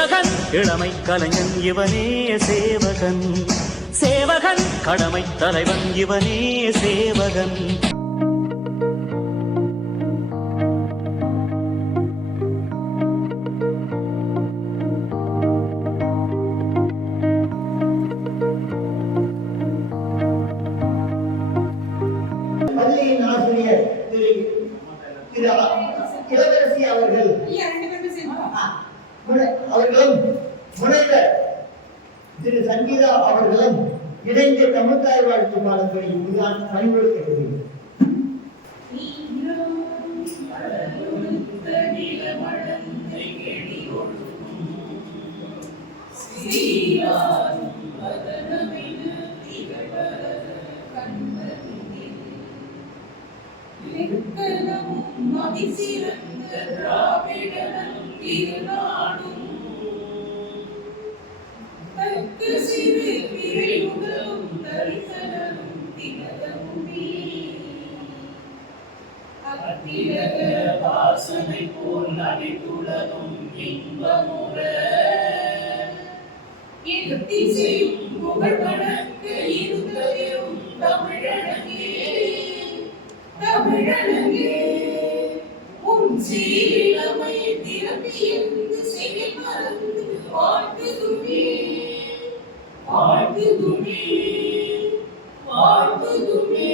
சேவகன் இளமை கலைஞன் இவனே சேவகன், சேவகன் கடமை தலைவன் இவனே சேவகன். பள்ளியின் ஆசிரியர் இளவரசி அவர்களும் முனைவர் திரு சங்கீதா அவர்களும் இணைந்து தமிழ்தாய் வாழ்த்து பாடல்களை இதுதான் பணிபுரிக்கிறது. வாசனை போல் அனைத்துலகும் இன்பமுற எழுத்தி செய்யும் புகழ் வணக்க இருந்தவரும் தமிழனங்கே, தமிழனங்கே உன் சீரிழமை திறப்பி என்று செய்ய மறந்து வாழ்த்துதுமே, வாழ்த்துதுமே, வாழ்த்துதுமே.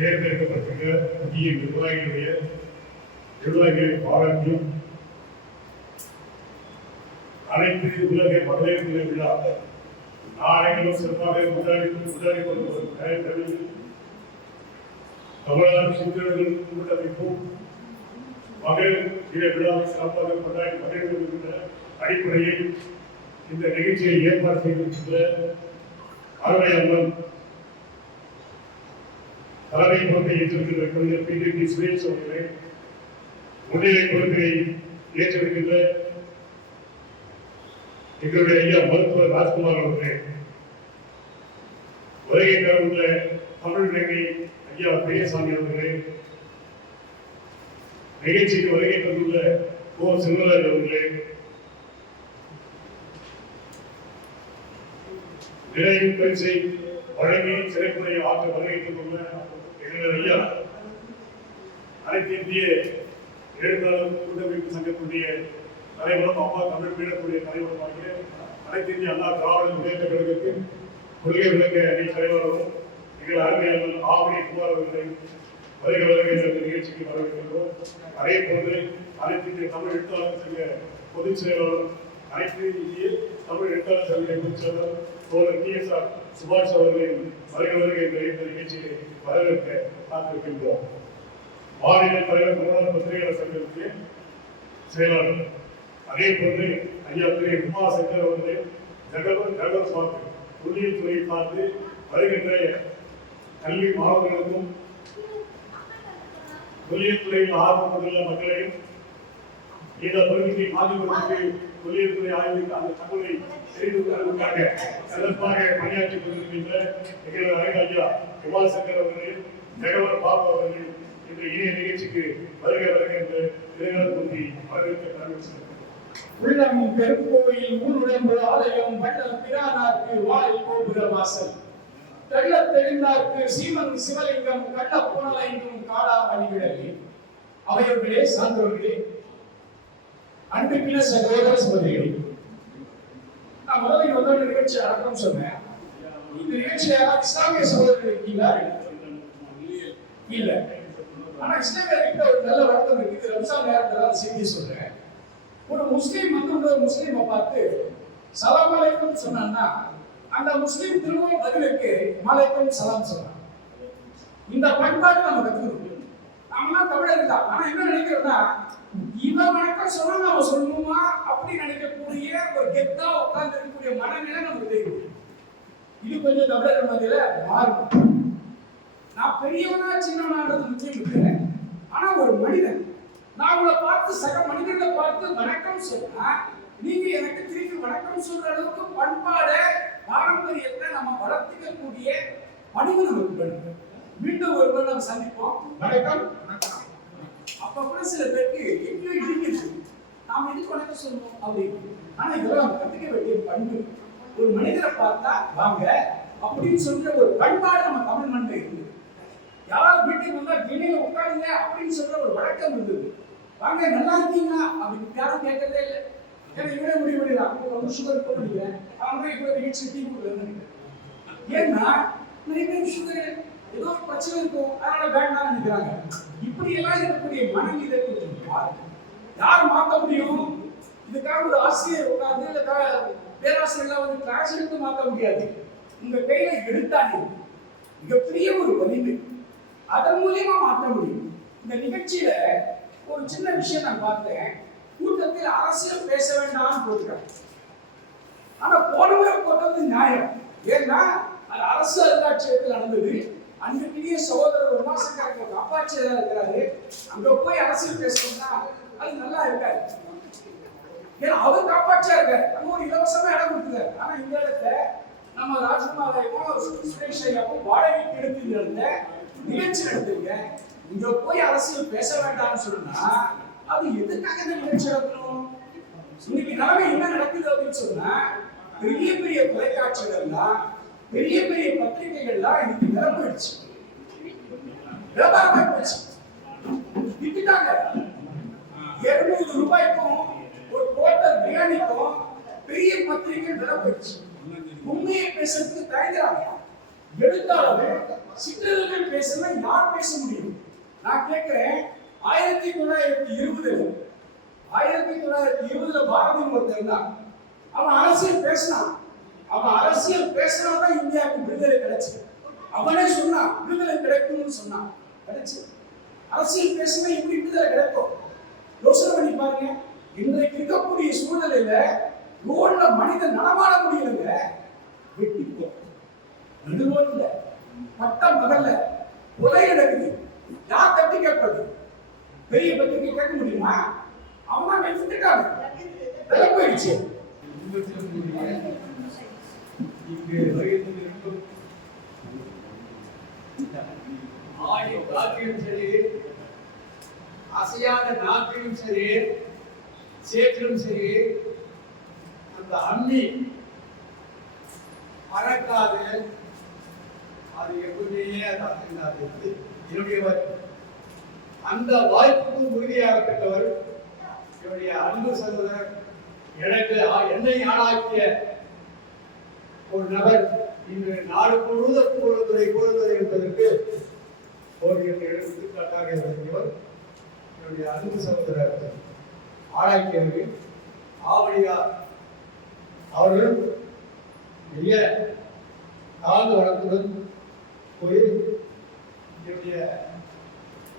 தேர்ந்தெடுக்கப்பட்டுள்ள புதிய நிர்வாகிகளை பாராட்டியும் அனைத்து உலக மகளிர் தின விழா நாளைகளும் சிறப்பாக கொண்டாடி கொண்டு தமிழ்நாடு சிந்தனைகள் கூட்டமைப்பும் மகளிர் தின விழாவை சிறப்பாக கொண்டாடி மகளிர் கொண்டிருக்கின்ற அடிப்படையில் இந்த நிகழ்ச்சியை ஏற்பாடு செய்திருக்கின்ற அருமை அம்மன் தலைமை பொறுப்பை ஏற்றிருக்கின்ற கவிஞர் பி. சுரேஷ் அவர்களே, முன்னிலை பொறுப்பை ஏற்றிருக்கின்ற எங்களுடைய ஐயா மருத்துவர் ராஜ்குமார் அவர்களே, வருகை தரவுள்ள தமிழ் நங்கை ஐயா பெரியசாமி அவர்களே, நிகழ்ச்சிக்கு வருகை தந்துள்ள கோ செல்வராஜ் அவர்களே, நிறைவு பரிசை வழங்கி சிறப்புரை ஆற்ற வருகை தந்துள்ள எங்கள் ஐயா அனைத்து இந்திய எழுத்தாளர் கூட்டமைப்பு சங்கத்துடைய தலைவரும் அம்மா தமிழ் பீடத்துடைய தலைவருமாகிய அனைத்து இந்திய அண்ணா திராவிட முன்னேற்ற கழகத்தின் கொள்கை விளக்க அணி தலைவரும் எங்கள் அருமையாளர் ஆவணி குமார் அவர்களை வருகை என்ற நிகழ்ச்சிக்கு வரவேற்கின்றோம். அதே போன்று அனைத்து இந்திய தமிழ் எழுத்தாளர் சங்க பொதுச் செயலாளர், அனைத்து இந்திய தமிழ் எழுத்தாளர் சங்க பொதுச் செயலாளர் தோழர் TSR சுபாஷ் அவர்களின் வருகை என்ற நிகழ்ச்சியை வரவேற்க காத்திருக்கின்றோம். மாநில தலைவர் தமிழ்நாடு பத்திரிகையாளர் சங்கத்திற்கு செயலாளர், அதே போன்று ஐயா திரு உமா சங்கர் அவர்களை ஜகவர் பார்த்து தொழில் துறையை பார்த்து வருகின்ற கல்வி மாணவர்களுக்கும் தொழில் துறையில் ஆர்வம் கொண்டுள்ள மக்களையும் இந்த பகுதியை மாநிலத்திற்கு தொழில் துறை ஆய்வுக்கு அந்த தகவலை தெரிந்து கொள்வதற்காக சிறப்பாக பணியாற்றிக் கொண்டிருக்கின்ற எங்களது அருமை ஐயா உமா சங்கர் அவர்களையும் ஜகவர் பாபு அவர்களையும் இந்த இணைய நிகழ்ச்சிக்கு வருக என்று திருநெல்வேலி வரவேற்க தெரிவித்தார். உள்ளமும் பெருங்கோயில் ஊருடம்பு ஆலயம் வள்ளல் பிரானார்க்கு வாயில் கோபுர வாசல் தெள்ளத் தெளிந்தார்க்கு சீமன் சிவலிங்கம் கள்ள புனலைந்தும் காடாமணிகளே. அவையோர்களே, சான்றோர்களே, அன்புக்கின சகோதர சகோதரிகளே, நான் முதல்ல நிகழ்ச்சி அடக்கம் சொன்னேன். இந்த நிகழ்ச்சியை இஸ்லாமிய சகோதரர்கள் இருக்கீங்களா? இல்ல. ஆனா இஸ்லாமியர்கிட்ட ஒரு நல்ல வழக்கம் இருக்கு. ரம்ஜான் நேரத்துல செய்தி சொல்றேன். ஒரு முஸ்லீம் வந்து ஒரு முஸ்லீமை பார்த்து சலாம் அலைக்கும் சொன்னான்னா அந்த முஸ்லீம் திரும்ப பதிலுக்கு மலைக்கும் சலாம் சொன்னான். இந்த பண்பாடு நம்ம கத்துக்கணும். நம்மளாம் தமிழர் தான். ஆனா என்ன நினைக்கிறோம்னா இவன் வணக்கம் சொன்னா நம்ம சொல்லணுமா அப்படி நினைக்கக்கூடிய ஒரு கெத்தா உட்கார்ந்து இருக்கக்கூடிய மனநிலை நமக்கு தெரியும். இது கொஞ்சம் தமிழர் மத்தியில மாறும். நான் பெரியவனா சின்னவனான்றது முக்கியம் இல்லை. ஆனா ஒரு மனிதன் நான் உங்களை பார்த்து சக மனிதர்களை பார்த்து வணக்கம் சொன்னா நீங்க எனக்கு திருப்பி வணக்கம் சொல்ற அளவுக்கு பண்பாடு பாரம்பரியத்தை நம்ம வளர்த்துக்கக்கூடிய பணிவு நமக்கு வேணும். மீண்டும் ஒருவர் நம்ம சந்திப்போம். வணக்கம். அப்ப கூட சில பேருக்கு எங்கேயோ இடிக்குது. நாம் எதுக்கு வணக்கம் சொல்லணும் அப்படின்னு. ஆனா இதெல்லாம் நம்ம கத்துக்க வேண்டிய பண்பு. ஒரு மனிதரை பார்த்தா வாங்க அப்படின்னு சொல்ற ஒரு பண்பாடு நம்ம தமிழ் மண்ணில் இருந்தது. யாராவது வீட்டுக்கு வந்தா தினையில உட்காருங்க அப்படின்னு சொல்ற ஒரு வழக்கம் இருந்தது. வாங்க நல்லா இருக்கீங்களா அப்படின்னு யாரும் கேட்கறதே இல்லை. ஏன்னா இவரே முடிவு பண்ணிடலாம், ரொம்ப சுகர் போட்டு நினைக்கிறேன், அவங்க இப்போ நிகழ்ச்சி டீ கொடுக்குறேன்னு. ஏன்னா நிறைய பேர் சுகர் ஏதோ ஒரு பிரச்சனை இருக்கும், அதனால வேண்டாம்னு நினைக்கிறாங்க. இப்படி எல்லாம் இருக்கக்கூடிய மனநிலை கொஞ்சம் யார் மாற்ற முடியும்? இதுக்காக ஒரு ஆசிரியர் உட்கார்ந்து இல்ல பேராசிரியர்லாம் வந்து கிளாஸ் எடுத்து மாற்ற முடியாது. உங்க கையில எடுத்தாலே மிகப்பெரிய ஒரு வலிமை, அதன் மூலியமா மாற்ற முடியும். இந்த நிகழ்ச்சியில ஒரு சின்ன விஷயம் நான் பார்த்தேன். கூட்டத்தில் அரசியல் பேச வேண்டாம்னு போட்டுருக்காங்க. ஆனா போனவரை போட்டது நியாயம். ஏன்னா அது அரசு அருங்காட்சியகத்தில் நடந்தது. அந்த பெரிய சகோதரர் உமாசங்கர் காப்பாட்சியராக இருக்கிறாரு. அங்க போய் அரசியல் பேசணும்னா அது நல்லா இருக்காது. ஏன்னா அவர் காப்பாட்சியா இருக்காரு, அங்க ஒரு இலவசமா இடம் கொடுத்துருக்காரு. ஆனா இந்த இடத்துல நம்ம ராஜ்குமாரையும் சுரேஷ் ஐயாவும் வாடகைக்கு எடுத்து இந்த இடத்துல நிகழ்ச்சி நடத்துங்க. இங்க போய் அரசியல் பேச வேண்டாம்னு சொன்னா அது எதுக்காக இந்த நிகழ்ச்சி நடத்தணும்? இன்னைக்கு நிலைமை என்ன நடக்குது அப்படின்னு சொன்னா, பெரிய பெரிய தொலைக்காட்சிகள்லாம் பெரிய பெரிய பத்திரிகைகள்லாம் இன்னைக்கு நிரம்பிடுச்சு, வியாபாரமா போச்சு, விட்டுட்டாங்க. 200 ரூபாய்க்கும் ஒரு கோட்டர் பிரியாணிக்கும் பெரிய பத்திரிகை நிரம்பிடுச்சு. உண்மையை பேசுறதுக்கு தயங்குறாங்க. எழுத்தாளர்கள் சிற்றர்கள் பேசுனா யார் பேச முடியும்? நான் கேட்கிறேன், 1920 பாரதி ஒருத்தர் தான், அவன் அரசியல் பேசினான். அவன் அரசியல் பேசினாதான் இந்தியாவுக்கு விடுதலை கிடைச்சது. அவனே சொன்னான் விடுதலை கிடைக்கும்னு சொன்னான், கிடைச்சு. அரசியல் பேசினா எப்படி விடுதலை கிடைக்கும்? யோசனை பண்ணி பாருங்க. இன்றைக்கு இருக்கக்கூடிய சூழ்நிலையில ரோட்ல மனிதன் நடமாட முடியலங்க. வெட்டி நடுவோல்ல பட்ட மகல்ல கொலை நடக்குது. யார் தட்டி கேட்பது? பெரிய பத்திரிகை கேட்க முடியுமா? அவன் வெட்டிட்டாங்க, விலை போயிடுச்சு. ஆடி காற்றிலும் சரி, அசையாத நாட்டிலும் சரி, சேற்றிலும் சரி, அந்த அம்மி மறக்காது. அது எப்பவுமே அது என்னுடைய அந்த வாய்ப்புக்கு உறுதியாக பெற்றவர் என்னுடைய அன்பு சகோதரர், எனக்கு என்னை ஆளாக்கிய ஒரு நபர். இன்று நாடு முழுவதும் கூறுவதை என்பதற்கு ஒரு எடுத்துக்காட்டாக இருந்தவர் என்னுடைய அன்பு சகோதரர் ஆளாக்கியவர்கள் ஆவடியார் அவர்கள் மிக தாழ்ந்த வளத்துடன் போய் என்னுடைய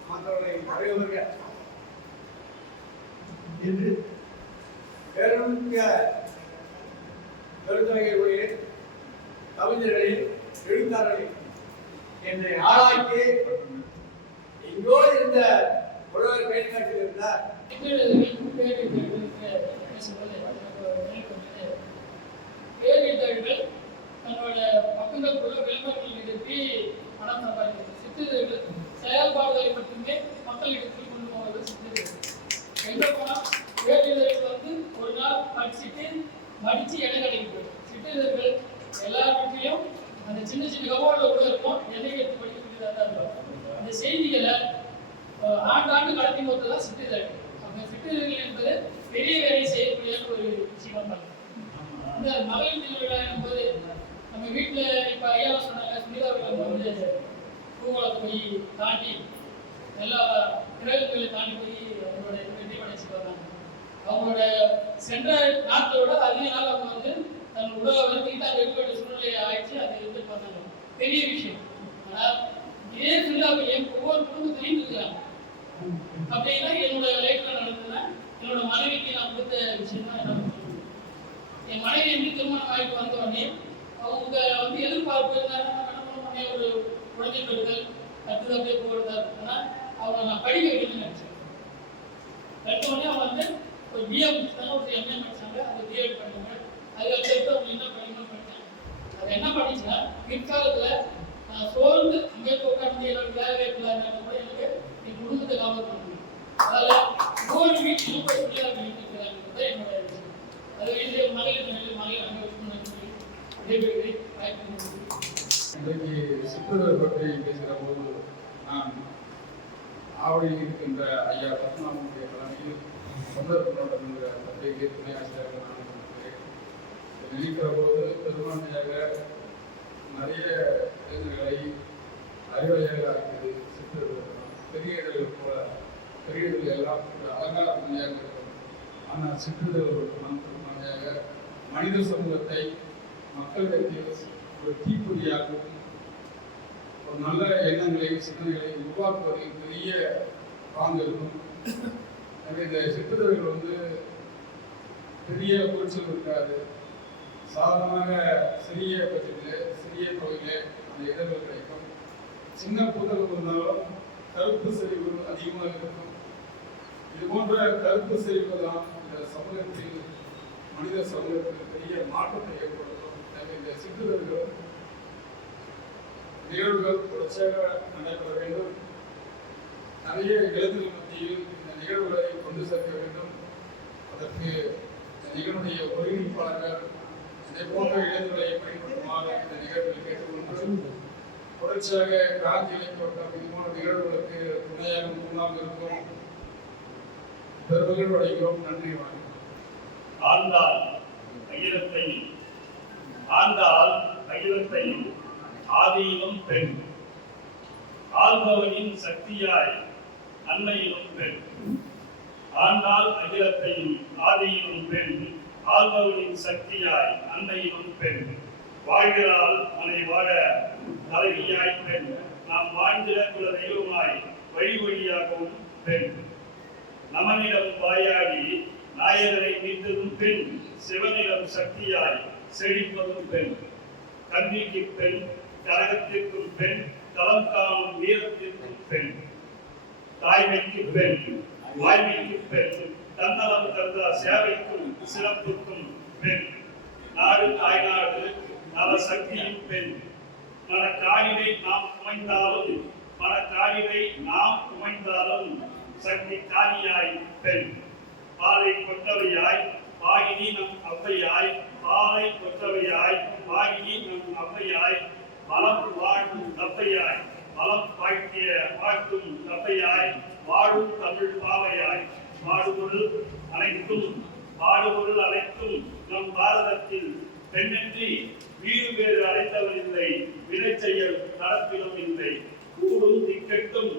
மாணவர்களை வரைவர்கள் என்று பேரமிக்க எழுத்துறைகளுடைய கவிஞர்களை எழுத்தாளர்களை என்னை ஆளாக்கி எங்கோ இருந்த உழவர் கைகாட்டில் இருந்தார். பேரிதழ்கள் தன்னோட பக்கங்களுக்குள்ள விளம்பரங்கள் நிறுத்தி பணம் சம்பாதிக்கிறது. சிற்றிதழ்கள் செயல்பாடுகளை மட்டுமே மக்களிடத்தில் கொண்டு போவது சிற்றிதழ்கள். எங்க போனா பேரிதழ்கள் வந்து ஒரு நாள் படிச்சுட்டு மடிச்சு இடம் கிடைக்கும். சிற்றிதழ்கள் எல்லாவற்றையும் அந்த சின்ன சின்ன கவோட கூட இருக்கும், எதை எடுத்து படிக்கக்கூடியதாக தான் இருக்கும். அந்த செய்திகளை ஆண்டாண்டு கடத்தி போட்டுதான் சிற்றிதழ்கள். அந்த சிற்றிதழ்கள் என்பது பெரிய வேலை செய்யக்கூடிய ஒரு விஷயம் தான். இந்த மகளிர் திருவிழா என்பது நம்ம வீட்டில் இப்போ ஐயா சொன்னாங்க, சுனிதா அவர்கள் வந்து பூங்கோளத்தை போய் தாண்டி எல்லா கிரகங்களை தாண்டி போய் அவங்களோட வெற்றி படைச்சிட்டு வந்தாங்க. அவங்களோட சென்ற நாட்களோட அதிக நாள் அவங்க வந்து தன் உடலை வருத்திக்கிட்டு அது வெற்றி சூழ்நிலை ஆயிடுச்சு. அது இருந்துட்டு வந்தாங்க, பெரிய விஷயம். ஆனால் இதே திருவிழாவை ஒவ்வொரு குடும்பத்திலையும் இருக்கிறாங்க. அப்படின்னா என்னோட லைஃப்ல நடந்ததுன்னா என்னோட மனைவிக்கு நான் கொடுத்த விஷயம் தான் என்ன. என் மனைவி எப்படி திருமணம் ஆகிட்டு வந்தோடனே அவங்க வந்து எதிர்பார்ப்பு என்ன ஒரு குழந்தை பெறுதல் கட்டுதே போகிறதா இருக்குன்னா அவங்க நான் படிக்க வைக்கணும்னு நினைச்சேன். கட்டோடனே அவங்க வந்து ஒரு பிஏ முடிச்சாங்க, ஒரு எம்ஏ படிச்சாங்க, அது பிஎட் பண்ணாங்க. அது வச்சுட்டு அவங்க என்ன படிக்கணும்னு படித்தேன். அது என்ன பண்ணிச்சுன்னா பிற்காலத்தில் நான் சோர்ந்து அங்கே உட்காந்து என்னோட வேலை வாய்ப்பு கூட எனக்கு என் குடும்பத்தை காவல் பண்ணணும். அதில் ஒவ்வொரு வீட்டிலும் போய் சொல்லி விடைபெறுவதை வாய்ப்பு. இன்றைக்கு சித்தர்கள் பற்றி பேசுகிற போது நான் ஆவடியில் இருக்கின்ற ஐயா பத்மநாபனுடைய தலைமையில் சந்தர்ப்பனோட என்கிற பத்திரிகை துணை ஆசிரியர்கள் நான் நினைக்கிற போது பெரும்பான்மையாக நிறைய இளைஞர்களை அறிவாளியாக இருக்குது. சித்தர்கள் பெரிய இடங்கள் போல பெரிய இடங்கள் எல்லாம் அலங்கார துணையாக இருக்கும். ஆனால் சித்தர்கள் பெரும்பான்மையாக மனித சமூகத்தை மக்களிடத்தில் ஒரு தீப்பொறியாகவும் ஒரு நல்ல எண்ணங்களையும் சிந்தனைகளை உருவாக்குவதில் பெரிய பாங்கு இருக்கும். எனவே இந்த சித்தர்கள் பெரிய பொருட்கள் இருக்காது. சாதாரணமாக சிறிய பட்ஜெட்டில் சிறிய தொகையிலே அந்த இடங்கள் கிடைக்கும். சின்ன புத்தகம் இருந்தாலும் கருத்து செறிவு அதிகமாக இருக்கும். இது போன்ற கருத்து செறிவு தான் இந்த சமூகத்தில் மனித சமூகத்தில் பெரிய மாற்றத்தை ஏற்படுத்தும். எனவே இந்த சித்தர்கள் நிகழ்வுகள் தொடர்ச்சியாக நடைபெற வேண்டும். நிறைய இளைஞர்கள் மத்தியில் இந்த நிகழ்வுகளை கொண்டு சேர்க்க வேண்டும். அதற்கு நிகழ்வுடைய ஒருங்கிணைப்பாளர்கள் இதை போன்ற இளைஞர்களை பயன்படுத்துமாறு இந்த நிகழ்வில் கேட்டுக்கொண்டு தொடர்ச்சியாக கிராந்தி இலக்கியம் இது போன்ற நிகழ்வுகளுக்கு துணையாக முன்னால் இருக்கும். பெருமகிழ்வு அடைகிறோம். நன்றி. வணக்கம். ஆண்டாள் அகிலத்தையும் ஆதியிலும் பெண், ஆள்பவனின் சக்தியாய் அன்னையிலும் பெண். ஆண்டாள் அகிலத்தையும் ஆதியிலும் பெண், ஆள்பவனின் சக்தியாய் அன்னையிலும் பெண். வாழ்கிறாள் மனை வாழ தலைவியாய் பெண், நாம் வாழ்ந்திட குல தெய்வமாய் வழி வழியாகவும் பெண். நமனிடம் வாயாடி நாயகரை மீட்டதும் பெண், சிவனிடம் சக்தியாய் செழிப்பதும் பெண். கல்விக்கு பெண், கழகத்திற்கும் பெண், களம் காணும் வீரத்திற்கும் பெண். தாய்மைக்கு பெண், வாய்மைக்கு பெண், தன்னலம் கருதா சேவைக்கும் சிறப்புக்கும் பெண். நாடு தாய்நாடு நல சக்தியும் பெண். மனக்காடினை நாம் உமைந்தாலும் சக்தி காரியாய் பெண். பாலை கொற்றவையாய் பாகினி நம் அவ்வையாய், பாலை கொற்றவையாய் பாகினி நம் அவ்வையாய், மலம் வாழும் தப்பையாய், மலம் வாழ்த்தும் தப்பையாய், வாழும் தமிழ் பாவையாய். பாடுபொருள் அனைத்தும் நம் பாரதத்தில் பெண்ணென்றி வீடு வேறு அழைத்தவர் இல்லை, வினை செயல் நடப்பிலும் இல்லை. கூடும் திக்கட்டும்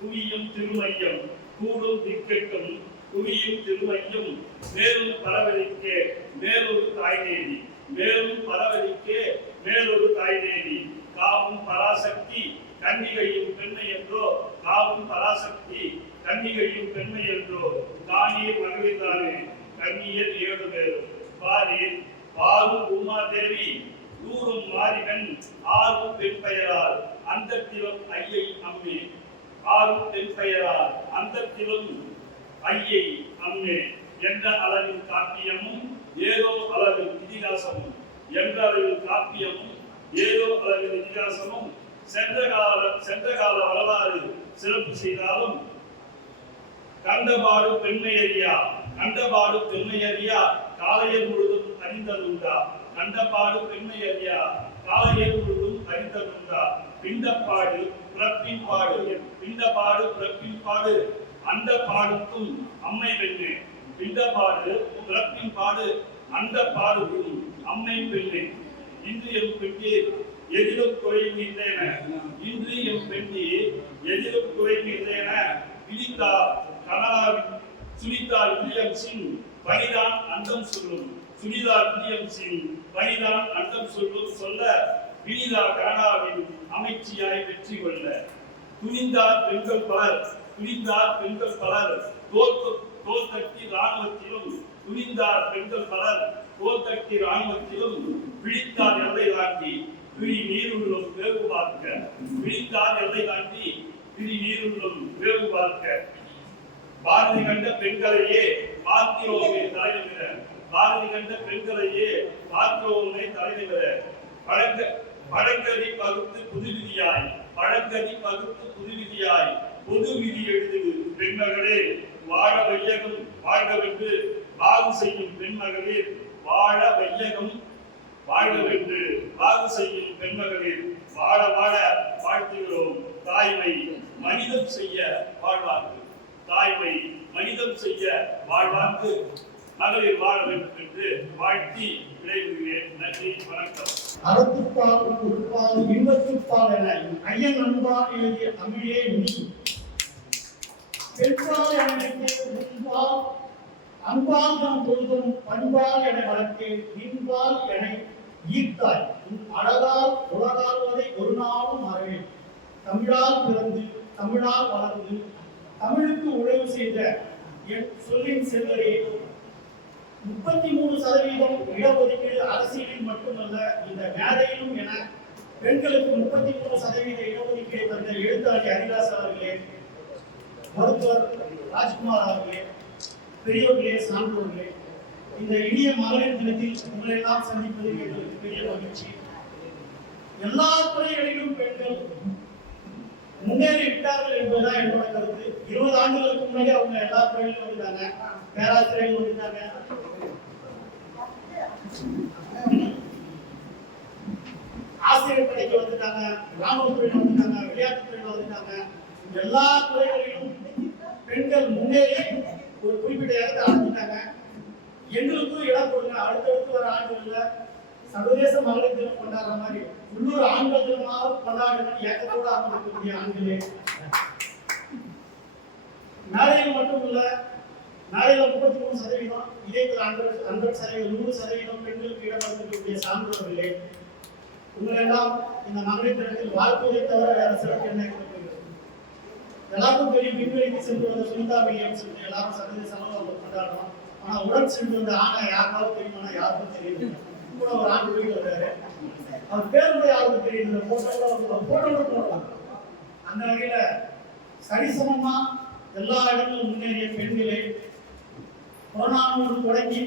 குவியும் திருமையம், கூடும் திக்கட்டும் குவியும் திருமையும், மேலும் பரவலிக்கே மேலொரு தாய்நேதி, மேலும் பரவலிக்கே மேலொரு தாய்நேதி. காவும் பராசக்தி கன்னிகையும் பெண்மை என்றோ, காவும் பராசக்தி கன்னிகையும் பெண்மை என்றோ, காணீர் மகிழ்ந்தானே கன்னியர் 7 பேரும். பாரீர் பாரும் உமாதேவி ஊரும் மாறிவன், ஆறும் பெண் பெயரால் அந்தத்திலும் ஐயை அம்மே, ஆறும் பெண் பெயரால் அந்தத்திலும் ஐயை அம்மே. என்ற அளவில் காப்பியமும் ஏதோ அளவில் இதிகாசமும், என்ற அளவில் காப்பியமும் ஏதோ அளவில் இதிகாசமும், சென்ற கால வரலாறு சிறப்பு செய்தாலும் கண்டபாடு பெண்மையறியா காலையர் முழுதும் அறிந்ததுண்டா, கண்டபாடு பெண்மையறியா காலையர் முழுதும் அறிந்ததுண்டா. பிண்டப்பாடு பிறப்பின் பாடு அந்த பாடுக்கும் அம்மை பெண்ணே, பிண்டப்பாடு பிறப்பின் பாடு அந்த பாடுக்கும் அம்மை பெண்ணே. இன்று எம் பெண்ணே எதிலும் குறைகின்றன, இன்று எம் பெண்ணே எதிலும் குறைகின்றன. விழித்தார் கனடாவின் சுனிதா வில்லியம்ஸின் பணிதான் அந்தம் சொல்லும், சுனிதா வில்லியம்ஸின் பணிதான் அந்தம் சொல்ல வினிதா கனடாவின் அமைச்சியாய் வெற்றி கொள்ள. துணிந்தார் பெண்கள் பலர் தோல் தட்டி ராணுவத்திலும், துணிந்தார் பெண்கள் பலர் தோல் தட்டி ராணுவத்திலும், விழித்தார் எல்லை தாண்டி விழி நீருள்ளும் வேவு பார்க்க, விழித்தார் எல்லை தாண்டி விழி நீருள்ளும் வேவு பார்க்க. பாரதி கண்ட பெண்களையே பார்க்கிறோமே தலைநிமிர, பாரதி கண்ட பெண்களையே பார்க்கிறோமே தலைநிமிர. பழங்கதி பகுத்து புது விதியாய் பொது விதி எழுது பெண்மகளே, வாழ வையகம் வாழ்கவென்று வாகு செய்யும் பெண்மகளே, வாழ வையகம் வாழ்க என்று வாது செய்யும் பெண்மகளிர் வாழ வாழ வாழ்த்துகிறோம். தாய்மை மனிதம் செய்ய வாழ்வாக்கு, தாய்மை மனிதம் செய்ய வாழ்வாக்கு, மகளிர் வாழ வேண்டும் என்று வாழ்த்தி விடைபெறுகிறேன். நன்றி, வணக்கம். அறத்துப்பால் உட்பால் இன்பத்துப்பால் என ஐயன் அன்பால் எழுதிய தமிழே நீ பெண்பால் எனக்கு உன்பால் அன்பால் நம் பொழுதும் பண்பால் என வளர்த்து நின்பால் என ஈர்த்தாய். உன் அழகால் உலகாள்வதை ஒரு நாளும் மறவேன். தமிழால் பிறந்து தமிழால் வளர்ந்து தமிழுக்கு உழைவு செய்த என் சொல்லின் செல்வரே, 33% இடஒதுக்கீடு அரசியலில் மட்டுமல்ல இந்த மேடையிலும் என பெண்களுக்கு 33% இடஒதுக்கீடு தந்த எழுத்தாளி ஹரிதாஸ் அவர்களே, மருத்துவர் ராஜ்குமார் அவர்களே, பெரியோர்களே, சான்றோர்களே, இந்த இனிய மகளிர் தினத்தில் உங்களை எல்லாம் சந்திப்பதில் எங்களுக்கு பெரிய மகிழ்ச்சி. எல்லா துறைகளிலும் பெண்கள் முன்னேறி விட்டார்கள் என்பதுதான் என்னோட கருத்து. 20 ஆண்டுகளுக்கு முன்னாடி அவங்க எல்லா துறையிலும் வந்துட்டாங்க, பேராசிரியர்கள் வந்துட்டாங்க, ஆசிரியர் பணிக்கு வந்துட்டாங்க, ராணுவத்துறையில வந்துட்டாங்க, விளையாட்டுத்துறையில வந்துட்டாங்க. எல்லா துறைகளிலும் பெண்கள் முன்னேறி ஒரு குறிப்பிட்ட இடத்தை அடைஞ்சிட்டாங்க. எங்களுக்கும் இடம் கொடுங்க. அடுத்தடுத்து வர ஆண்டுகள்ல சர்வதேச மகளிர் தினம் கொண்டாடுற மாதிரி உள்ளூர் ஆண்கள் தினமாக கொண்டாடுற ஏக்கத்தோடு அமைக்கக்கூடிய ஆண்களே, நாளையில் மட்டும் இல்ல, நாளையில 33%, இதே 100%, 100% பெண்களுக்கு இடம் அளிக்கக்கூடிய சான்றோர்களே, உங்களை எல்லாம் இந்த மகளிர் தினத்தில் வாழ்க்கையை தவிர வேற சிறப்பு என்ன இருக்கிறது? எல்லாருக்கும் தெரியும், விண்வெளிக்கு சென்று வந்த சுனிதா வில்லியம்ஸ் சொல்லிட்டு எல்லாரும் சர்வதேச அளவில் கொண்டாடுறோம். ஆனா உடன் சென்று வந்த ஆனா யாருக்காவது தெரியுமா? யாருக்கும் தெரியுது. கூட ஒரு ஆண்டு வீடு வர்றாரு, அவர் பேருடைய யாருக்கும் தெரியுது. போட்டோட போடலாம். அந்த வகையில சரிசமமா எல்லா இடங்களும் முன்னேறிய பெண்களே, புறநானூறு தொடங்கி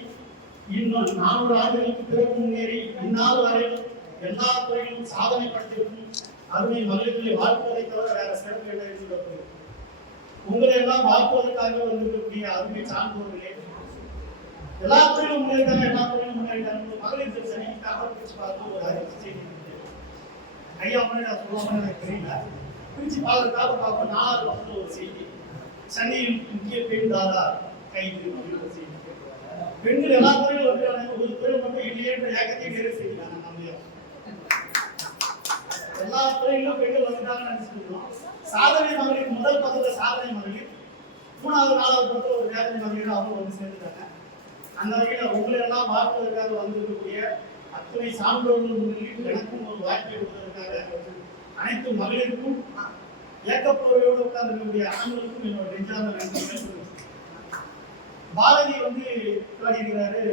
இன்னும் 400 ஆண்டுகளுக்கு பிறகு முன்னேறி இந்நாள் வரையில் எல்லா துறையிலும் சாதனை படுத்திருக்கும் அருமை மகளிர்களை வாழ்ப்பதை தவிர வேற சிறப்பு என்ன என்று உங்களை எல்லாம் வாழ்ப்பதற்காக வந்திருக்கக்கூடிய அருமை சான்றோர்களே, எல்லா துறையிலும் முன்னேறிட்டாங்க, எல்லா துறையிலும் முன்னேறிட்டாங்க. மகளிர் திருச்சனை கவர் பிரிச்சு பார்த்து ஒரு அறிவிச்சு செய்தி ஐயா நான் சொல்லுவாங்கன்னு எனக்கு தெரியல. பிரிச்சு பார்க்கறதுக்காக பார்ப்போம். 4 வருஷத்துல ஒரு செய்தி, சென்னையில் முக்கிய பெண் தாதா கைது அப்படின்னு செய்தி. பெண்கள் எல்லா துறையிலும் வந்துட்டாங்க, ஒரு துறை மட்டும் இல்லையே என்ற ஏக்கத்தை நிறைவு செய்கிறாங்க. எல்லா துறையிலும் பெண்கள் வந்துட்டாங்கன்னு நினைச்சுக்கிறோம். சாதனை மகளிர் முதல் பக்கத்துல சாதனை மகளிர், 3வது 4வது பக்கத்துல ஒரு வேதனை மகளிர் அவங்க வந்து சேர்ந்துட்டாங்க. அந்த வகையில உங்களை எல்லாம் பார்ப்பதற்காக வந்திருக்கக்கூடிய அத்தனை சான்றோர்கள் முன்னிலையில் எனக்கும் ஒரு வாய்ப்பை கொடுப்பதற்காக அனைத்து மகளிருக்கும் ஏக்கப்போரையோடு உட்கார்ந்திருக்கக்கூடிய ஆண்களுக்கும் என்னோட நெஞ்சார்ந்த நன்றிகள். பாரதி வந்து பாடியிருக்கிறாரு,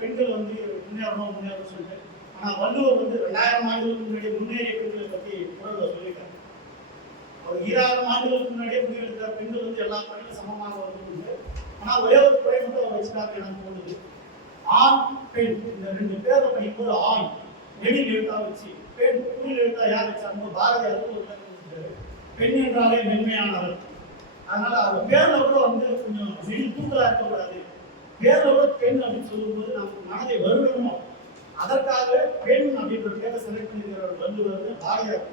பெண்கள் வந்து முன்னேறணும் சொல்லிட்டு. ஆனா வள்ளுவர் வந்து 2000 ஆண்டுகளுக்கு முன்னாடி முன்னேறிய பெண்களை பத்தி குரல்ல சொல்லியிருக்காரு. அவர் 2000 ஆண்டுகளுக்கு முன்னாடியே முடிவெடுக்கிற பெண்கள் வந்து எல்லா துறையிலும் சமமாக வந்து. ஆனா ஒரே ஒரு துறை மட்டும் அவர் வச்சுக்காக எனக்கு தோணுது, ஆண் பெண். இந்த 2 பேரை படிக்கும்போது ஆண் நெடில் எழுத்தா வச்சு, பெண் குறில் எழுத்தா யார் வச்சாங்க? பாரதியார் ஒரு விளக்கம். பெண் என்றாலே மென்மையானவர். அதனால அவர் பேர்ல கூட வந்து கொஞ்சம் நெடில் தூக்கலா இருக்கக்கூடாது. பேர்ல கூட பெண் அப்படின்னு சொல்லும்போது நமக்கு மனதை வருடணும். அதற்காக பெண் அப்படின்ற பேரை செலக்ட் பண்ணிருக்கிற வள்ளுவர் பாரதியார்.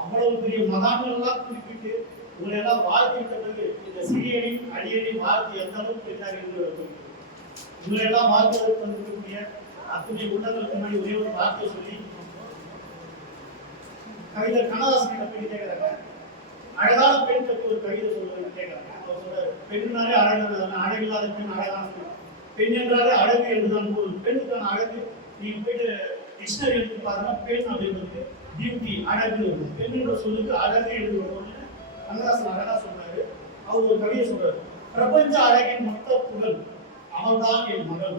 அவ்வளவு பெரிய மகான்கள் எல்லாம் குறிப்பிட்டு உங்களை எல்லாம் வாழ்த்திட்ட பிறகு இந்த சிறியணி அடியணி வாழ்த்து எந்த அளவுக்கு பெற்றார் என்று உங்களை எல்லாம் வாழ்த்துவதற்கு வந்திருக்கக்கூடிய அத்தனை உள்ளங்களுக்கு முன்னாடி ஒரே ஒரு வார்த்தை சொல்லி கவிஞர் கண்ணதாசன் போய் கேட்கிறாங்க, அழகான பெண் பற்றி ஒரு கவிதை சொல்லுவாங்க கேட்கிறாங்க. அவர் சொல்றாரு, பெண்ணாலே அழகான, அழகில்லாத பெண் அழகான பெண், பெண் என்றாலே அழகு என்றுதான் பொருள். பெண்ணுக்கான அழகு நீங்க போயிட்டு டிக்ஷனரி எடுத்து பாருங்க, பெண் அப்படின்றது பியூட்டி, அழகு. பெண்ணோட சொல்லுக்கு அழகு எழுதுவோம்னு கண்ணதாசன் அழகா சொல்றாரு. அவர் ஒரு கவிதை சொல்றாரு, பிரபஞ்ச அழகின் மொத்த புகழ் அவள்தான் என் மகள்,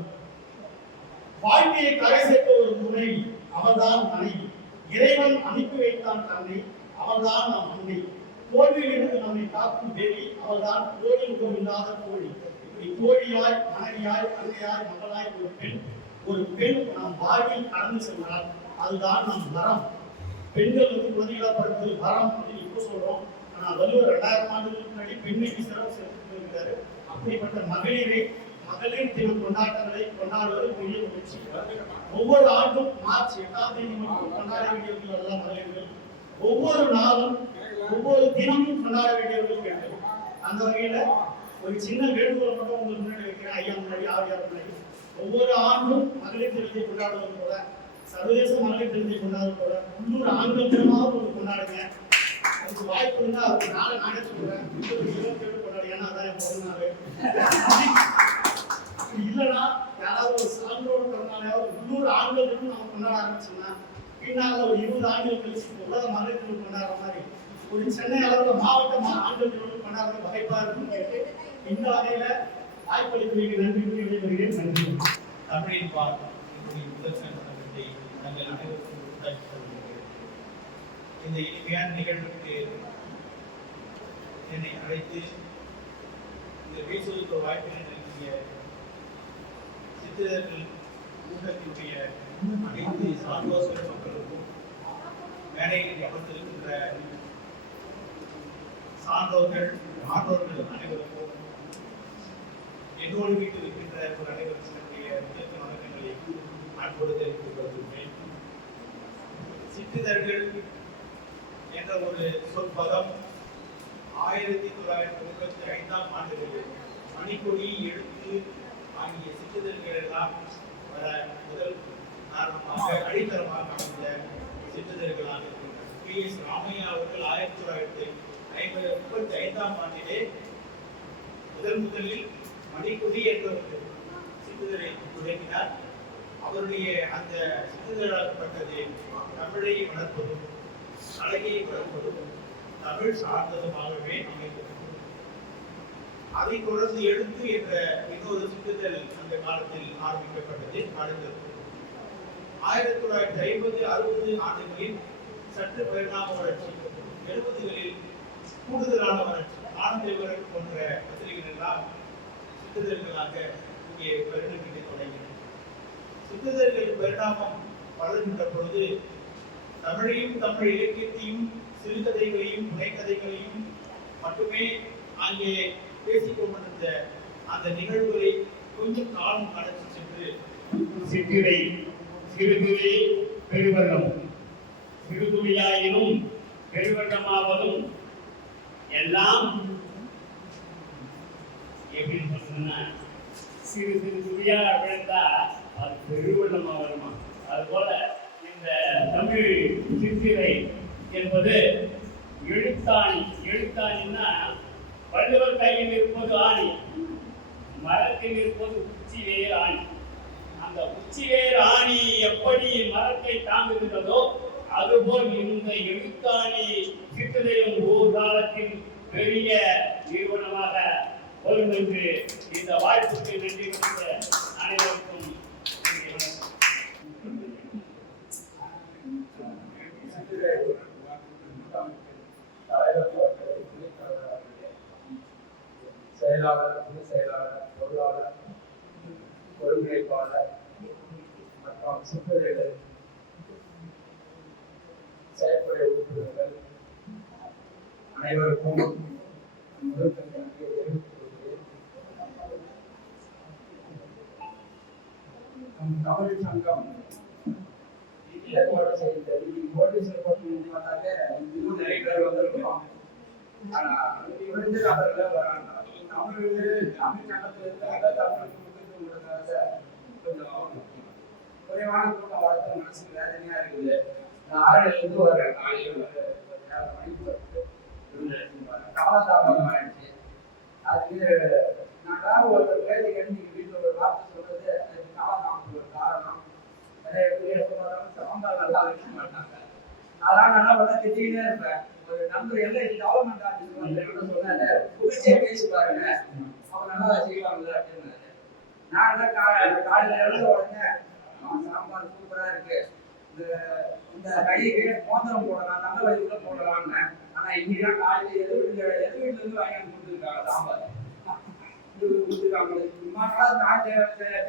வாழ்க்கையை கரை சேர்த்த ஒரு துணை அவள்தான் மனைவி, இறைவன் அனுப்பி வைத்தான் தன்னை அவள்தான் நம் அன்னை, தோல்வியிலிருந்து நம்மை காக்கும் தேவி அவள்தான் கோழி முகம் இல்லாத கோழி. இப்படி கோழியாய் மனைவியாய் அன்னையாய் மகளாய் ஒரு பெண் நம் வாழ்வில் கடந்து சென்றால் அதுதான் நம் வரம். பெண்கள் வந்து குழந்தைகளாப்படுத்துவது வரம் அப்படின்னு இப்போ சொல்றோம். ஆனால் வள்ளுவர் 2000 ஆண்டுகளுக்கு முன்னாடி பெண்மைக்கு சிறப்பு சேர்த்து இருக்கிறாரு. அப்படிப்பட்ட மகளிரை மகளிர் தின கொண்டாட்டங்களை கொண்டாடுவது பெரிய முயற்சி. ஒவ்வொரு ஆண்டும் மார்ச் 8ஆம் தேதி மட்டும் கொண்டாட வேண்டியவர்கள் அல்ல மகளிர்கள், ஒவ்வொரு நாளும் ஒவ்வொரு தினமும் கொண்டாட வேண்டியவர்கள் வேண்டும். அந்த வகையில ஒரு சின்ன வேண்டுகோள் மட்டும் உங்களுக்கு முன்னாடி வைக்கிறேன். ஐயா முன்னாடி, ஆவியார் முன்னாடி. ஒவ்வொரு ஆண்டும் மகளிர் தினத்தை கொண்டாடுவது போல, சர்வதேச மகளிர் தினத்தை கொண்டாடுவது போல உள்ளூர் ஆண்கள் தினமாவது ஒன்று கொண்டாடுங்க. அதுக்கு வாய்ப்பு இருந்தா ஒரு நாளை நானே சொல்றேன், 27 கொண்டாடு. ஏன்னா அதான் என் பிறந்த நாள். இல்லைன்னா யாராவது ஒரு சான்றோடு பிறந்தாலையாவது உள்ளூர் ஆண்கள் தினம் நம்ம கொண்டாட ஆரம்பிச்சோம்னா பின்னால ஒரு 20 ஆண்டுகள் கழிச்சு உலக மகளிர் தினம் கொண்டாடுற மாதிரி ஒரு சென்னை அளவில் மாவட்ட ஆண்கள் தினம் கொண்டாடுற வாய்ப்பா இருக்கும் கேட்டு இந்த வகையில வாய்ப்பளிப்பதற்கு நன்றி கூறி விடைபெறுகிறேன். நன்றி. தமிழின் பார்க்கும் முதல் சங்கத்தை நாங்கள் அனைவருக்கும் உண்டாக்கி கொள்கிறேன். இந்த இனிமையான நிகழ்வுக்கு என்னை அழைத்து இந்த பேசுவதற்கு ஒரு வாய்ப்பினை நல்கிய சித்திரர்கள் கூட்டத்தினுடைய அனைத்து சான்றோர் மக்களுக்கும், மேடையில் அமர்ந்திருக்கின்ற சான்றோர்கள் ஆண்டோர்கள் அனைவருக்கும், என்னோடு வீட்டில் இருக்கின்ற ஒரு அனைவருடைய முதற்கு வணக்கங்களை அன்போடு தெரிவித்துக் கொள்கிறேன். சிற்றிதழ்கள் என்ற ஒரு சொற்பதம் 1935ஆம் ஆண்டுகளில் மணிக்கொடி, எழுத்து ஆகிய சிற்றிதழ்கள் எல்லாம் முதல் காரணமாக அடித்தளமாக அமைந்த சிற்றிதழ்களாக இருக்கின்றன. PS ராமையா அவர்கள் 1935ஆம் ஆண்டிலே முதலில் மணிக்கொடி என்ற ஒரு சிற்றிதழை தொடங்கினார். அவருடைய அந்த சிற்றிதழாக்கப்பட்டது தமிழை வளர்ப்பதும் அழகியை வளர்ப்பதும் தமிழ் சார்ந்ததுமாகவே அமைந்தது. அதை தொடர்ந்து எழுத்து என்ற இன்னொரு சிற்றிதழ் அந்த காலத்தில் ஆரம்பிக்கப்பட்டது. 1950, 60 ஆண்டுகளில் சற்று பரிணாம வளர்ச்சி, 70களில் கூடுதலான வளர்ச்சி, ஆனந்தவிகடன் போன்ற பத்திரிகைகள் எல்லாம் சிற்றிதழ்களாக இங்கே பரிணமிக்க தொடங்கின. சிற்றிதழ்கள் பரிணாமம் வளர்கின்ற பொழுது தமிழையும் தமிழ் இலக்கியத்தையும் சிறுகதைகளையும் புனைக்கதைகளையும் மட்டுமே அங்கே பேசிக் கொண்டிருந்த அந்த நிகழ்வுகளை கொஞ்சம் காலம் கடந்து சென்று சிற்றிடை சிறுதுளி பெருவெள்ளம், சிறுதுளியாயினும் பெருவெள்ளமாவதும் எல்லாம் எப்படின்னு சொன்னா, சிறு சிறு துளியா விழுந்தா அது பெருவெள்ளமா வருமா. அதுபோல இந்த தமிழ் சிற்றிடை என்பது எழுத்தாணி. எழுத்தாணின்னா வள்ளுவர் கையில் இருப்பது ஆணி, மரத்தில் இருப்பது உச்சி வேர் ஆணி. அந்த உச்சி வேர் ஆணி எப்படி மரத்தை தாங்குகின்றதோ அதுபோல் இந்த எழுத்தாணி சிற்றிடையும் ஒரு காலத்தில் பெரிய நிறுவனமாக வரும் என்று இந்த வாய்ப்புக்கு நன்றி கொடுத்த அனைவருக்கும் செயலாளர், துணை செயலாளர், பொருளாளர், ஒருங்கிணைப்பாளர் மற்றும் சிற்றிதழ்கள் செயற்படை உறுப்பினர்கள் அனைவருக்கும் முதல் நன்றியை தெரிவித்துக் கொள்கிறேன். தமிழ் சங்கம் ஏற்பாடு செய்தது நோட்டீஸில் போட்டு பார்த்தாக்க இன்னும் நிறைய பேர் வந்திருக்கோம். அவர்கள் வராங்க. தமிழ் சங்கத்தில் இருக்கிறாங்க, தமிழுக்கு முக்கியத்துவம் கொடுக்காத கொஞ்சம் குறைவான கூட்டம் வளர்த்து மனசுக்கு வேதனையா இருக்குது. நான் 6 வரேன், காலையில் 7 மணிக்கு காலதாமதம் ஆயிடுச்சு. அதுக்கு நான் ஒருத்தர் பேசி கேட்டு வீட்டில் ஒரு வார்த்தை சொல்றது அதுக்கு காலதாமதம் ஒரு காரணம். நிறைய பேர் எப்போதாலும் சாம்பார் நல்லா வைக்க மாட்டாங்க. அதனால என்ன பண்ண திட்டிகிட்டே இருப்பேன். ஒரு நண்பர் எல்லாம் டெவலப்மெண்ட் ஆஃபீஸ் சொன்னாரு, புகழ்ச்சியா பேசி பாருங்க, அவங்க நல்லா செய்வாங்கல்ல அப்படின்னாரு. நான் தான் காலையில எழுத உடனே சாம்பார் சூப்பரா இருக்கு, இந்த கைக்கு மோதிரம் போடலாம், தங்க வயதுல போடலாம்னு. ஆனா இன்னைக்கு காலையில எது வீட்டுல இருந்து வாங்கி கொடுத்துருக்காங்க சாம்பார் கொடுத்துருக்காங்க. நான்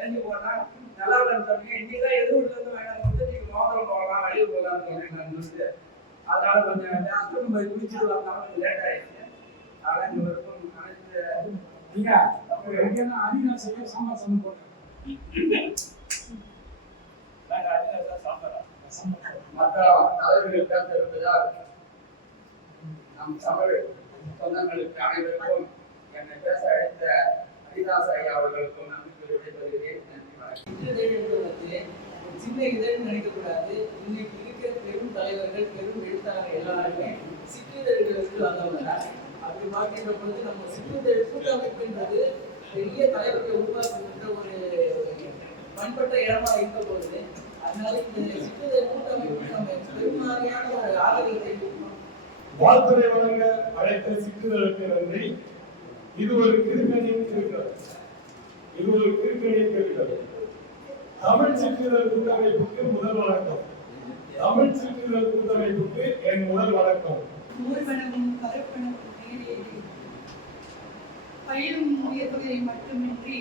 செஞ்சு போனா நல்லா சொன்னீங்க, இன்னைக்குதான் எது வீட்டுல இருந்து வாங்கி கொடுத்து நீங்க மோதிரம் போடலாம், வெளியே போகலாம்னு. அதனால கொஞ்சம் ஜாஸ்தி போய் குடிச்சிட்டு வந்தாலும் லேட் ஆயிடுச்சு. அதனால இந்த வருஷம் அனைத்து ஏன்னா அதிகாரம் சாம்பார் சாதம் போட்டேன். மற்ற தலைவர்கள் பேச இருப்பதால் நம் தமிழ் சொந்தங்களுக்கு அனைவருக்கும் என்னை பேச அழைத்த ஹரிதாஸ் ஐயா அவர்களுக்கும் நன்றி விடைபெறுகிறேன். நன்றி வணக்கம். சிற்றிதழ் என்பது ஒரு சின்ன இதழ் நினைக்கக்கூடாது. இன்னைக்கு இருக்கிற பெரும் தலைவர்கள் பெரும் எழுத்தாளர் எல்லாருமே சிற்றிதழ்களுக்கு வந்தவங்க. அப்படி பார்க்கின்ற பொழுது நம்ம சிற்றிதழ் கூட்டமைப்பு என்பது பெரிய தலைவர்களை உருவாக்குகின்ற ஒரு பண்பற்ற இடமா இருக்க போகுது. அதனால இந்த சிற்றிதழ் கூட்டமைப்பு நம்ம பெருமாறியான ஒரு ஆதரவை வாழ்த்துறை வழங்க அழைத்த சிற்றிதழுக்கு நன்றி. இது ஒரு திருக்கணியின் திருக்கிறது. இது ஒரு திருக்கணியின் திருக்கிறது. தமிழ் சிற்றிதழ் கூட்டமைப்புக்கு முதல் வணக்கம். தமிழ் சிற்றிதழ் கூட்டமைப்புக்கு என் முதல் வணக்கம். ஊர்வனமும் பரப்பனமும் நேரேறி பயிலும் உயர்வுகளை மட்டுமின்றி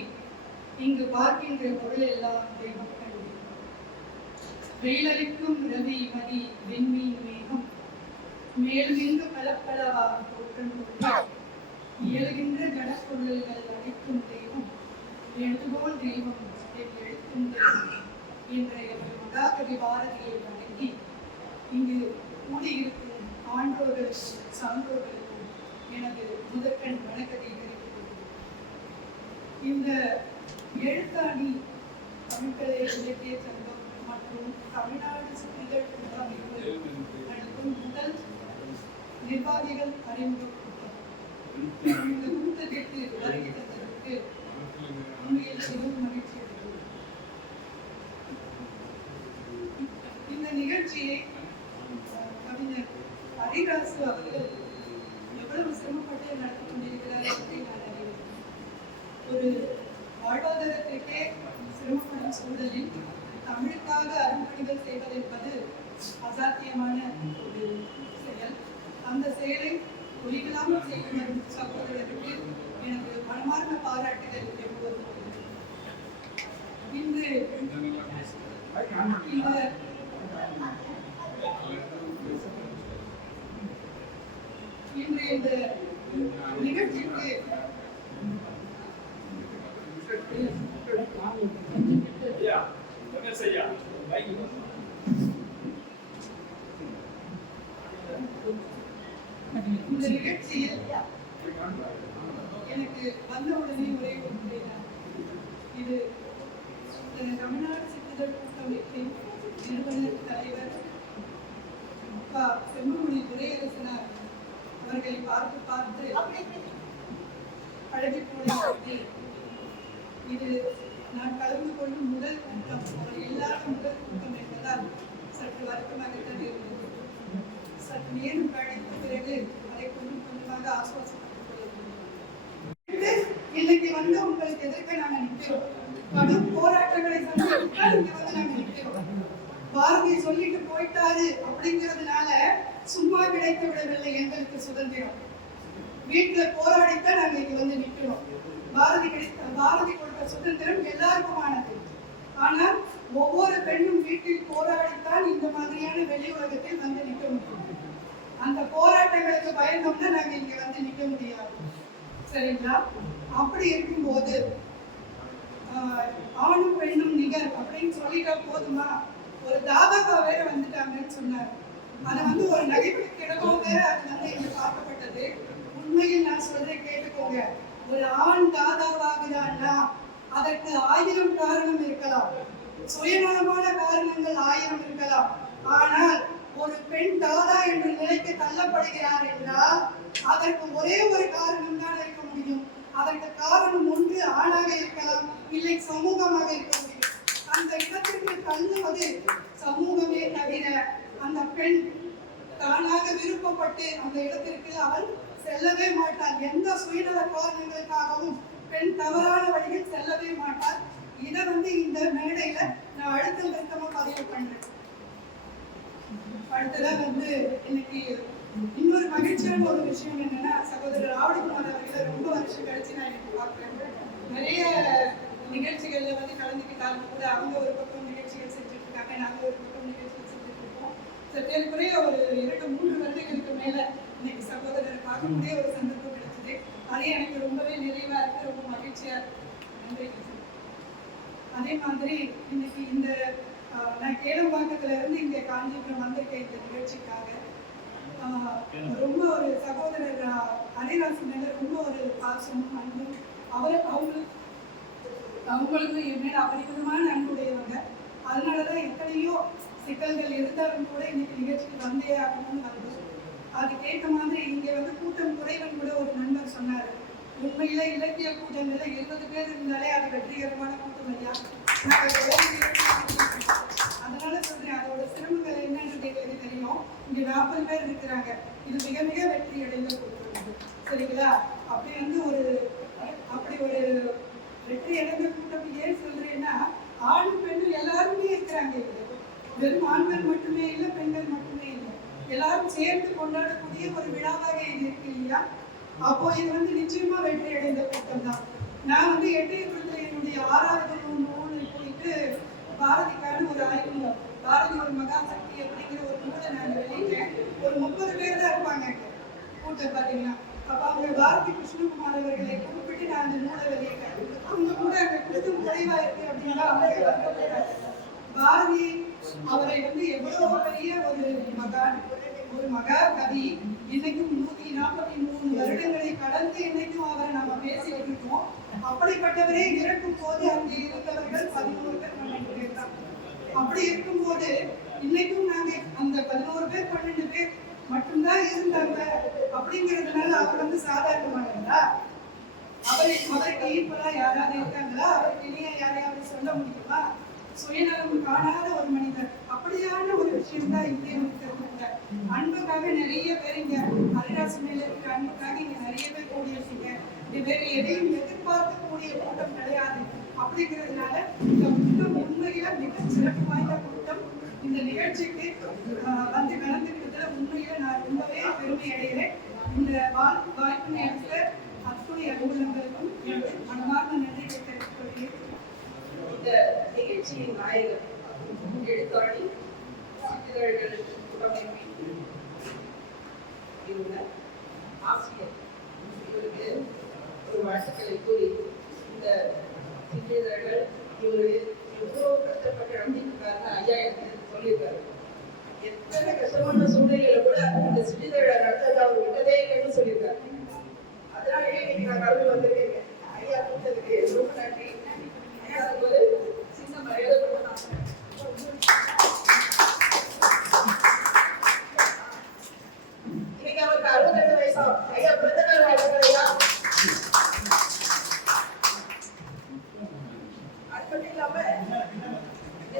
இங்கு பார்க்கின்ற பொருள் எல்லாம் தெய்வங்கள். வெயிலளிக்கும் ரவி மதி விண்மீன் மேகம் மேலுமிங்கு பலப்பலவா தோற்றம் கொண்டு இயலுகின்ற ஜனப்பொருள்கள் அளிக்கும் தெய்வம் எழுதுகோள் தெய்வம் எழுத்தும் தெய்வம் என்ற மகாகவி பாரதியை வணங்கி இங்கு கூடியிருக்கும் ஆண்டோர்களுக்கும் சான்றோர்களுக்கும் எனது முதற்கண் வணக்கத்தை தெரிவித்துள்ளேன். இந்த எழுத்தாணி தமிழ்கலை இலக்கிய சங்கம் மற்றும் தமிழ்நாடு சிற்றிதழ் கூட்டமைப்பு நடத்தும் முதல் நிர்வாகிகள் அறிமுக கூட்டம். இந்த கூட்டத்திற்கு வருகை தந்ததற்கு உண்மையில் மிகவும் மகிழ்ச்சி அடைகிறேன். இந்த நிகழ்ச்சியை கவிஞர் ஹரிதாஸ் அவர்கள் எவ்வளவு சிரமப்பட்டு நடத்தி கொண்டிருக்கிறார் என்பதை நான் அறிவேன். ஒரு வாழ்வாதாரத்திற்கே சிரமப்படும் சூழலில் தமிழுக்காக அரும்பணிகள் செய்வது என்பது அசாத்தியமான ஒரு செயல். அந்த செயலை ஒலிகளாமல் செய்து வரும் சகோதரருக்கு எனக்கு மனமார்ந்த பாராட்டுகள் எப்போதும். இன்று இந்த நிகழ்ச்சிக்கு இந்த நிகழ்ச்சியில் எனக்கு வந்த உடனே ஒரே ஒன்று, இது தமிழ்நாடு சிற்றிதழ் கூட்டமைப்பின் நிறுவனர் தலைவர் செம்மொழி துரையரசனார் அவர்களை பார்த்து பழகி போனது. இது நான் கலந்து கொள்ளும் முதல் கூட்டம், அவர் இல்லாத முதல் கூட்டம் என்பதால் சற்று வருத்தமாகத்தான் இருந்தது. சற்று நேரம் கழித்த பிறகு அதை கொஞ்சம் கொஞ்சமாக ஆசுவாசப்பட்டுக் கொள்ளுங்கள். இன்னைக்கு வந்து உங்களுக்கு எதிர்க்க நாங்கள் நிற்கிறோம். கடும் போராட்டங்களை சந்தித்தால் இங்க வந்து நாங்கள் நிற்கிறோம். பாரதி சொல்லிட்டு போயிட்டாரு அப்படிங்கிறதுனால சும்மா கிடைத்து விடவில்லை எங்களுக்கு சுதந்திரம். வீட்டுல போராடித்தான் நாங்க இங்க வந்து நிற்கிறோம். பாரதி கொடுத்த சுதந்திரம் எல்லாருக்குமானது. ஆனால் ஒவ்வொரு பெண்ணும் வீட்டில் போராடித்தான் இந்த மாதிரியான வெளி உலகத்தில் வந்து நிற்க முடியும். அந்த போராட்டங்களுக்கு பயந்தோம்னா நாங்க இங்க வந்து நிற்க முடியாது. சரிங்களா? அப்படி இருக்கும்போது ஆணும் பெண்ணும் நிகர் அப்படின்னு சொல்லிட்டா போதுமா? ஒரு தாபாக்கா வேற வந்துட்டாங்கன்னு சொன்னார். அது வந்து ஒரு நகைப்பிடமும் வேற அது வந்து இங்க பார்க்கப்பட்டது. உண்மையில் நான் சொல்றேன், கேட்டுக்கோங்க. ஒரு ஆண் தாதாவாகிறான்னா அதற்கு 1000 காரணம் இருக்கலாம், சுயநலமான காரணங்கள் 1000 இருக்கலாம். ஆனால் ஒரு பெண் தாதா என்ற நிலைக்கு தள்ளப்படுகிறார் என்றால் அதற்கு ஒரே ஒரு காரணம் தான் இருக்க முடியும். அதற்கு காரணம் ஒன்று ஆணாக இருக்கலாம், இல்லை சமூகமாக இருக்க முடியும். அந்த இடத்திற்கு தள்ளுவது சமூகமே தவிர அந்த பெண் தானாக விருப்பப்பட்டு அந்த இடத்திற்கு அவள் செல்லவே மாட்டாள். எந்த சுயநல காரணங்களுக்காகவும் பெண் தவறான வழியில் செல்லவே மாட்டாள். இதை வந்து இந்த மேடையில நான் அழுத்தம் திருத்தமா பதிவு பண்றேன். அடுத்ததான் வந்து இன்னைக்கு இன்னொரு மகிழ்ச்சியான ஒரு விஷயம் என்னன்னா, சகோதரர் ஆவடிக்குமார் அவர்களை ரொம்ப வருஷம் கழிச்சு நான் எனக்கு பார்க்கிறேன். நிறைய நிகழ்ச்சிகள்ல வந்து கலந்துக்கிட்டாலும் கூட அவங்க ஒரு பக்கம் நிகழ்ச்சிகள் செஞ்சுட்டு இருக்காங்க, நாங்க ஒரு பக்கம் நிகழ்ச்சிகள் செஞ்சுட்டு இருக்கோம். சற்றேறக்குறைய ஒரு 2-3 வருடங்களுக்கு மேல இன்னைக்கு சகோதரரை பார்க்கக்கூடிய ஒரு சந்தர்ப்பம் கிடைச்சது. அது எனக்கு ரொம்பவே நிறைவா இருக்கு, ரொம்ப மகிழ்ச்சி. மகிழ்ச்சியா இருக்கு. நன்றி. அதே மாதிரி இன்னைக்கு இந்த நான் கேளம்பாக்கத்துல இருந்து இங்க காஞ்சிபுரம் வந்திருக்கேன் இந்த நிகழ்ச்சிக்காக. ரொம்ப ஒரு சகோதரர் ஹரிராசன் மேல ரொம்ப ஒரு பாசமும் அன்பும் அவங்களுக்கும் என் மேல அபரிமிதமான அன்புடையவங்க. அதனாலதான் எத்தனையோ சிக்கல்கள் இருந்தாலும் கூட இன்னைக்கு நிகழ்ச்சிக்கு வந்தே ஆகணும்னு வந்து அதுக்கேற்ற மாதிரி இங்க வந்து கூட்டம் குறைவன் கூட ஒரு நண்பர் சொன்னாரு. உண்மையில இலக்கிய கூட்டங்கள்ல 20 பேர் இருந்தாலே அது வெற்றிகரமான கூட்டம் இல்லையா? அதனால சொல்றேன், அதோட சிரமங்கள் என்னன்றது எனக்கு தெரியும். இங்க 40 பேர் இருக்கிறாங்க. இது மிக மிக வெற்றி அடைந்த கூட்டம். சரிங்களா? அப்படி ஒரு வெற்றி அடைந்த கூட்டம் ஏன் சொல்றேன்னா, ஆணும் பெண்ணும் எல்லாருமே இருக்கிறாங்க. வெறும் ஆண்கள் மட்டுமே இல்லை, பெண்கள் மட்டுமே இல்லை, எல்லாரும் சேர்ந்து கொண்டாடக்கூடிய ஒரு விழாவாக இது இருக்கு இல்லையா? அப்போ இது வந்து நிச்சயமா வெற்றி அடைந்த கூட்டம் தான். நான் வந்து எட்டயபுரத்துல என்னுடைய 6வது நூல் போயிட்டு பாரதிக்கான ஒரு ஆய்வு, பாரதி ஒரு மகாசக்தி அப்படிங்கிற ஒரு நூலை நான் வெளியிட்டேன். ஒரு 30 பேர் தான் இருப்பாங்க கூட்டம் பார்த்தீங்கன்னா. அப்போ அவங்க பாரதி கிருஷ்ணகுமார் அவர்களை குறிப்பிட்டு நான் அந்த நூலை வெளியிட்டேன். அவங்க கூட அங்கே கூட்டம் குறைவா இருக்கு அப்படின்னா அவங்க வருத்தப்படுறாங்க. பாரதி அவரை வந்து எவ்வளவு பெரிய ஒரு மகா கவி, இன்னைக்கும் 143 வருடங்களை கடந்து இன்னைக்கும் அவரை நாம பேசிட்டு இருக்கோம். அப்படிப்பட்டவரே இறக்கும் போது அங்கே இருந்தவர்கள் 11 பேர் 12 பேர் தான். அப்படி இருக்கும்போது இன்னைக்கும் நாங்க அந்த 11 பேர் 12 பேர் மட்டும்தான் இருந்தாங்க அப்படிங்கிறதுனால அவர் வந்து சாதாரணமானதா? அவருக்கு ஈக்குவலா யாராவது இருக்காங்களா? அவருக்கு இனிய யாரையாவது சொல்ல முடியுமா? சுயநலம் காணாத ஒரு மனிதர். அப்படியான ஒரு விஷயம் தான் இங்கே இருக்கிற அன்புக்காக நிறைய பேர் இங்க ஹரிராசன் மேல இருக்கிற அன்புக்காக இங்க நிறைய பேர் கூடியிருக்கீங்க. இது வேற எதையும் எதிர்பார்க்கக்கூடிய கூட்டம் கிடையாது. அப்படிங்கிறதுனால இந்த கூட்டம் உண்மையில மிக சிறப்பு வாய்ந்த கூட்டம். இந்த நிகழ்ச்சிக்கு வந்து கலந்துக்கிறதுல உண்மையில நான் ரொம்பவே பெருமை அடைகிறேன். இந்த வாய்ப்பு எடுத்த அத்துணை அலுவலர்களுக்கும் மனமார்ந்த நன்றி தெரிவித்துக் கொள்கிறேன். இந்த நிகழ்ச்சியின் நாயகர் எழுத்தாளி சித்திரர்கள் கூட்டமைப்பின் இவர் ஆசிரியர். இவருக்கு ஒரு வாழ்த்துக்களை கூறி இந்த சித்திரர்கள் இவர் எவ்வளோ கஷ்டப்பட்டு நடத்திருக்காருன்னு ஐயா எனக்கு சொல்லியிருக்காரு. எத்தனை கஷ்டமான சூழ்நிலையில கூட இந்த சித்திரர்கள் நடத்ததை அவர் விட்டதே இல்லைன்னு சொல்லியிருக்காரு. அதனாலேயே இன்னைக்கு நான் கலந்து வந்திருக்கேன். ஐயா கூட்டத்துக்கு ரொம்ப நன்றி. சின்ன மரியாதை கொடுக்கணும். இன்னைக்கு அவருக்கு 62 வயசா. ஐயா பிறந்த நாள் வாழ்த்துக்களையா. அது மட்டும் இல்லாம இந்த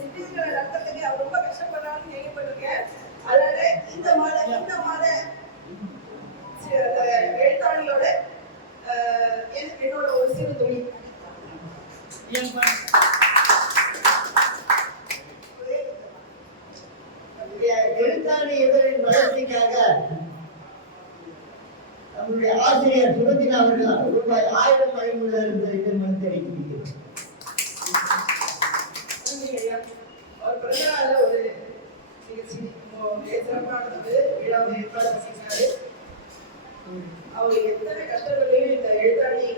சிட்டிகளை நடத்துறதுக்கு அவர் ரொம்ப கஷ்டப்படுறான்னு கேள்விப்பட்டிருக்கேன். அதனால இந்த மாத எழுத்தாளியோட என்னோட ஒரு சிறு துணி எழுத்தாளி இதழின் வளர்ச்சிக்காக நம்முடைய ஆசிரியர் சுரத்தினா அவர்கள் ரூபாய் 1000 வழங்குவதாக இருந்தது தெரிவிக்கிறது. அவர் பிறந்த நாள்ல ஒரு நிகழ்ச்சி சிறப்பானது விழாவை ஏற்பாடு செஞ்சாரு. அவர் எத்தனை கஷ்டங்களையும் இந்த எழுத்தாளி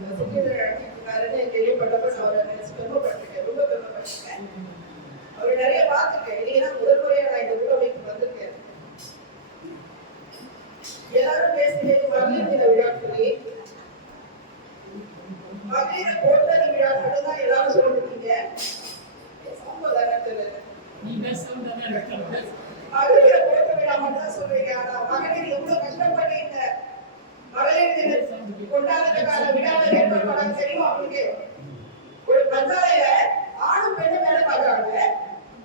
நடத்திருக்காருன்னு கேள்விப்பட்டப்ப அவரை நினைச்சு பெருமைப்பட்டிருக்கேன். ரொம்ப பெருமைப்பட்டிருக்கேன். அவர் நிறைய பார்த்துருக்கேன். இல்லைன்னா முதல் முறையா நான் இந்த கூட்டமைப்பு வந்திருக்கேன். எல்லாரும் பேசுகிறேன் மகளிர் தின விழா சொல்லி மகளிரை போட்டணி விழா மட்டும்தான் எல்லாரும் சொல்லிருக்கீங்க. மகளிரை போட்ட விழா மட்டும் சொல்றீங்க. ஆனா மகளிர் எவ்வளவு கஷ்டப்பட்டு இந்த மகளிர் தின கொண்டாடுறதுக்கான விழாவை ஏற்படுத்த தெரியுமா உங்களுக்கு? ஒரு பஞ்சாலையில ஆணும் பெண்ணும் வேலை பார்க்கறாங்க.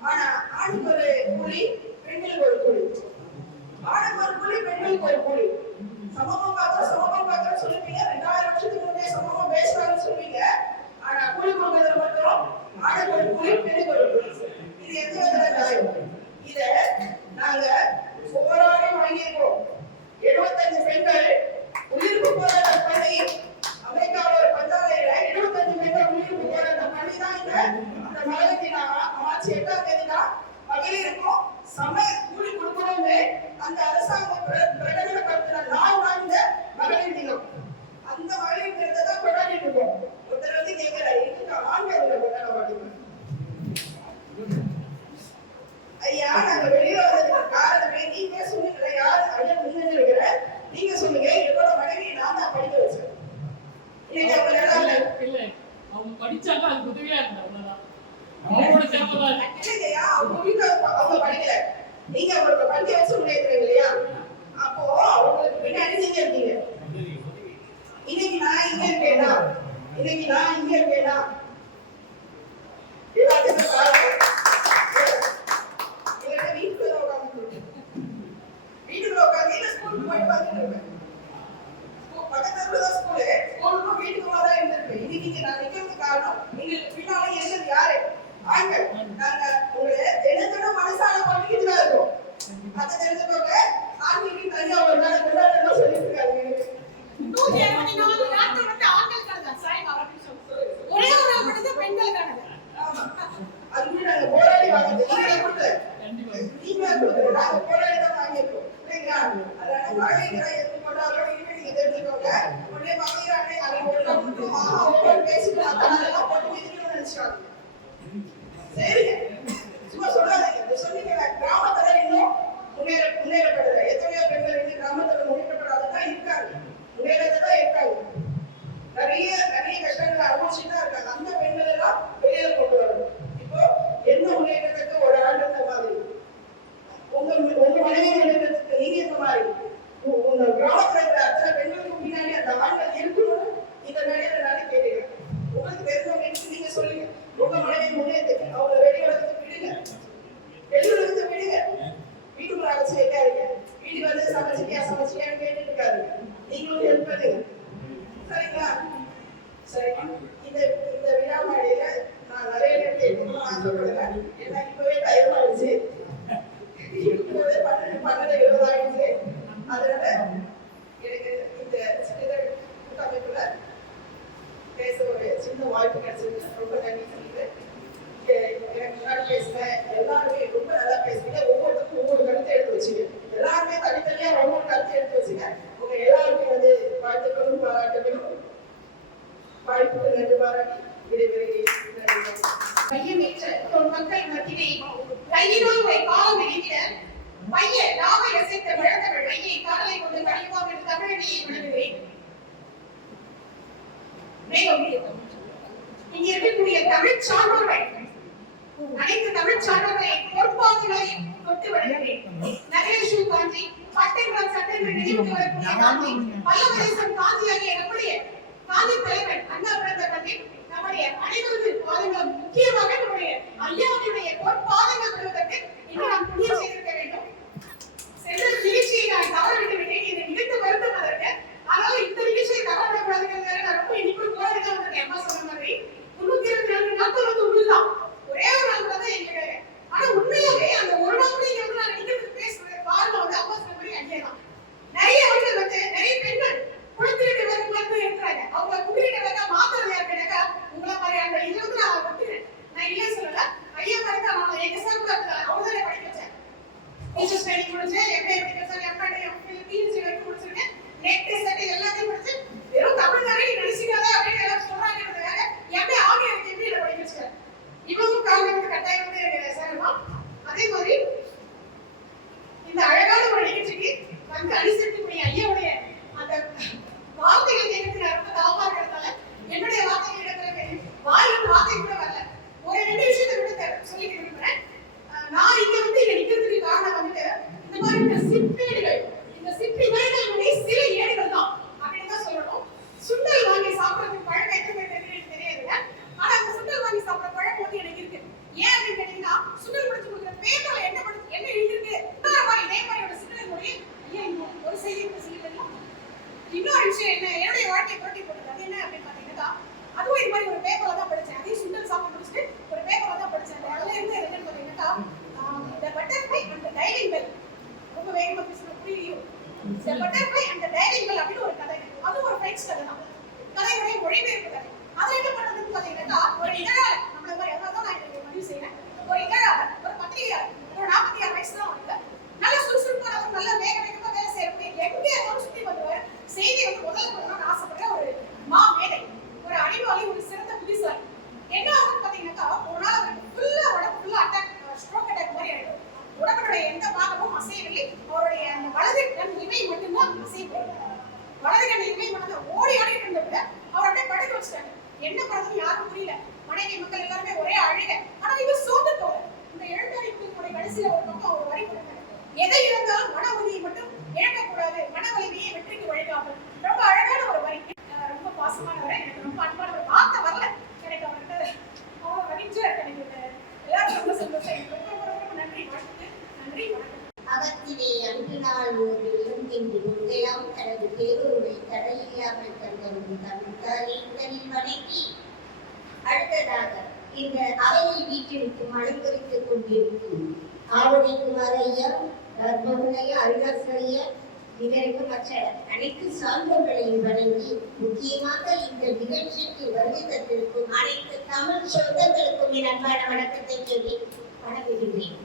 ஆனா ஆணுக்கு ஒரு கூலி, பெண்களுக்கு ஒரு கூலி. ஆணுக்கு ஒரு கூலி, பெண்களுக்கு ஒரு கூலி. சமமா பார்த்தா சொல்லுவீங்க. 2000 வருஷத்துக்கு முன்னே சமமா பேசுறாங்கன்னு சொல்லுவீங்க. ஆனா கூலி கொடுக்கறதுல மட்டும் ஆணுக்கு ஒரு கூலி, பெண்ணுக்கு ஒரு கூலி. இது எந்த விதத்துல நியாயம்? இத நாங்க போராடி வாங்கியிருக்கோம். 75 பெண்கள் உயிருக்கு போராட்டம் பண்ணி அமெரிக்காவில் ஒரு பஞ்சாலையில 75 பெண்கள் உயிருக்கு போராட்டம் பண்ணி தான் இந்த மகளிர் மார்ச் 8ஆம் தேதி தான் மகளிருக்கும் சம கூலி கொடுக்கணும்னு அந்த அரசாங்கம் பிரகடனப்படுத்தின இன்னைக்கு அவங்க நல்லா இல்ல. இல்ல அவங்க படிச்சாங்க, அது உதவியா இருந்தா அவ்வளவுதான். அவங்களோட தேவைதான். இல்லையா, அவங்க வீட்டுல அவங்க படிக்கல, நீங்க அவங்களுக்கு படிக்க வச்சு முன்னேற்றுறீங்க இல்லையா? அப்போ அவங்களுக்கு பின்னாடி நீங்க இருக்கீங்க. இன்னைக்கு நான் இங்க இருக்கேனா, இன்னைக்கு நான் இங்க இருக்கேனா, எல்லாத்துக்கும் காரணம் இல்லைன்னா வீட்டுக்குள்ள உட்காந்து வீட்டுக்குள்ள உட்காந்து இல்ல ஸ்கூலுக்கு போயிட்டு வந்துட்டு இருப்பேன். பக்கத்துல தான் ஸ்கூலுக்கும் வீட்டுக்குள்ள தான் இருந்திருப்பேன். இன்னைக்கு நான் நிக்கிறதுக்கு காரணம் எங்களுக்கு பின்னால இருந்தது யாரு? ஆண்கள். நாங்க உங்களை தினத்தினம் மனசால பண்ணிக்கிட்டு தான் இருக்கோம். அதை தெரிஞ்சுக்கோங்க. ஆண்களுக்கு தனியா ஒரு நாள் கொண்டாடணும் சொல்லிட்டு இருக்காங்க எனக்கு. 164 நாட்கள் வந்து ஆண்களுக்கானது சாய் அவர்கள் சொல்லுங்க. ஒரே ஒரு நாள் மட்டும் தான் பெண்களுக்கானது. ஆமா. அது கூட நாங்க போராடி வாங்கிட்டு நீங்க கொடுத்து நீங்க கொடுத்து நாங்க போராடி தான் வாங்கிருக்கோம். சரிங்களா? அதனால மகளிரை எது கொண்டாடுறோம் இனிமே நீங்க தெரிஞ்சுக்கோங்க. உடனே மகளிரை அதை ஒழுங்கா பேசிட்டு அதெல்லாம் போட்டு மிதிக்கணும்னு நினைச்சாங்க. சரிங்க. சும்மா சொல்லாதீங்க. சொன்னீங்க கிராமத்துல இன்னும் முன்னேறப்படல. எத்தனையோ பெண்கள் இன்னும் கிராமத்துல முன்னேற்றப்படாதான் இருக்காங்க. முன்னேறதான் இருக்காங்க. நிறைய கஷ்டங்களை அனுபவிச்சுட்டு தான் இருக்காங்க. அந்த பெண்கள் எல்லாம் வெளியில கொண்டு வரணும். இப்போ என்ன முன்னேற்றத்துக்கு ஒரு ஆண்டு இந்த மாதிரி உங்க மனைவி முன்னேற்றத்துக்கு நீங்க இந்த மாதிரி உங்க கிராமத்துல இருக்கிற அத்தனை பெண்களுக்கு பின்னாடி அந்த ஆண்கள் இருக்கணும்னு இந்த மேடையில நான் கேட்கிறேன். உங்களுக்கு தெரிஞ்சவங்க நீங்க சொல்லுங்க. உங்க மனைவி முன்னேற்றத்துக்கு அவங்க வெளியுலகத்துக்கு விடுங்க, வெளியுலகத்தை விடுங்க. வீட்டுக்குள்ள அடைச்சு வைக்காதீங்க. வீட்டுக்கு வந்து சமைச்சியான்னு கேட்டுட்டு இருக்காருங்க. நீங்களும் ஹெல்ப் பண்ணுங்க. சரிங்களா? சரி. இந்த விழா மேடையில நான் நிறைய பேருக்கு இருக்கணும்னு ஆசைப்படுறேன். ஏன்னா இப்பவே டைம் ஆயிடுச்சு. இப்பவே 12:20 ஆயிடுச்சு. அதனால எனக்கு இந்த சிறிதழ் கூட்டமைப்புல பேச ஒரு சின்ன வாய்ப்பு கிடைச்சிருக்கு. ரொம்ப நன்றி சொல்லிட்டு எனக்கு முன்னாடி பேசுன எல்லாருமே ரொம்ப நல்லா பேசுறீங்க. ஒவ்வொருத்தருக்கும் ஒவ்வொரு கருத்தை எடுத்து வச்சுங்க. எல்லாருமே தனித்தனியா ஒவ்வொரு கருத்தை எடுத்து வச்சுங்க. உங்க எல்லாருமே வந்து வாழ்த்துக்களும் பாராட்டுகளும் வாய்ப்புகள் நன்றி பாராட்டி விடைபெறுகிறேன். மையமேற்ற ஒரு மக்கள் மத்தியிலே கையினால் ஒரு காலம் இருக்கிற பையன் நாவை ரசித்த விழந்தவள் மையை காதலை கொண்டு கழிவாக என்று தமிழடியை விழுகிறேன். இங்க இருக்கக்கூடிய தமிழ் சான்றோர்கள் அனைத்து தமிழ் சான்றோர்களை பொறுப்பாளர்களை தொட்டு வருகிறேன். நகரேஷு காஞ்சி பட்டைகுளம் சட்டென்று நினைவுக்கு வரக்கூடிய காந்தி பல்லவதேசம் காந்தி ஆகிய நம்முடைய காந்தி தலைவர் அண்ணா பிறந்த கண்ணில் நம்முடைய அனைவரது பாதங்களும் முக்கியமாக நம்முடைய ஐயாவுடைய பொற்பாதங்கள் பெறுவதற்கு இன்னும் நாம் புண்ணியம் செய்திருக்க வேண்டும். சென்ற நிகழ்ச்சியை நான் தவறவிட்டு விட்டேன். இதை நிகழ்த்து வருத்தம் அதற்கு. ஆனால் இந்த நிகழ்ச்சியை தவறவிடக்கூடாதுங்கிறத நான் ரொம்ப இனிப்பு போராடிதான் வந்திருக்கேன். அம்மா சொன்ன மாதிரி 324 நாட்கள் வந்து உண்மைதான். ஒரே ஒரு நாள் தான் எங்களுக்கு. ஆனா உண்மையாவே அந்த ஒரு நாள் கூட இங்க வந்து நான் நிகழ்த்து பேசுறேன். காரணம் வந்து அம்மா சொன்ன மாதிரி ஐயா தான். நிறைய ஆண்கள் வந்து நிறைய பெண்கள் குளத்திற்கு வந்து இருக்கிற என்ன பண்றது யாருக்கும் புரியல. மனைவி மக்கள் எல்லாருமே ஒரே அழுக. ஆனா இவர் சோர்ந்து போல. இந்த எழுத்தாளர்களுடைய கடைசியில ஒரு பக்கம் ஒரு வரி கொடுத்தாங்க. எதை இழந்தாலும் மன உறுதியை மட்டும் இழக்கக்கூடாது, மன வலிமையை வெற்றிக்கு வழிகாட்டும். ரொம்ப அழகான ஒரு வரி. ரொம்ப பாசமானவரை, எனக்கு ரொம்ப அன்பானவர். வார்த்தை வரல எனக்கு அவர்கிட்ட. அவ்வளவு மகிழ்ச்சியா இருக்கு எனக்கு. எல்லாரும் ரொம்ப சந்தோஷம். ரொம்ப ரொம்ப ரொம்ப நன்றி. வாழ்த்துக்கு நன்றி. வணக்கம். அகத்திலே அன்று நாள் ஒரு இளந்தென்று கொண்டெல்லாம் தனது பேரொருமை தடையில்லாமல் தந்தவரும் தமிழ்தாரிகளில் வணங்கி, அடுத்ததாக இந்த அவையில் வீட்டிற்கு மனம் குறித்துக் கொண்டிருக்கும் ஆவணிக்குமார் ஐயா, ராஜ்மோகன் ஐயா, அருளாசன் ஐயா, இதற்கு மற்ற அனைத்து சான்றோர்களையும் வணங்கி, முக்கியமாக இந்த நிகழ்ச்சிக்கு வருகை தந்திருக்கும் அனைத்து தமிழ் சொந்தங்களுக்கும் என் அன்பான வணக்கத்தை சொல்லி வணங்குகின்றேன்.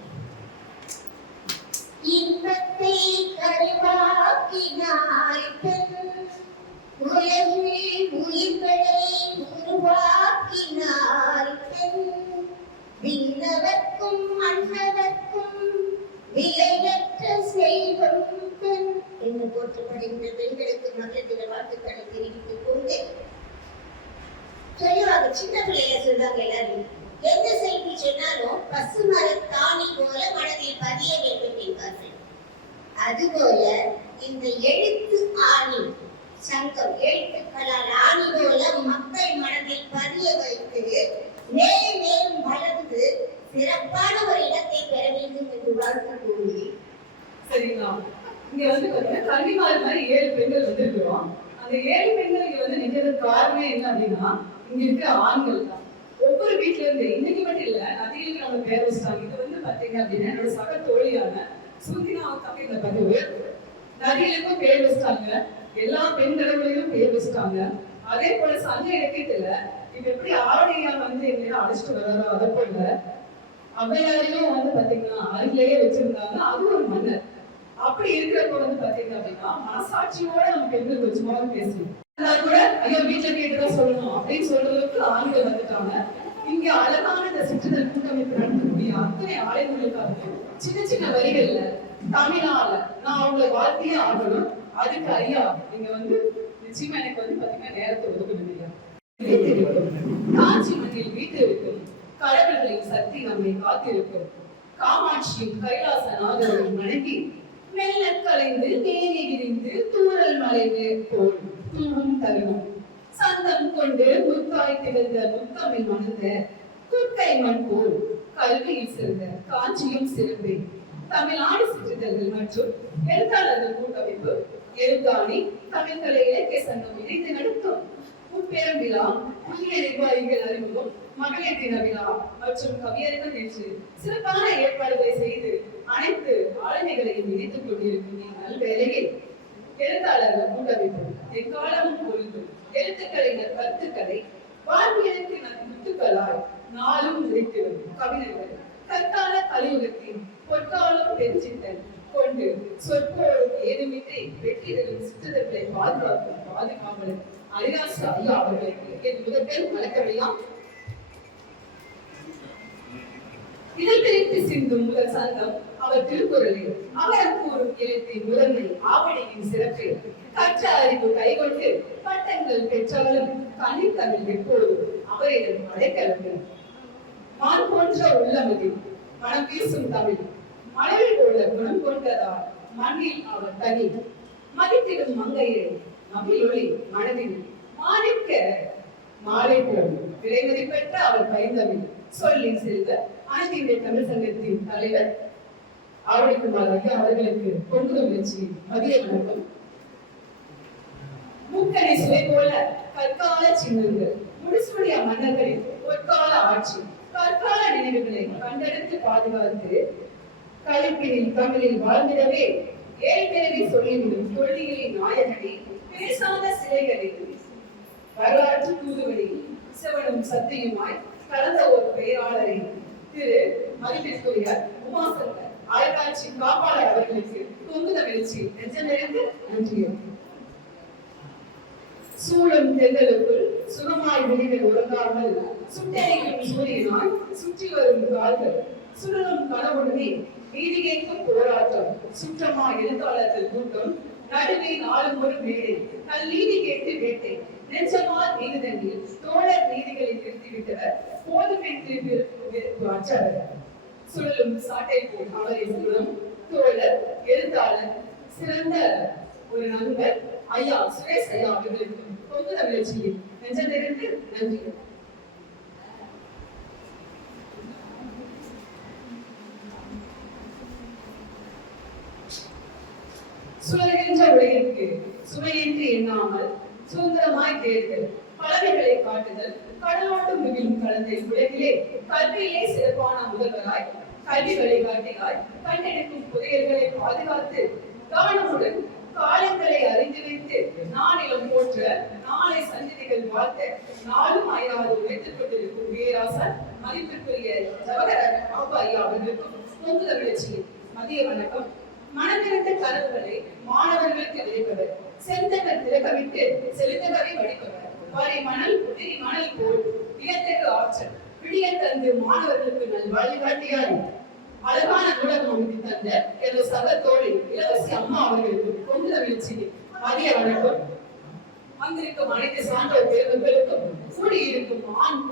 இன்பத்தை கருவாக்கினாய் பெண், உலகில் உயிர்களை உருவாக்கினாய் பெண், விண்ணவர்க்கும் மன்னவர்க்கும் விலையற்ற செல்வம் பெண் என்று போற்றப்படுகின்ற பெண்களுக்கு மகளிர் வாழ்த்துக்களை தெரிவித்துக் கொண்டு சொல்லுவாங்க. சின்ன பிள்ளைய சொல்றாங்க எல்லாரும், எந்த செய்தி சொன்னாலும் பசுமர தாணி போல மனதில் பதிய வேண்டும் என்பார்கள். அதுபோல இந்த எழுத்து ஆணி சங்கம் எழுத்துக்களால் ஆணி போல மக்கள் மனதில் பதிய வைத்து மேலும் மேலும் வளர்ந்து சிறப்பான ஒரு இடத்தை பெற வேண்டும் என்று வாழ்த்து கூறுகிறேன். சரிங்களா? இங்க வந்து கல்விமாறு மாதிரி 7 பெண்கள் வந்திருக்கிறோம். அந்த 7 பெண்கள் இங்க வந்து நிற்கிறதுக்கு காரணமே என்ன அப்படின்னா, இங்க இருக்கிற ஆண்கள் தான். ஒவ்வொரு வீட்டுல இருந்து இன்னைக்கு மட்டும் இல்ல, அதிகம் நம்ம பேர் வச்சுட்டாங்க. இது வந்து பாத்தீங்க அப்படின்னா என்னோட சக தோழியான சுந்தினாவுக்காக இந்த பதிவு. நதிகளுக்கும் பேர் வச்சுட்டாங்க, எல்லா பெண் கடவுளையும் பேர் வச்சுட்டாங்க. அதே போல சங்க இலக்கியத்துல இப்ப எப்படி ஆவணியா வந்து எங்களை அழைச்சிட்டு வர்றாரோ அதை போல ஔவையாரையும் வந்து பாத்தீங்கன்னா அருகிலேயே வச்சிருந்தாங்க. அது ஒரு மன்னர். அப்படி இருக்கிறப்ப வந்து பாத்தீங்க அப்படின்னா மனசாட்சியோட நம்ம பெண்கள் கொஞ்சமாவது பேசணும். கூட ஐயோ வீட்டுல கேட்டுதான் சொல்லணும் அப்படின்னு சொல்றதுக்கு ஆண்கள் வந்துட்டாங்க. இங்க அழகான இந்த சிற்றிதழ் கூட்டமைப்பு நடத்தக்கூடிய அத்தனை ஆலயங்களுக்காக சின்ன சின்ன வரிகள்ல தமிழால நான் அவங்களை வாழ்த்தியே ஆகணும். அதுக்கு ஐயா நீங்க வந்து நிச்சயமா எனக்கு வந்து பாத்தீங்கன்னா நேரத்தை ஒதுக்கணும் இல்லையா? காஞ்சி மண்ணில் வீட்டு இருக்கும் கடவுள்களின் சக்தி நம்மை காத்திருக்கும். காமாட்சியும் கைலாசநாதரையும் வணங்கி மெல்ல கலைந்து தேனி விரிந்து தூரல் மலைந்து போல் தூவும் தருணம். சந்தம் கொண்டு முத்தாய் திகழ்ந்த முத்தமிழ் மணந்த குற்கை மண் போல் கல்வியில் சிறந்த காட்சியும் சிறப்பு. தமிழ்நாடு சிற்றிதழ்கள் மற்றும் எழுத்தாளர்கள் கூட்டமைப்பு எழுத்தாணி தமிழ்கலை இலக்கிய சங்கம் இணைந்து நடத்தும் முப்பெரும் விழா, புதிய நிர்வாகிகள் அறிமுகம், மகளிர் தின விழா மற்றும் கவியரங்கம் என்று சிறப்பான ஏற்பாடுகளை செய்து அனைத்து ஆளுமைகளையும் இணைத்துக் கொண்டிருக்கும் நல்வேளையில் எழுத்தாளர்கள் கூட்டமைப்பு எக்காலமும் பொழுது எழுத்துக்களின் கருத்துக்களை வாழ்வியலுக்கு முத்துக்களாய் நாளும் விழித்திடும் கவிஞர்கள் தற்கால கலியுகத்தின் பொற்காலம் பெருச்சித்தன் கொண்டு சொற்போடு ஏதுமின்றி வெற்றி தரும் சிற்றிதழ்களை பாதுகாக்கும் பாதுகாவலர் அரிராசு ஐயா அவர்களுக்கு என் முதற்பெரும் வணக்கமையா. இதில் பிரித்து சிந்தும் முதல் சங்கம் அவர் திருக்குறளில் அவர் கூறும் எழுத்தின் முதன்மை ஆவணியின் சிறப்பு கற்ற அறிவு கைகொண்டு பட்டங்கள் பெற்றாலும் தனித்தமிழ் எப்போதும் அவரிடம் அடைக்கலந்து மான் போன்ற உள்ளமதில் மனம் வீசும் தமிழ் மழை போல குணம் கொண்டதால் மண்ணில் அவர் தனி மதித்திடும் மங்கையை மகிழொளி மனதில் மாணிக்க மாலை போல் விலைமதி பெற்ற அவர் பைந்தமிழ் சொல்லி செல்வ அனைத்து இந்திய தமிழ் சங்கத்தின் தலைவர் ஆவணிக்குமார் ஐயா அவர்களுக்கு கொண்டு முயற்சி மதிய வணக்கம். முக்கணி சுவை போல கற்கால சின்னங்கள் முடிசூடிய மன்னர்களின் பொற்கால ஆட்சி கற்கால நினைவுகளை கண்டெடுத்து பாதுகாத்து கலைப்பினில் தமிழில் வாழ்ந்திடவே ஏற்கனவே சொல்லிவிடும் தொழில்களின் நாயகனை பேசாத சிலைகளில் வரலாற்று தூதுகளில் சிவனும் சத்தியுமாய் கடந்த ஒரு பெயராளரை திரு மதிப்பிற்குரிய உமாசங்கர் ஆய்வாட்சி காப்பாளர் அவர்களுக்கு தொங்குத முயற்சி நெஞ்சமிருந்து நன்றி. சூழும் தென்றலுக்குள் சுகமாய் விழிகள் உறங்காமல் சுட்டெரிக்கும் சூரியனாய் சுற்றி வரும் கால்கள் சுழலும் கனவுடனே நீதி கேட்கும் போராட்டம் சுற்றமா எழுத்தாளர்கள் கூட்டம் நடுவே நாளும் ஒரு மேடை நல் நீதி கேட்டு வேட்டை நெஞ்சமார் நீதிதனில் தோழர் வந்தவர் போதுமை திருப்பி அச்சாளர் சுழலும் சாட்டை போல் அவரை சொல்லும் தோழர் எழுத்தாளர் சிறந்த ஒரு நண்பர் ஐயா சுரேஷ் ஐயா அவர்களுக்கு பொது தமிழச்சியில் நெஞ்சமிருந்து நன்றி. சுழல்கின்ற உலகிற்கு சுவையின்றி எண்ணாமல் சுதந்திரமாய் தேர்தல் பலவைகளை காட்டுதல் கடலோடு முகிலும் கலந்த உலகிலே கல்வியிலே சிறப்பான முதல்வராய் கல்வி வழிகாட்டியாய் கண்டெடுக்கும் புதையல்களை பாதுகாத்து கவனமுடன் காலங்களை அறிந்து வைத்து நானிலம் போற்ற நாளை சந்ததிகள் வாழ்த்த நாளும் அயராது உழைத்துக் கொண்டிருக்கும் வீராசன் மதிப்பிற்குரிய ஜவஹர் பாபா ஐயா அவர்களுக்கும் பொது தமிழச்சியில் மதிய வணக்கம். மனதிருந்த கனவுகளை மாணவர்களுக்கு விதைப்பவர் செந்தகர் திறக்கவிட்டு செலுத்தவரை வடிப்பவர் வரை மணல் உதிரி மணல் போல் வியத்தகு ஆற்றல் விடிய தந்து மாணவர்களுக்கு நல் வழிகாட்டியாய் அழகான நூலகம் அமைத்து தந்த எனது சக தோழி இளவரசி அம்மா அவர்களுக்கு பொது தமிழச்சியில் மதிய வணக்கம். வந்திருக்கும் அனைத்து சான்றோர் பெருமக்களுக்கும் கூடியிருக்கும் ஆண்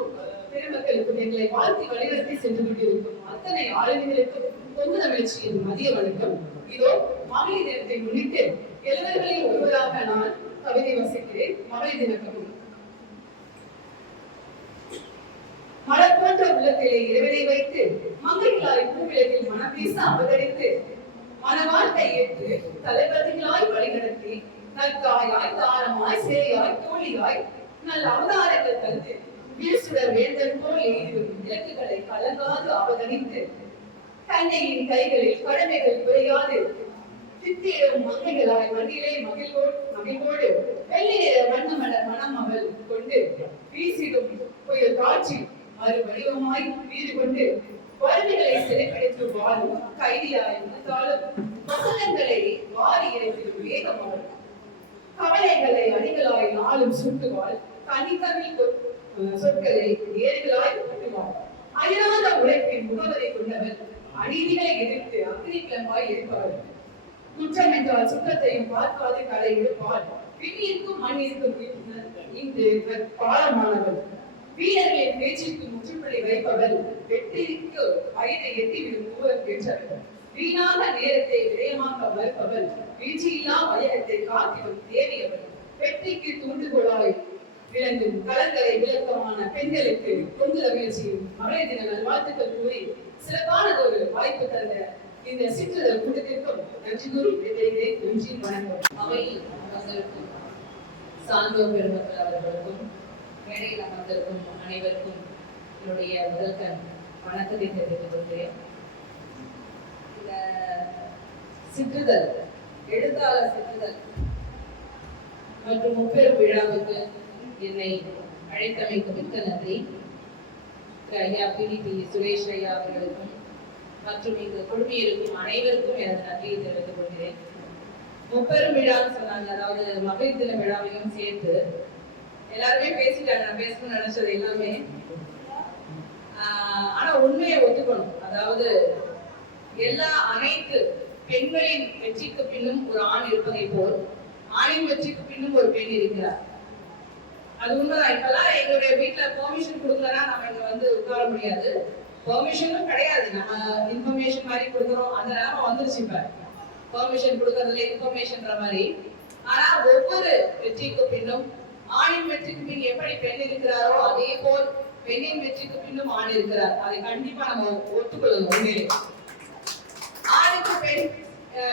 பெருமக்களுக்கும் எங்களை வாழ்த்தி வழிநடத்தி சென்று கொண்டிருக்கும் அத்தனை ஆளுநர்களுக்கும் பொது தமிழச்சியின் மதிய வணக்கம். இதோ மகளிர் தினத்தை முன்னிட்டு எழுவர்களில் ஒருவராக நான் கவிதை வசிக்கிறேன். மகளிர் தினக்கும் மலர் போன்ற உள்ளத்திலே இறைவனை வைத்து மங்கைகளாய் பூவிலகில் மனம் வீச அவதரித்து மனவாழ்க்கை ஏற்று தலைவர்களாய் வழிநடத்தி நற்காயாய் தாரமாய் சேயாய் தோழியாய் நல்ல அவதாரங்கள் தந்து வீழ்சுடர் வேந்தன் போல் எய்தும் இலக்குகளை கலங்காது அவதரித்து தந்தையின் கைகளில் கடமைகள் குறையாது சித்தியிடும் மங்கைகளாய் மண்ணிலே மகிழ்வோடு வெள்ளி நிற வண்ணமலர் மனம் அவள் கொண்டு வீசிடும் புயல் காட்சி மறு வடிவமாய் வீடு கொண்டு வறுமைகளை சிறைப்பிடித்து வாழும் கைதியாய் இருந்தாலும் வசனங்களை வாரி இறைத்திடும் வேகமாக கவலைகளை அடிகளாய் நாளும் சுட்டுவாள் தனித்தமிழ் சொற்களை ஏறுகளாய் கொட்டுவாள் அயராத உழைப்பின் முகவரை கொண்டவர் அநீதிகளை எதிர்த்து அக்னி கிளம்பாய் இருப்பார். குற்றம் என்றால் சுற்றத்தையும் பார்க்காது களை எடுப்பார். விண்ணிற்கும் மண்ணிற்கும் இன்று பாலமானவர் வீரர்களின் பேச்சுக்கு முற்றுப்புள்ளி வைப்பவர் வெற்றிக்கு வயதை எட்டிவிடும் மூவர் பெற்றவர் வீணாக நேரத்தை விரயமாக்க மறுப்பவர் வீழ்ச்சியில்லா வயகத்தை காத்திடும் தேவியவர் வெற்றிக்கு தூண்டுகோளாய் விளங்கும் கலங்களை விளக்கமான பெண்களுக்கு பொது தமிழச்சியும் மகளிர் தின நல்வாழ்த்துக்கள் கூறி சிறப்பானது ஒரு வாய்ப்பு தந்த இந்த சிற்றுதல் கூட்டத்திற்கும் நன்றி கூறி விடைபெறுகிறேன். நன்றி, வணக்கம். அவையில் அமர்ந்திருக்கும் சான்றோர் பெருமக்கள் அவர்களுக்கும் மேடையில் அமர்ந்திருக்கும் அனைவருக்கும் என்னுடைய முதல் கண் வணக்கத்தை தெரிவித்துக் கொள்கிறேன். இந்த சிற்றுதல் எழுத்தாளர் சிற்றுதல் மற்றும் முப்பெரும் விழாவுக்கு என்னை அழைத்தமைக்கு மிக்க நன்றி. ஐயா PDP சுரேஷ் ஐயா அவர்களுக்கும் மற்றும் இங்கு குழுமியிருக்கும் அனைவருக்கும் எனது நன்றியை தெரிவித்துக் கொள்கிறேன். முப்பெரும் விழான்னு சொன்னாங்க, அதாவது மகளிர் தின விழாவையும் சேர்த்து எல்லாருமே பேசிட்டாங்க. நான் பேசணும்னு நினைச்சது எல்லாமே. ஆனா உண்மையை ஒத்துக்கணும். அதாவது அனைத்து பெண்களின் வெற்றிக்கு பின்னும் ஒரு ஆண் இருப்பதை போல் ஆணின் வெற்றிக்கு பின்னும் ஒரு பெண் இருக்கிறார். அது உண்மைதான். இப்பெல்லாம் எங்களுடைய வீட்டுல பெர்மிஷன் கொடுக்கலன்னா நம்ம இங்க வந்து உட்கார முடியாது. பெர்மிஷனும் கிடையாது. நம்ம இன்ஃபர்மேஷன் மாதிரி கொடுக்குறோம். அந்த நேரம் வந்துருச்சு. இப்ப பெர்மிஷன் கொடுக்கறதுல இன்ஃபர்மேஷன்ற மாதிரி. ஆனா ஒவ்வொரு வெற்றிக்கு பின்னும் ஆணின் வெற்றிக்கு பின் எப்படி பெண் இருக்கிறாரோ அதே போல் பெண்ணின் வெற்றிக்கு பின்னும் ஆண் இருக்கிறார். அதை கண்டிப்பா நம்ம ஒத்துக்கொள்ளணும். உண்மையிலே ஆணுக்கு பெண்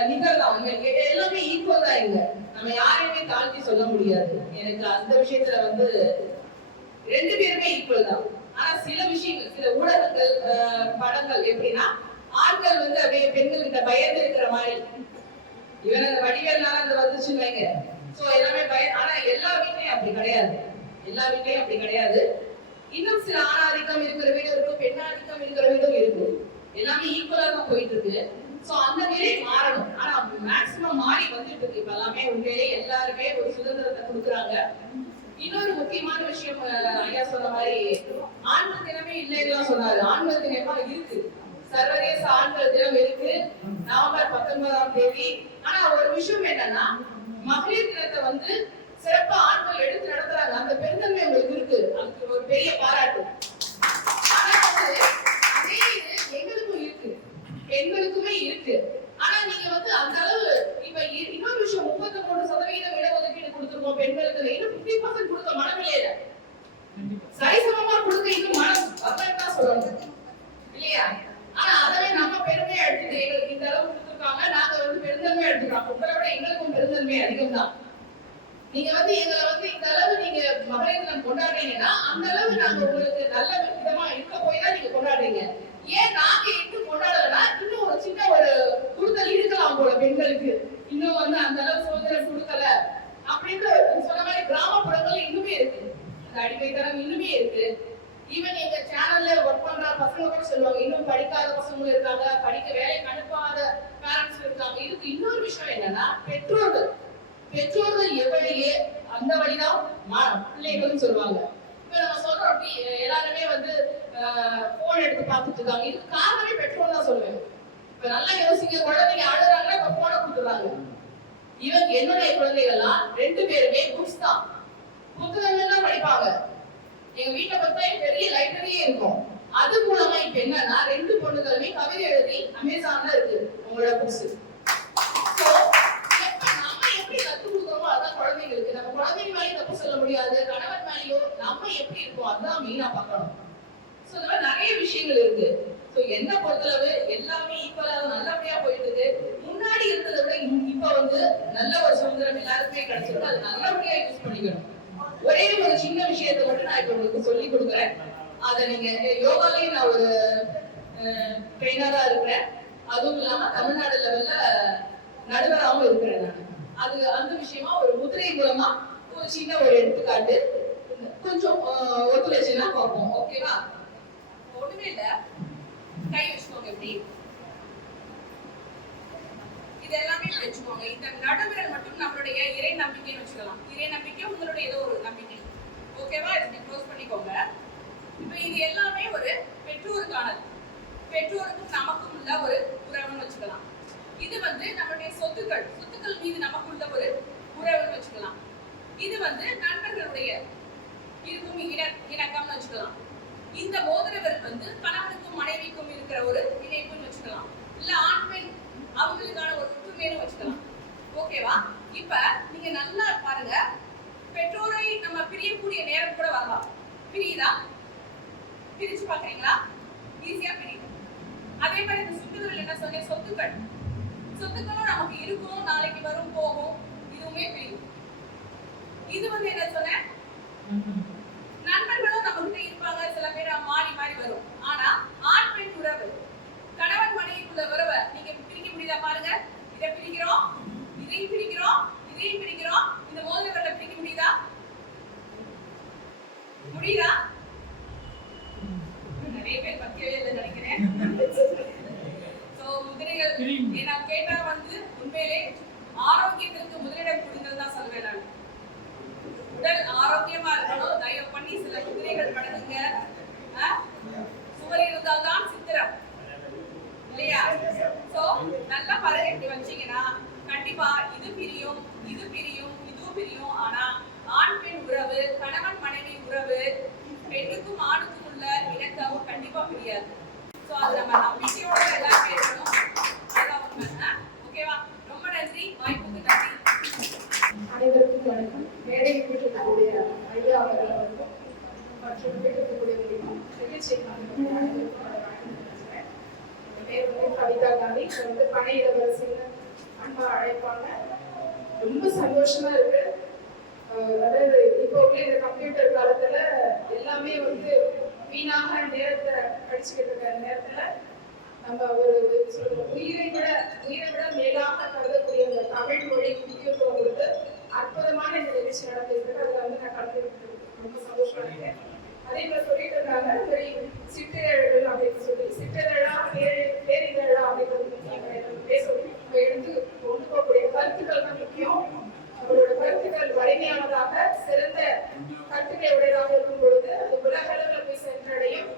நிகழ்தான். எல்லாமே ஈக்குவல் தான். இங்க நம்ம யாரையுமே தாழ்த்தி சொல்ல முடியாது. எனக்கு அந்த விஷயத்துல வந்து ரெண்டு பேருமே ஈக்குவல் தான். ஆனா சில விஷயங்கள், சில ஊடகங்கள், படங்கள் எப்படின்னா ஆண்கள் வந்து அப்படியே பெண்கள் கிட்ட பயந்து இருக்கிற மாதிரி, இவன் அந்த வடிவேல்னால அந்த வந்துச்சுன்னு வைங்க, சோ எல்லாமே ஆனா எல்லா வீட்லயும் அப்படி கிடையாது. எல்லா வீட்லயும் அப்படி கிடையாது. இன்னும் சில ஆணாதிக்கம் இருக்கிற வீடும் இருக்கு, பெண்ணாதிக்கம் இருக்கிற வீடும் இருக்கு. எல்லாமே ஈக்குவலா தான் போயிட்டு இருக்கு. சோ அந்த நிலை மாறணும். ஆனா மேக்சிமம் மாறி வந்துட்டு இருக்கு. இப்ப எல்லாமே உண்மையிலே எல்லாருமே ஒரு சுதந்திரத்தை கொடுக்குறாங்க. இன்னொரு முக்கியமான விஷயம், ஐயா சொன்ன மாதிரி ஆண்கள் தினமே இல்லைன்னு சொன்னாரு. ஆண்கள் தினமா இருக்கு. சர்வதேச ஆண்கள் தினம் இருக்கு, நவம்பர் 19ஆம் தேதி. ஆனா ஒரு விஷயம் என்னன்னா, மகளிர் தினத்தை வந்து சிறப்பா ஆண்கள் எடுத்து நடத்துறாங்க. அந்த பெருந்தன்மை உங்களுக்கு இருக்கு. அதுக்கு ஒரு பெரிய பாராட்டு. தினம் கொண்டாடுறீங்கன்னா அந்த அளவு நாங்க உங்களுக்கு நல்ல விதமா இருக்க போய் தான் நீங்க கொண்டாடுறீங்க. ஏன் நாங்க இன்னும் கொண்டாடலன்னா இன்னும் ஒரு சின்ன ஒரு குடுத்தல் இருக்கலாம் போல பெண்களுக்கு, இன்னும் வந்து அந்த அளவு சுதந்திரம் கொடுக்கல அப்படின்னு சொன்ன மாதிரி கிராமப்புறங்கள் இன்னுமே இருக்கு, அந்த அடிமைத்தனம் இன்னுமே இருக்கு. ஈவன் எங்க சேனல்ல ஒர்க் பண்ற பசங்க கூட சொல்லுவாங்க, இன்னும் படிக்காத பசங்களும் இருக்காங்க, படிக்க வேலைக்கு அனுப்பாத பேரண்ட்ஸ் இருக்காங்க. இதுக்கு இன்னொரு விஷயம் என்னன்னா பெற்றோர்கள் எவ்வளியே அந்த வழிதான் பிள்ளைகளும் சொல்லுவாங்க. இப்ப நம்ம சொல்றோம் அப்படி எல்லாருமே வந்து போன் எடுத்து பார்த்துட்டு இருக்காங்க, இதுக்கு காரணமே பெற்றோர் தான் சொல்லுவேன். இப்ப நல்லா யோசிக்க, குழந்தைங்க அழுறாங்க, இப்ப போனை கொடுத்துறாங்க. இவங்க என்னுடைய குழந்தைகள்லாம் 2 பேருமே புக்ஸ் தான், புத்தகங்கள் தான் படிப்பாங்க. எங்க வீட்டை பார்த்தா பெரிய லைப்ரரியே இருக்கும். அது மூலமா இப்ப என்னன்னா 2 பொண்ணுகளுமே கவிதை எழுதி அமேசான்ல இருக்கு உங்களோட புக்ஸ். நம்ம எப்படி கத்து கொடுக்குறோமோ அதான் குழந்தைங்களுக்கு. நம்ம குழந்தைங்க மேலேயும் தப்பு சொல்ல முடியாது, கணவன் மேலேயோ நம்ம எப்படி இருக்கோம் அதுதான் மெயினா பார்க்கணும். சோ இந்த மாதிரி நிறைய விஷயங்கள் இருக்கு. சோ என்ன பொறுத்தளவு எல்லாமே ஈக்குவலா நல்லபடியா போயிட்டு இருக்கு. முன்னாடி இருந்ததை விட இப்ப வந்து நல்ல ஒரு சுதந்திரம் எல்லாருக்குமே கிடைச்சிருக்கு. அது நல்லபடியா யூஸ் பண்ணிக்கணும். ஒரே ஒரு சின்ன விஷயத்தை மட்டும் நான் இப்ப உங்களுக்கு சொல்லி கொடுக்குறேன். அதை நீங்க யோகாலையும் நான் ஒரு ட்ரெயினரா இருக்கிறேன், அதுவும் இல்லாம தமிழ்நாடு லெவல்ல நடுவராகவும் இருக்கிறேன் நான். அது அந்த விஷயமா ஒரு முதிரை மூலமா ஒரு சின்ன ஒரு எடுத்துக்காட்டு கொஞ்சம் ஒத்துழைச்சுன்னா பார்ப்போம். ஓகேவா? ஒண்ணுமே இல்ல, கை வச்சுக்கோங்க எப்படி, இது எல்லாமே வச்சுக்கோங்க. இந்த நடுவிரல் மட்டும் நம்மளுடைய இறை நம்பிக்கைன்னு வச்சுக்கலாம். இறை நம்பிக்கை உங்களுடைய ஏதோ ஒரு நம்பிக்கை. ஓகேவா? இதை க்ளோஸ் பண்ணிக்கோங்க. இப்ப இது எல்லாமே ஒரு பெற்றோருக்கானது, பெற்றோருக்கும் நமக்கும் உள்ள ஒரு உறவுன்னு வச்சுக்கலாம். இது வந்து நம்மளுடைய சொத்துக்கள் மீது நமக்குள்ள ஒரு உறவுன்னு வச்சுக்கலாம். இது வந்து நண்பர்களுடைய இருக்கும் இணக்கம்னு வச்சுக்கலாம். இந்த மோதிரவர் வந்து கணவனுக்கும் மனைவிக்கும் இருக்கிற ஒரு இணைப்புன்னு வச்சுக்கலாம். இல்ல ஆண் பெண் அவங்களுக்கான ஒரு ஒற்றுமைன்னு வச்சுக்கலாம். ஓகேவா? இப்ப நீங்க நல்லா பாருங்க, பெற்றோரை நம்ம பிரியக்கூடிய நேரம் கூட வரலாம். பிரியுதா? பிரிச்சு பாக்குறீங்களா? ஈஸியா பிரியும். அதே மாதிரி இந்த சுற்றுகள் என்ன சொன்னேன், சொத்துக்களும் நமக்கு இருக்கும், நாளைக்கு வரும் போகும், இதுவுமே பிரியும். இது வந்து என்ன சொன்னேன், நண்பர்களும் நம்ம கிட்ட இருப்பாங்க, சில பேர் மாறி மாறி வரும். ஆனா ஆண் பெண் உறவு, கணவன் மனைவிக்குள்ள உறவை நீங்க பிரிக்க முடியுதா? பாருங்க, இதை பிரிக்கிறோம், இதையும் பிரிக்கிறோம், இதையும் பிரிக்கிறோம், இந்த மோதிரத்தை பிரிக்க முடியுதா? முடியுதா? நிறைய பேர் பத்தியவே இல்லை நினைக்கிறேன். சோ முதிரைகள் நான் கேட்டா வந்து உண்மையிலே ஆரோக்கியத்திற்கு முதலிடம் கொடுங்கள் தான் சொல்வேன் நான். உடல் ஆரோக்கியமா இருக்கணும், தயவு பண்ணி சில முதிரைகள் பழகுங்க. சுவர் இருந்தால்தான் சித்திரம் இல்லையா? சோ நல்லா பாருங்க, இப்படி வச்சீங்கன்னா கண்டிப்பா இது பிரியும், இதுவும் பிரியும். ஆனா ஆண் பெண் உறவு, கணவன் மனைவி உறவு, பெண்ணுக்கும் ஆணுக்கும் உள்ள இணக்கம் கண்டிப்பா பிரியாது. சோ அது நம்ம நம்பிக்கையோட எல்லாருமே இருக்கணும். அதான் உண்மை. ஓகேவா? ரொம்ப நன்றி, வாய்ப்புக்கு நன்றி. அனைவருக்கும் வணக்கம். மேடையில் இருக்கக்கூடிய ஐயா அவர்களுக்கும் மற்றும் இருக்கக்கூடியவர்களுக்கும் கவிதா காந்தி வந்து பனை இளவரசின்னு அன்பா அழைப்பாங்க. ரொம்ப சந்தோஷமா இருக்கு. அதாவது இப்போ உள்ள இந்த கம்ப்யூட்டர் காலத்துல எல்லாமே வந்து வீணாக நேரத்தை அடிச்சுக்கிட்டு இருக்கிற நேரத்துல நம்ம ஒரு உயிரை விட மேலாக கருதக்கூடிய அந்த தமிழ் மொழி முக்கியத்துவம் கொடுத்து அற்புதமான இந்த நிகழ்ச்சி நடந்திருக்கு. அதுல வந்து நான் கலந்துருக்கு ரொம்ப சந்தோஷமா இருக்கேன். அதே போல சொல்லிட்டு இருக்காங்க, சிற்றிதழ்கள் அப்படின்னு சொல்லி சிற்றிதழா பேரிதழா அப்படின்னு பேசணும். நம்ம எடுத்து கொண்டு போகக்கூடிய கருத்துக்கள் தான் முக்கியம். அவரோட கருத்துக்கள் வலிமையானதாக சிறந்த கருத்துக்களை உடையதாக இருக்கும் பொழுது அது உலக அளவில் போய் சென்றடையும்.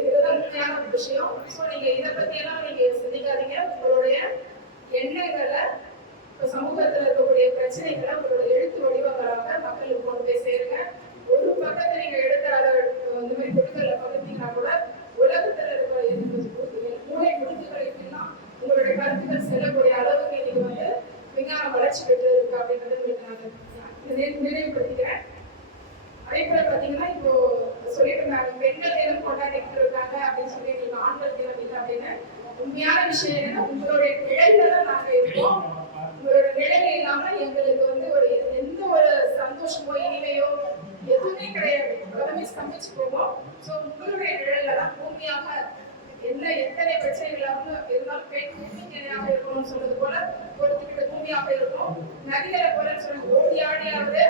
இதுதான் உண்மையான ஒரு விஷயம். ஸோ நீங்க இதை பத்தி எல்லாம் நீங்க சிந்திக்காதீங்க. உங்களுடைய எண்ணங்களை சமூகத்துல இருக்கக்கூடிய பிரச்சனைகளை உங்களோட எழுத்து வடிவங்களாக மக்களுக்கு கொண்டு போய் சேருங்க. ஒரு பக்கத்தை நீங்க எடுத்து அதை இந்த மாதிரி கொடுக்கல பகிர்ந்தீங்கன்னா கூட உலகத்துல இருக்கிற மூளை முழுக்குகளுக்கெல்லாம் உங்களுடைய கருத்துக்கள் செல்லக்கூடிய அளவுக்கு நீங்க வந்து விஞ்ஞான வளர்ச்சி பெற்று இருக்கு அப்படின்றத உங்களுக்கு நான் நினைவுபடுத்திக்கிறேன். அதே போல பாத்தீங்கன்னா இப்போ சொல்லிட்டு இருந்தாங்க பெண்கள் தினம் கொண்டாடிட்டு இருக்காங்க அப்படின்னு சொல்லி நீங்க ஆண்கள் தினம் இல்லை அப்படின்னு. உண்மையான விஷயம் என்னன்னா உங்களுடைய நிழல்ல நாங்க இருக்கோம். உங்களோட நிழல் இல்லாம எங்களுக்கு வந்து ஒரு எந்த ஒரு சந்தோஷமோ இனிமையோ கிடையாது. உலகமே ஸ்தம்பிச்சு போகும். ஸோ உங்களுடைய நிழல்ல தான் பூமியாக எத்தனை பிரச்சனைகளாக இருந்தாலும் பெண் பூமியாக இருக்கணும்னு சொல்றது போல ஒருத்திக்கிட்ட பூமியாக இருக்கும். நதிகளை போல சொல்லி ஓடி ஆடியாவது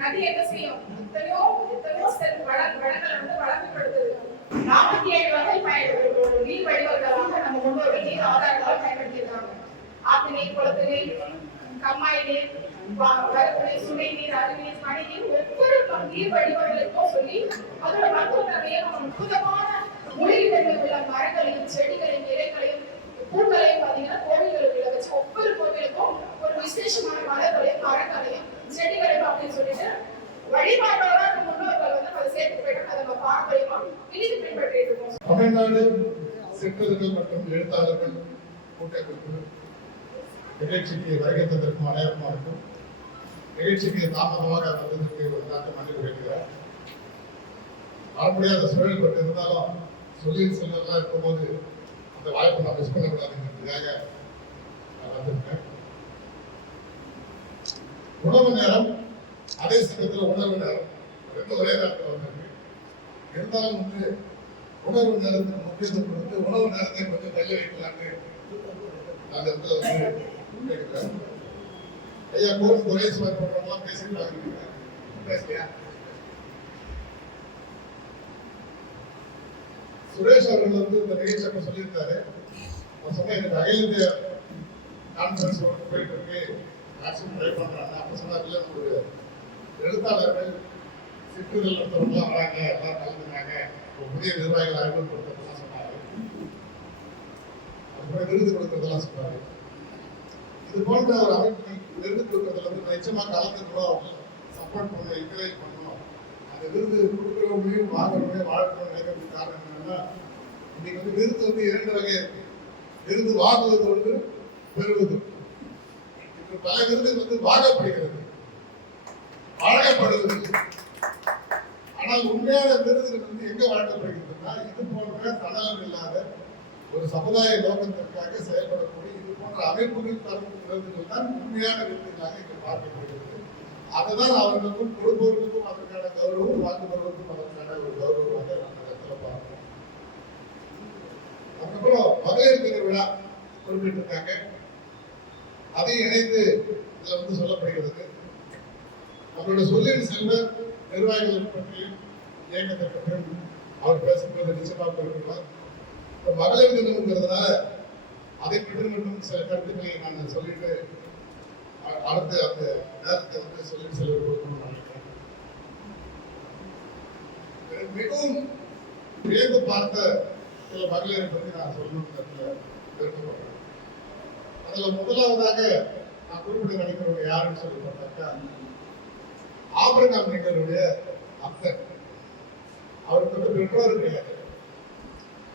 நதி என்ன செய்யும்? எத்தனையோ வளங்களை வளர்க்கப்படுத்துது. 47 வகை நீர் வடிவங்களாக நம்ம முன்னோர்கள் நீர் ஆதாரங்களாக பயன்படுத்தியிருக்காங்க. ஆத்து நீர், குளத்து நீர், கம்மாய் நீர், வரப்பு நீர், சுனை நீர், அருநீர், மழை நீர், ஒவ்வொரு நீர் வடிவங்களுக்கும் சொல்லி அதோட மருத்துவ நம்ம அற்புதமான மூலிகைகளில் உள்ள மரங்களையும் செடிகளையும் இலைகளையும் பூக்களையும் பார்த்தீங்கன்னா கோவில்களுக்குள்ள வச்சு ஒவ்வொரு கோவிலுக்கும் ஒரு விசேஷமான மலர்களையும் மரங்களையும் செடிகளையும் அப்படின்னு சொல்லிட்டு வழிபாட்டோட முன்னோர்கள் அதை சேர்த்து போயிட்டு அதை நம்ம பார்க்கலையுமா இன்னைக்கு பின்பற்றிட்டு இருக்கோம். தமிழ்நாடு சிற்றர்கள் மற்றும் எழுத்தாளர்கள் கூட்டத்திற்கு நிகழ்ச்சிக்கு வருகை தந்ததற்கும் அனைவருக்கும் இருக்கும். நிகழ்ச்சிக்கு தாமதமாக வந்ததற்கு ஒரு நாட்டு மன்னிப்பு கேட்கிறார். முடியாத சூழல் பட்டு இருந்தாலும் சொல்லி செல்வதெல்லாம் இருக்கும்போது அந்த வாய்ப்பை நான் மிஸ் பண்ணக்கூடாதுங்கிறதுக்காக நான் வந்திருக்கேன். உணவு நேரம் அதே சமயத்தில் உணவு நேரம் ரெண்டு ஒரே நேரத்தில் வந்திருக்கு. இருந்தாலும் உணவு நேரத்துக்கு முக்கியத்துவம் கொடுத்து உணவு நேரத்தை கொஞ்சம் தள்ளி வைக்கலான்னு அந்த இடத்துல கேட்கிறேன். ஐயா கோவில் துரைசுவர் போன்றவங்களாம் பேசிட்டு பேசலையா? சுரேஷ் அவர்கள் இந்த நிகழ்ச்சியை சொல்லியிருந்தாரு. அவர் சொன்ன எனக்கு அகில இந்திய கான்ஃபரன்ஸ் போயிட்டு இருக்கு, மேக்சிமம் ட்ரை பண்றாங்க. அப்ப சொன்னார்ல ஒரு எழுத்தாளர்கள் சிற்றுதல் நடத்துறவங்களாம் வராங்க, எல்லாம் கலந்துக்கிறாங்க, புதிய நிர்வாகிகள் அறிமுகப்படுத்துறதுலாம் சொன்னாரு. அதுக்கப்புறம் விருது கொடுக்கறதெல்லாம் சொன்னாரு. இது போன்ற ஒரு அமைப்பு விருது கொடுக்கறதுல நிச்சயமா கலந்துக்கணும், சப்போர்ட் பண்ணணும், என்கரேஜ் பண்ணணும். அந்த விருது கொடுக்குறவங்களையும் வாங்குறவங்களையும் வாழ்க்கணும்னு நினைக்கிறதுக்கு காரணம் என்னன்னா, இன்னைக்கு விருது இரண்டு வகை இருக்கு. விருது வாங்குவது பெறுவது. பல விருது வாங்கப்படுகிறது, வழங்கப்படுவது. ஆனால் உண்மையான விருதுகள் எங்க வழங்கப்படுகிறதுனா, இது போன்ற தன்னலம் இல்லாத ஒரு சமுதாய நோக்கத்திற்காக செயல்படக்கூடிய இது போன்ற அமைப்புகள் தரும் விருதுகள் தான் உண்மையான விருதுகளாக இங்கு பார்க்கப்படுகிறது. அதுதான் அவர்களுக்கும் கொடுப்பவர்களுக்கும் அதற்கான கௌரவம், வாங்குபவர்களுக்கும் அதற்கான ஒரு கௌரவமாக அந்த இடத்துல பார்க்கிறோம். அதுக்கப்புறம் மகளிர் தின விழா குறிப்பிட்டிருக்காங்க. அதையும் இணைந்து இதுல சொல்லப்படுகிறது. நம்மளுடைய சொல்லின் செல்வர் நிர்வாகிகளை பற்றி இயக்கத்திற்கு பின் அவர் பேசும்போது நிச்சயமாக இருக்கிறார். மகளிர் தினம்ங்கிறதுனால அதை பற்றி மட்டும் சில கருத்துக்களை நான் சொல்லிட்டு அடுத்து அந்த நேரத்தை சொல்லின் செல்வர் கொடுக்கணும்னு நினைக்கிறேன். மிகவும் வியந்து பார்த்த சில மகளிரை பற்றி நான் சொல்லணும்னு விருப்பப்படுறேன். அதுல முதலாவதாக நான் குறிப்பிட நினைக்கிறவங்க யாருன்னு சொல்லி பார்த்தாக்கா, ஆபிரகாம் லிங்கனுடைய அத்தை. அவருக்கு பெற்றோர் கிடையாது,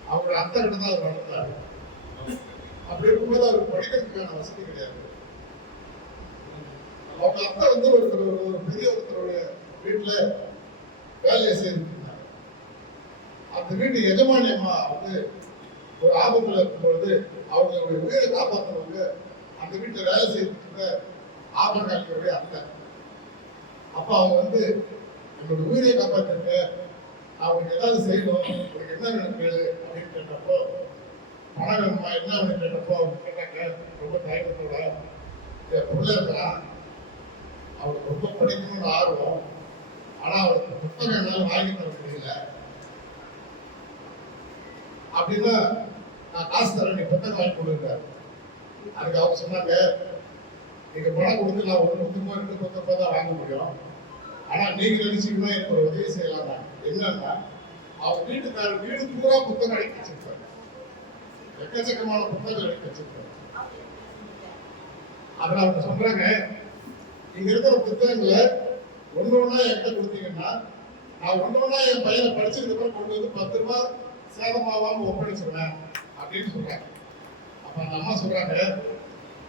அவருடைய அத்தை கிட்ட தான் அவர் வளர்ந்தார். அப்படி இருக்கும்போது அவருக்கு படிக்கிறதுக்கான வசதி கிடையாது. அவங்க அத்தை ஒரு பெரிய ஒருத்தருடைய வீட்டுல வேலையை செய்திருந்தாங்க. அந்த வீட்டு எஜமானி அம்மா ஒரு ஆபத்துல இருக்கும்பொழுது அவங்களுடைய உயிரை காப்பாற்றுறவங்க அந்த வீட்டுல வேலை செய்யறதுக்கு ஆபரகாலியுடைய அத்தை. அப்ப அவங்க என்னோட உயிரை காப்பாற்றுங்க, அவங்களுக்கு ஏதாவது செய்யணும், உங்களுக்கு என்ன வேணும் கேளு அப்படின்னு கேட்டப்போ, பணம் வேணுமா என்ன வேணும் கேட்டப்போ அவங்க கேட்டாங்க ரொம்ப தயக்கத்தோட, பிள்ளை இருக்கலாம், அவருக்கு ரொம்ப படிக்கணும்னு ஆர்வம், ஆனா அவருக்கு புத்தகம் என்னாலும் வாங்கி தர முடியல. அப்படின்னா நான் காசு தரேன், நீ புத்தகம் வாங்கி கொடுங்க. அதுக்கு அவங்க சொன்னாங்க, நீங்க பணம் கொடுத்து நான் ஒரு புத்தகமா 2 புத்தகமா தான் வாங்க முடியும். ஆனா நீங்க நினைச்சீங்கன்னா எனக்கு ஒரு உதவி செய்யலாம் தான். என்னன்னா, அவங்க வீட்டுக்காரர் வீடு பூரா புத்தகம் அடிக்க வச்சிருக்காரு, எக்கச்சக்கமான புத்தகங்கள் அடிக்க வச்சிருக்காரு. அதுல அவங்க சொல்றாங்க, இங்க இருக்கிற புத்தகங்களை ஒண்ணு ஒண்ணா என்கிட்ட கொடுத்தீங்கன்னா நான் ஒண்ணு ஒண்ணா என் பையனை படிச்சதுக்கு கொண்டு 10 ரூபாய் சேதமாவாம ஒப்படைச்சிருவேன் அப்படின்னு சொல்றாங்க. அப்ப அந்த அம்மா சொல்றாங்க,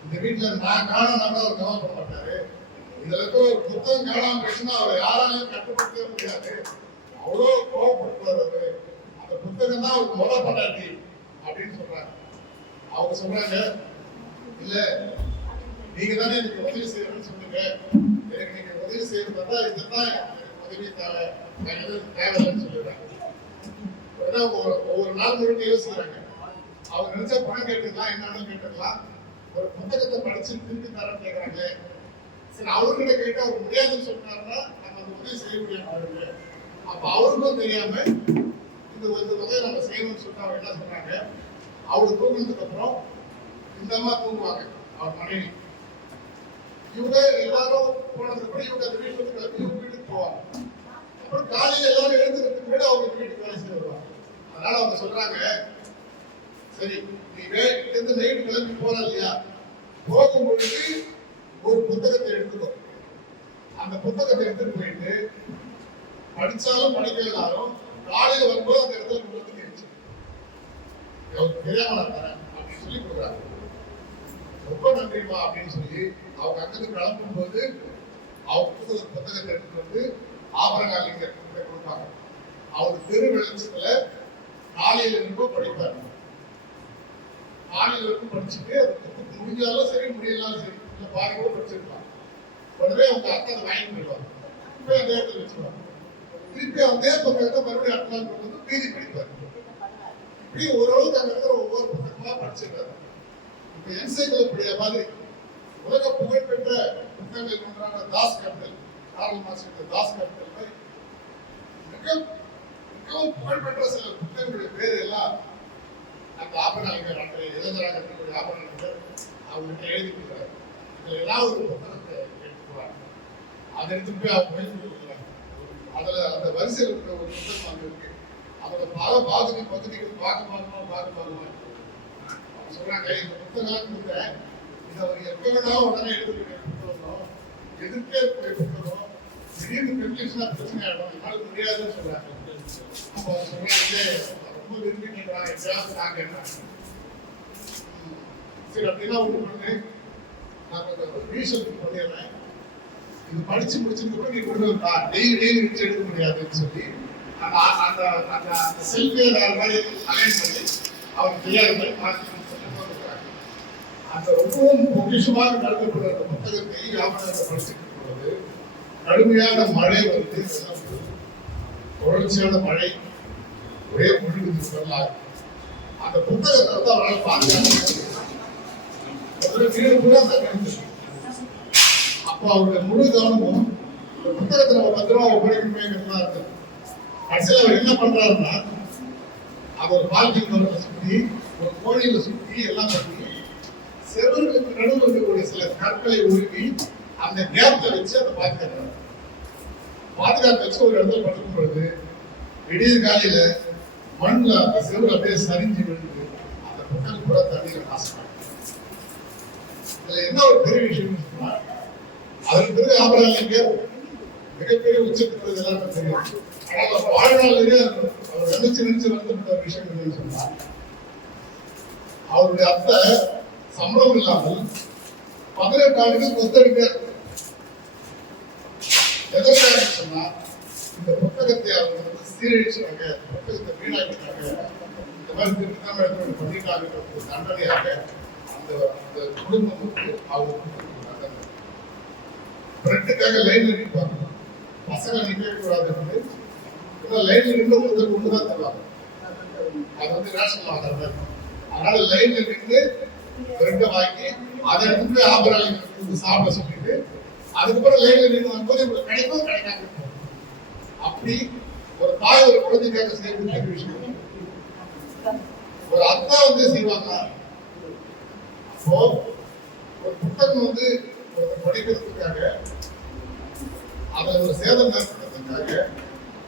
இந்த வீட்டுல நான் காணாம அவர் கவலைப்பட மாட்டாரு, இதுல இருக்க ஒரு புத்தகம் காணாம போச்சுன்னா அவர் யாராலையும் கட்டுப்படுத்தவே முடியாது, அவ்வளோ கோவப்படுத்துவார் அவரு. அந்த புத்தகம் தான் அவருக்கு முதல் பண்ணாட்டி அப்படின்னு சொல்றாங்க. அவங்க சொல்றாங்க, இல்ல நீங்க தானே எனக்கு உதவி செய்யணும்னு சொன்னீங்க, எனக்கு நீங்க உதவி செய்யறதா இதுதான் பதவி தேவையில்லைன்னு சொல்லிடுறாங்க. ஒவ்வொரு நாள் முழுக்க யோசிக்கிறாங்க. அவங்க நினைச்சா பணம் கேட்டுக்கலாம், என்னன்னு கேட்டுக்கலாம். ஒரு புத்தகத்தை படிச்சு திருப்பி தரேன்னு கேட்கறாங்க. சரி, அவர்கிட்ட கேட்டு அவர் முடியாதுன்னு சொன்னாருன்னா நம்ம அந்த உதவி செய்ய முடியாது. அப்ப அவருக்கும் தெரியாம இந்த உதவி நம்ம செய்யணும்னு சொல்லிட்டு அவர் என்ன சொன்னாங்க, அவரு தூங்கினதுக்கு அப்புறம் இந்த அம்மா தூங்குவாங்க, அவர் மனைவி. இவங்க எல்லாரும் போனதுக்கு அப்புறம் இவங்க அந்த வீட்டுக்கு போவாங்க. அப்புறம் காலையில எல்லாரும் எழுந்துக்கிறதுக்கு முன்னாடி அவங்க வீட்டுக்கு வேலை செய்ய வருவாங்க. அதனால அவங்க சொல்றாங்க, சரி நீ வீட்டுல நைட்டு கிளம்பி போற இல்லையா, போகும் பொழுது ஒரு புத்தகத்தை எடுத்துக்கோ. அந்த புத்தகத்தை எடுத்துட்டு போயிட்டு படிச்சாலும் படிக்கலாலும் காலையில வரும்போது அந்த இடத்துல புத்தகத்தை எடுத்து தெரியாம நான் தரேன் அப்படின்னு சொல்லி கொடுக்குறாங்க. ரொம்ப நன்றிமா அப்படின்னு சொல்லி அவங்க அங்கிருந்து கிளம்பும் போது அவங்க புத்தகத்தை எடுத்துட்டு வந்து ஆபரகாலிங்க கொடுப்பாங்க. அவர் தெரு வெளிச்சத்துல காலையில இருந்தும் படிப்பாரு. காலையில இருக்கும் படிச்சுட்டு அது புத்தகம் முடிஞ்சாலும் சரி, முடியலாம் சரி, இல்ல பாதி கூட படிச்சிருக்கலாம். உடனே அவங்க அக்கா அதை வாங்கி போயிடுவாங்க, போய் அந்த இடத்துல வச்சுருவாங்க. திருப்பி அதே புத்தகத்தை மறுபடியும் அடுத்த நாள் கொண்டு வந்து மீதி படிப்பாரு. இப்படி ஓரளவுக்கு அங்க இருக்கிற ஒவ்வொரு புத்தகமா படிச்சிருக்காரு. இப்ப என்சைக்ளோபீடியா மாதிரி உலக புகழ்பெற்ற புத்தகங்கள் ஒன்றான Das capital, Karl Marx Das capital மாதிரி மிகவும் புகழ்பெற்ற சில புத்தகங்களுடைய பேர் எல்லாம் அந்த ஆபரணங்கள் அந்த இளைஞராக இருக்கக்கூடிய ஆபரணங்கள் அவங்ககிட்ட எழுதி கொடுக்குறாரு. இதுல ஏதாவது ஒரு புத்தகத்தை எடுத்துக்குவாங்க, அதை எடுத்துட்டு போய் அவங்க முயற்சி கொடுக்குறாங்க. அதுல அந்த வரிசையில் இருக்கிற ஒரு புத்தகம் அங்க இருக்கு. அதோட பல பகுதிகள் பார்க்க சொல்றாங்க, இந்த புத்தகம் கொடுத்தேன், இதை அவர் எப்ப வேணாலும் உடனே எடுத்துக்கூடிய புத்தகம், எதிர்க்கே இருக்கக்கூடிய புத்தகம், திடீர்னு கன்ஃபியூஷனா பிரச்சனை ஆயிடும், என்னால முடியாதுன்னு சொல்றாங்க. அப்போ சொல்றாங்க, ரொம்ப விரும்பி கேட்கறாங்க, எப்பயாவது நான் கேட்கறேன். சரி, அப்படின்னா ஒண்ணு பண்ணு, நான் ரீசர்ச் பண்ணிடுறேன், இது படிச்சு முடிச்சதுக்கு நீ கொண்டு வந்தா டெய்லி வச்சு எடுக்க முடியாதுன்னு சொல்லி அந்த செல்ஃபே வேற மாதிரி அலைன் பண்ணி அவர் தெரியாத மாதிரி மாற்றி அந்த ரொம்பவும் பொக்கிஷமாக கருதப்படுற அந்த புத்தகத்தை ஆவணத்தை படிச்சுட்டு போது கடுமையான மழை வந்து தொடர்ச்சியான மழை ஒரே மொழி சொல்லலாம். அந்த புத்தகத்தை வந்து அவரால் பாதுகாக்க வீடு கூட தகவல். அப்போ அவருடைய முழு கவனமும் புத்தகத்தை நம்ம பத்திரமா ஒப்படைக்கணுமேங்கிறதா இருக்கு. கடைசியில் அவர் என்ன பண்றாருன்னா, அது ஒரு பால்கனி மரத்தை சுற்றி ஒரு கோழியில சுற்றி எல்லாம் பண்ணி செவர்களுக்கு நடுவில் இருக்கக்கூடிய சில கற்களை உருவி அந்த கேப்ல வச்சு அதை பாதுகாக்கிறார். பாதுகாப்பு வச்சு ஒரு இடத்துல படுக்கும் பொழுது விடிய காலையில மண்ல அந்த செவரு அப்படியே சரிஞ்சு விழுந்து அந்த புத்தகம் கூட தண்ணியில நாசமாயிடும். இதுல என்ன ஒரு பெரிய விஷயம் சொன்னா, அதற்கு பிறகு ஆபரகாலிங்க மிகப்பெரிய உச்சத்துக்கு எல்லாருமே தெரியும். ஆனால் வாழ்நாளிலேயே அவர் நினைச்சு வந்துட்ட விஷயம் என்னன்னு சொன்னா, அவருடைய அத்தை சம்பளம் இல்லாமல் 18 ஆண்டுகள் கொத்தடிக்க எதற்காக சொன்னா, இந்த புத்தகத்தை அவங்க சீரழிச்சாங்க, புத்தகத்தை வீணாக்கிட்டாங்க, இந்த மாதிரி திருத்தம் எடுத்து பண்ணிட்டாங்க தண்டனையாக அந்த குடும்பத்துக்கு அவங்க பிரெட்டுக்காக லைன்ல நிற்பாங்க. பசங்க நிற்க கூடாது, லைன்ல நின்று ஒருத்தருக்கு ஒண்ணுதான் தருவாங்க. அது வந்து ரேஷன் ஆகிற அதனால லைன்ல நின்று பிரெட்டை வாங்கி அதை எடுத்து ஆபரணங்களுக்கு சாப்பிட சொல்லிட்டு அதுக்கப்புறம் லைன்ல நின்று வரும்போது இவங்களுக்கு கிடைக்கும் கிடைக்காம இருக்கும். அப்படி ஒரு தாய் ஒரு குழந்தைக்காக செய்யக்கூடிய விஷயம் ஒரு அத்தா வந்து செய்வாங்க. அப்போ ஒரு புத்தகம் வந்து படிக்கிறதுக்காக அதை ஒரு சேதம் ஏற்படுறதுக்காக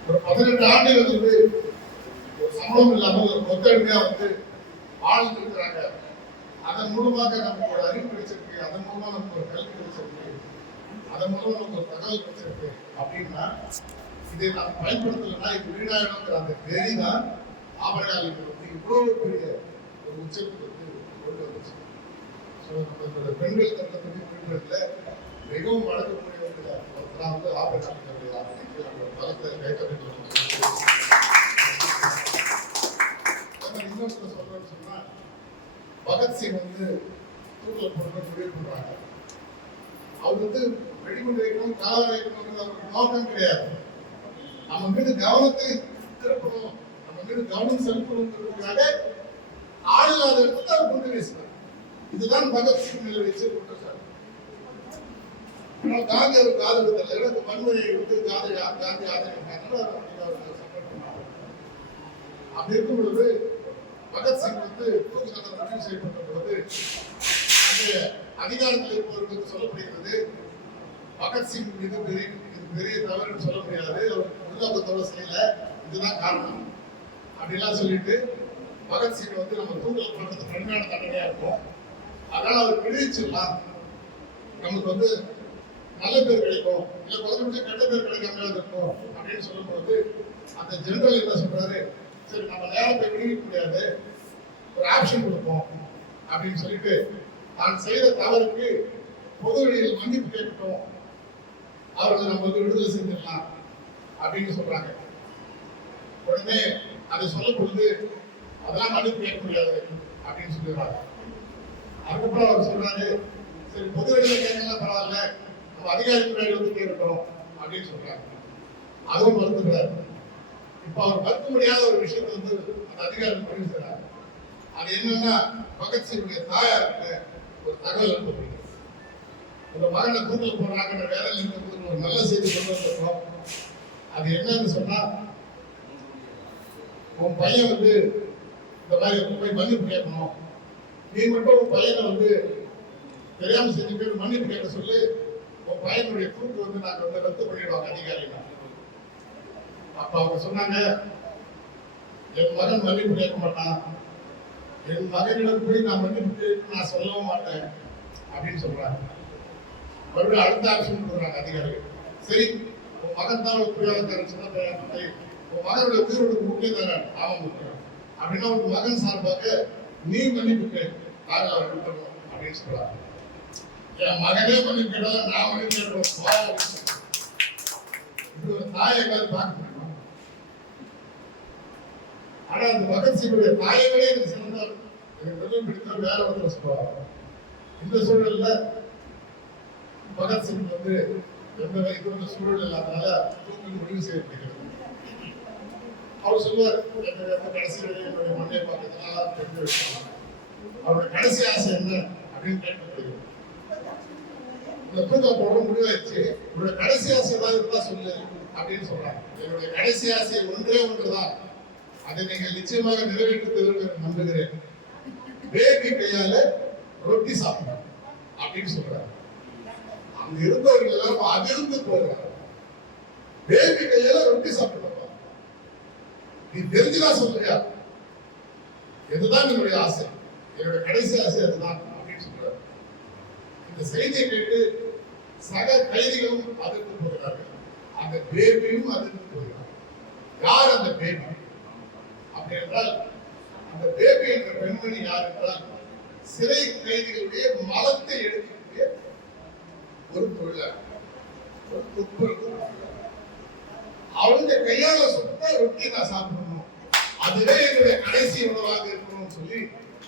ஒரு 18 ஆண்டுகள் வந்து ஒரு சம்பளம் இல்லாமல் ஒரு கொத்தடிமையா வந்து வாழ்ந்து இருக்கிறாங்க. அதன் மூலமாக நமக்கு ஒரு அறிவு கிடைச்சிருக்கு, அதன் மூலமா நமக்கு ஒரு கல்வி கிடைச்சிருக்கு, அதன் மூலமா நமக்கு ஒரு தகவல் கிடைச்சிருக்கு. அப்படின்னா இதை நாம் பயன்படுத்தலைன்னா இது வீணாயிடுங்கிற அந்த வெறிதான் ஆபரகாலிகள் வந்து இவ்வளவு பெரிய ஒரு உச்சத்துக்கு வந்து கொண்டு வந்துச்சு. நம்மளோட பெண்கள் தரத்தை பெண்கள்ல மிகவும் வழக்கக்கூடியவர்கள ஒருத்தரா வந்து ஆபரகாலிகளுடைய நம்மளோட தளத்தை கைத்தறிகள் இன்னொரு சொல்றேன்னு சொன்னா, பகத்சிங் வந்து தூக்கில் போட்டு முடிவு பண்றாங்க. அவர் வந்து வெடிகுண்டு வைக்கணும், காலம் வைக்கணும்னு அவருக்கு நோக்கம் கிடையாது. நம்ம மீது கவனத்தை திருப்பணும், நம்ம மீது கவனம் செலுத்தணுங்கிறதுக்காக ஆளில்லாத இடத்துல அவர் குண்டு வீசினார். இதுதான் பகத்சிங் மேல வச்சு குற்றச்சாட்டு. காந்தி அவருக்கு ஆதரவு இல்லை, எனக்கு வன்முறையை விட்டு காந்தி ஆதரிக்கிறாங்க. அப்படி இருக்கும் பொழுது பகத்சிங் வந்து தூக்கு தண்டனை முடிவு செய்யப்பட்ட பொழுது அந்த அதிகாரத்தில் இருப்பவர்களுக்கு சொல்லப்படுகிறது, பகத்சிங் மீது பெரிய தவறுன்னு சொல்ல முடியாது, உள்நோக்கத்தோட செய்யல, இதுதான் காரணம் அப்படிலாம் சொல்லிட்டு பகத்சிங் வந்து நம்ம தூக்கல் பண்றது கடுமையான தண்டனையா இருக்கும், அதனால அவர் விடுவிச்சிடலாம், நமக்கு வந்து நல்ல பேர் கிடைக்கும், இல்ல குறைஞ்சபட்சம் கெட்ட பேர் கிடைக்காம இருக்கும் அப்படின்னு சொல்லும்போது அந்த ஜெனரல் என்ன சொல்றாரு, சரி நம்ம நேரம் போய் விடுவிக்க முடியாது, ஒரு ஆப்ஷன் கொடுப்போம் அப்படின்னு சொல்லிட்டு தான் செய்த தவறுக்கு பொது வழியில் மன்னிப்பு கேட்கட்டும், அவர்களை நம்ம வந்து விடுதலை செஞ்சிடலாம் அப்படின்னு சொல்றாங்க. உடனே அதை சொல்லும் பொழுது அதெல்லாம் மன்னிப்பு கேட்க முடியாது அப்படின்னு சொல்லிடுறாங்க. அதுக்கப்புறம் அவர் சொல்றாரு, சரி பொது வழியில கேட்கலாம் பரவாயில்ல, நம்ம அதிகாரி முறையில் வந்து கேட்கணும் அப்படின்னு சொல்றாங்க. அதுவும் மறுத்துக்கிறார். இப்ப அவர் மறுக்க முடியாத ஒரு விஷயத்தை வந்து அந்த அதிகாரி முடிவு செய்றாரு. அது என்னன்னா, பகத்சிங்குடைய தாயாருக்கு ஒரு தகவல் அனுப்பப்படுகிறது. உங்க மகனை தூக்கில் போடுறாங்க, வேலையில் இருக்கும்போது ஒரு நல்ல செய்தி கொண்டு வந்திருக்கோம். அது என்னன்னு சொன்னா, உன் பையன் வந்து இந்த மாதிரி போய் மன்னிப்பு கேட்கணும், நீ மட்டும் உன் பையனை வந்து தெரியாம செஞ்சு போய் மன்னிப்பு கேட்க சொல்லி உன் பையனுடைய தூக்கு வந்து நாங்க வந்து ரத்து பண்ணிடுவாங்க அதிகாரிகள். அப்ப அவங்க சொன்னாங்க, என் மகன் மன்னிப்பு கேட்க மாட்டான், என் மகனிடம் போய் நான் மன்னிப்பு நான் சொல்லவும் மாட்டேன் அப்படின்னு சொல்றாங்க. மறுபடியும் அடுத்த ஆப்ஷன் கொடுக்குறாங்க அதிகாரிகள். சரி உன் மகன் தான் ஒரு புரியாதக்காரன், சின்ன பையன், உன் மகனுடைய உயிரோடு முக்கியம் தானே, அவன் முக்கியம் அப்படின்னா உன் மகன் சார்பாக நீ மன்னிப்பு கேட்க நாங்கள் அவரை விட்டுறோம் அப்படின்னு சொல்றாங்க. என் மகனே மன்னிப்பு கேட்டால நான் மன்னிப்பு கேட்கிறோம். இப்படி ஒரு தாயை எங்காவது பார்க்க முடியுமா? ஆனா அந்த பகத்சிங்குடைய தாயங்களே எனக்கு சிறந்தால் எனக்கு வெள்ளம் பிடித்தால் வேற ஒருத்தர் சொல்லுவாங்க. இந்த சூழல்ல பகத்சிங் வந்து எந்த வகைக்கு சூழல் இல்லாதனால தூக்கு முடிவு செய்யப்படுகிறது. அவர் சொல்லுவார், கடைசி என்னுடைய மண்ணை பார்க்கறதுனால தெரிஞ்சு வச்சாங்க. அவருடைய கடைசி ஆசை என்ன அப்படின்னு கேட்கப்படுகிறது. இந்த தூக்கம் போட முடிவாயிடுச்சு, உங்களுடைய கடைசி ஆசை ஏதாவது இருந்தா சொல்லு அப்படின்னு சொல்றாங்க. என்னுடைய கடைசி ஆசை ஒன்றே ஒன்றுதான், அதை நீங்கள் நிச்சயமாக நிறைவேற்றுவதற்கு நம்புகிறேன். பேபி கையால ரொட்டி சாப்பிடணும் அப்படின்னு சொல்றாங்க. அங்க இருந்தவர்கள் எல்லாரும் அதிர்ந்து போகிறாங்க. பேபி கையால ரொட்டி சாப்பிடணும், நீ தெரிஞ்சுதான் சொல்றியா? இதுதான் என்னுடைய ஆசை, என்னுடைய கடைசி ஆசை அதுதான் அப்படின்னு சொல்றாரு. இந்த செய்தியை கேட்டு சக கைதிகளும் அதிர்ந்து போகிறார்கள், அந்த பேபியும் அதிர்ந்து போகிறார். யார் அந்த பேபி அப்படி என்றால், அந்த பேபி என்ற பெண்மணி யார் என்றால், சிறை கைதிகளுடைய மலத்தை எடுக்கக்கூடிய ஒரு தொழிலாளர், ஒரு துப்புரவு. அவங்க கையால சுத்த ரொட்டி நான் சாப்பிடணும், அதுவே என்னுடைய கடைசி உணவாக இருக்கணும்னு சொல்லி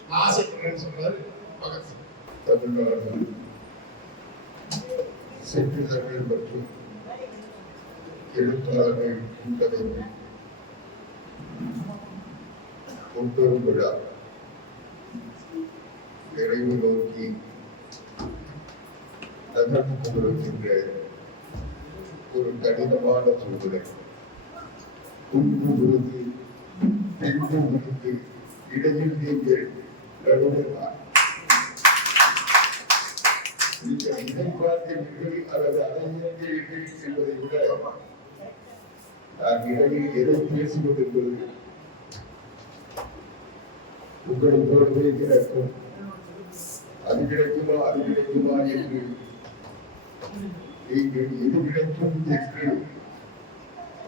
நான் ஆசைப்படுறேன்னு சொல்றாரு பகத்சிங். தமிழ்நாடு சிற்றிதழ்கள் மற்றும் எழுத்தாளர்கள் கூட்டமைப்பு ஒவ்வொரு விழா நிறைவு நோக்கி நகர்ந்து கொண்டிருக்கின்ற ஒரு கடினமான சூழ்நிலை. உண்பு விருது பின்பு விருது இடையில் நீங்கள் நடுவர்களார் இதை பார்த்தீர்கள் அல்லது அதை இயங்குகிறீர்கள் என்பதை விட நான் இடையில் எதை பேசுவது என்பது உங்களை போலவே கிடைக்கும். அது கிடைக்குமா அது கிடைக்குமா என்று நீங்கள் எது கிடைக்கும் என்று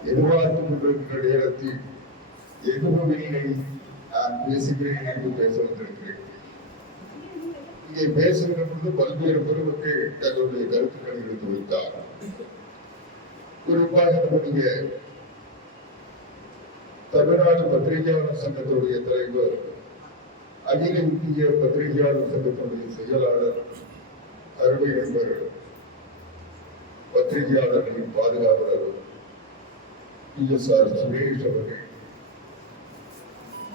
எதிர்பார்த்துக் கொண்டிருக்கிற நேரத்தில் எதுவும் இல்லை, நான் பேசுகிறேன் என்று பேச வந்திருக்கிறேன். இங்கே பேசுகிற பொழுது பல்வேறு பெருமக்கள் தங்களுடைய கருத்துக்களை எடுத்து வைத்தார். குறிப்பாக நம்முடைய தமிழ்நாடு பத்திரிகையாளர் சங்கத்தினுடைய தலைவர், அகில இந்திய பத்திரிகையாளர் சங்கத்தினுடைய செயலாளர், அருமை நண்பர், பத்திரிகையாளர்களின் பாதுகாவலர் PSR சுரேஷ் அவர்கள்,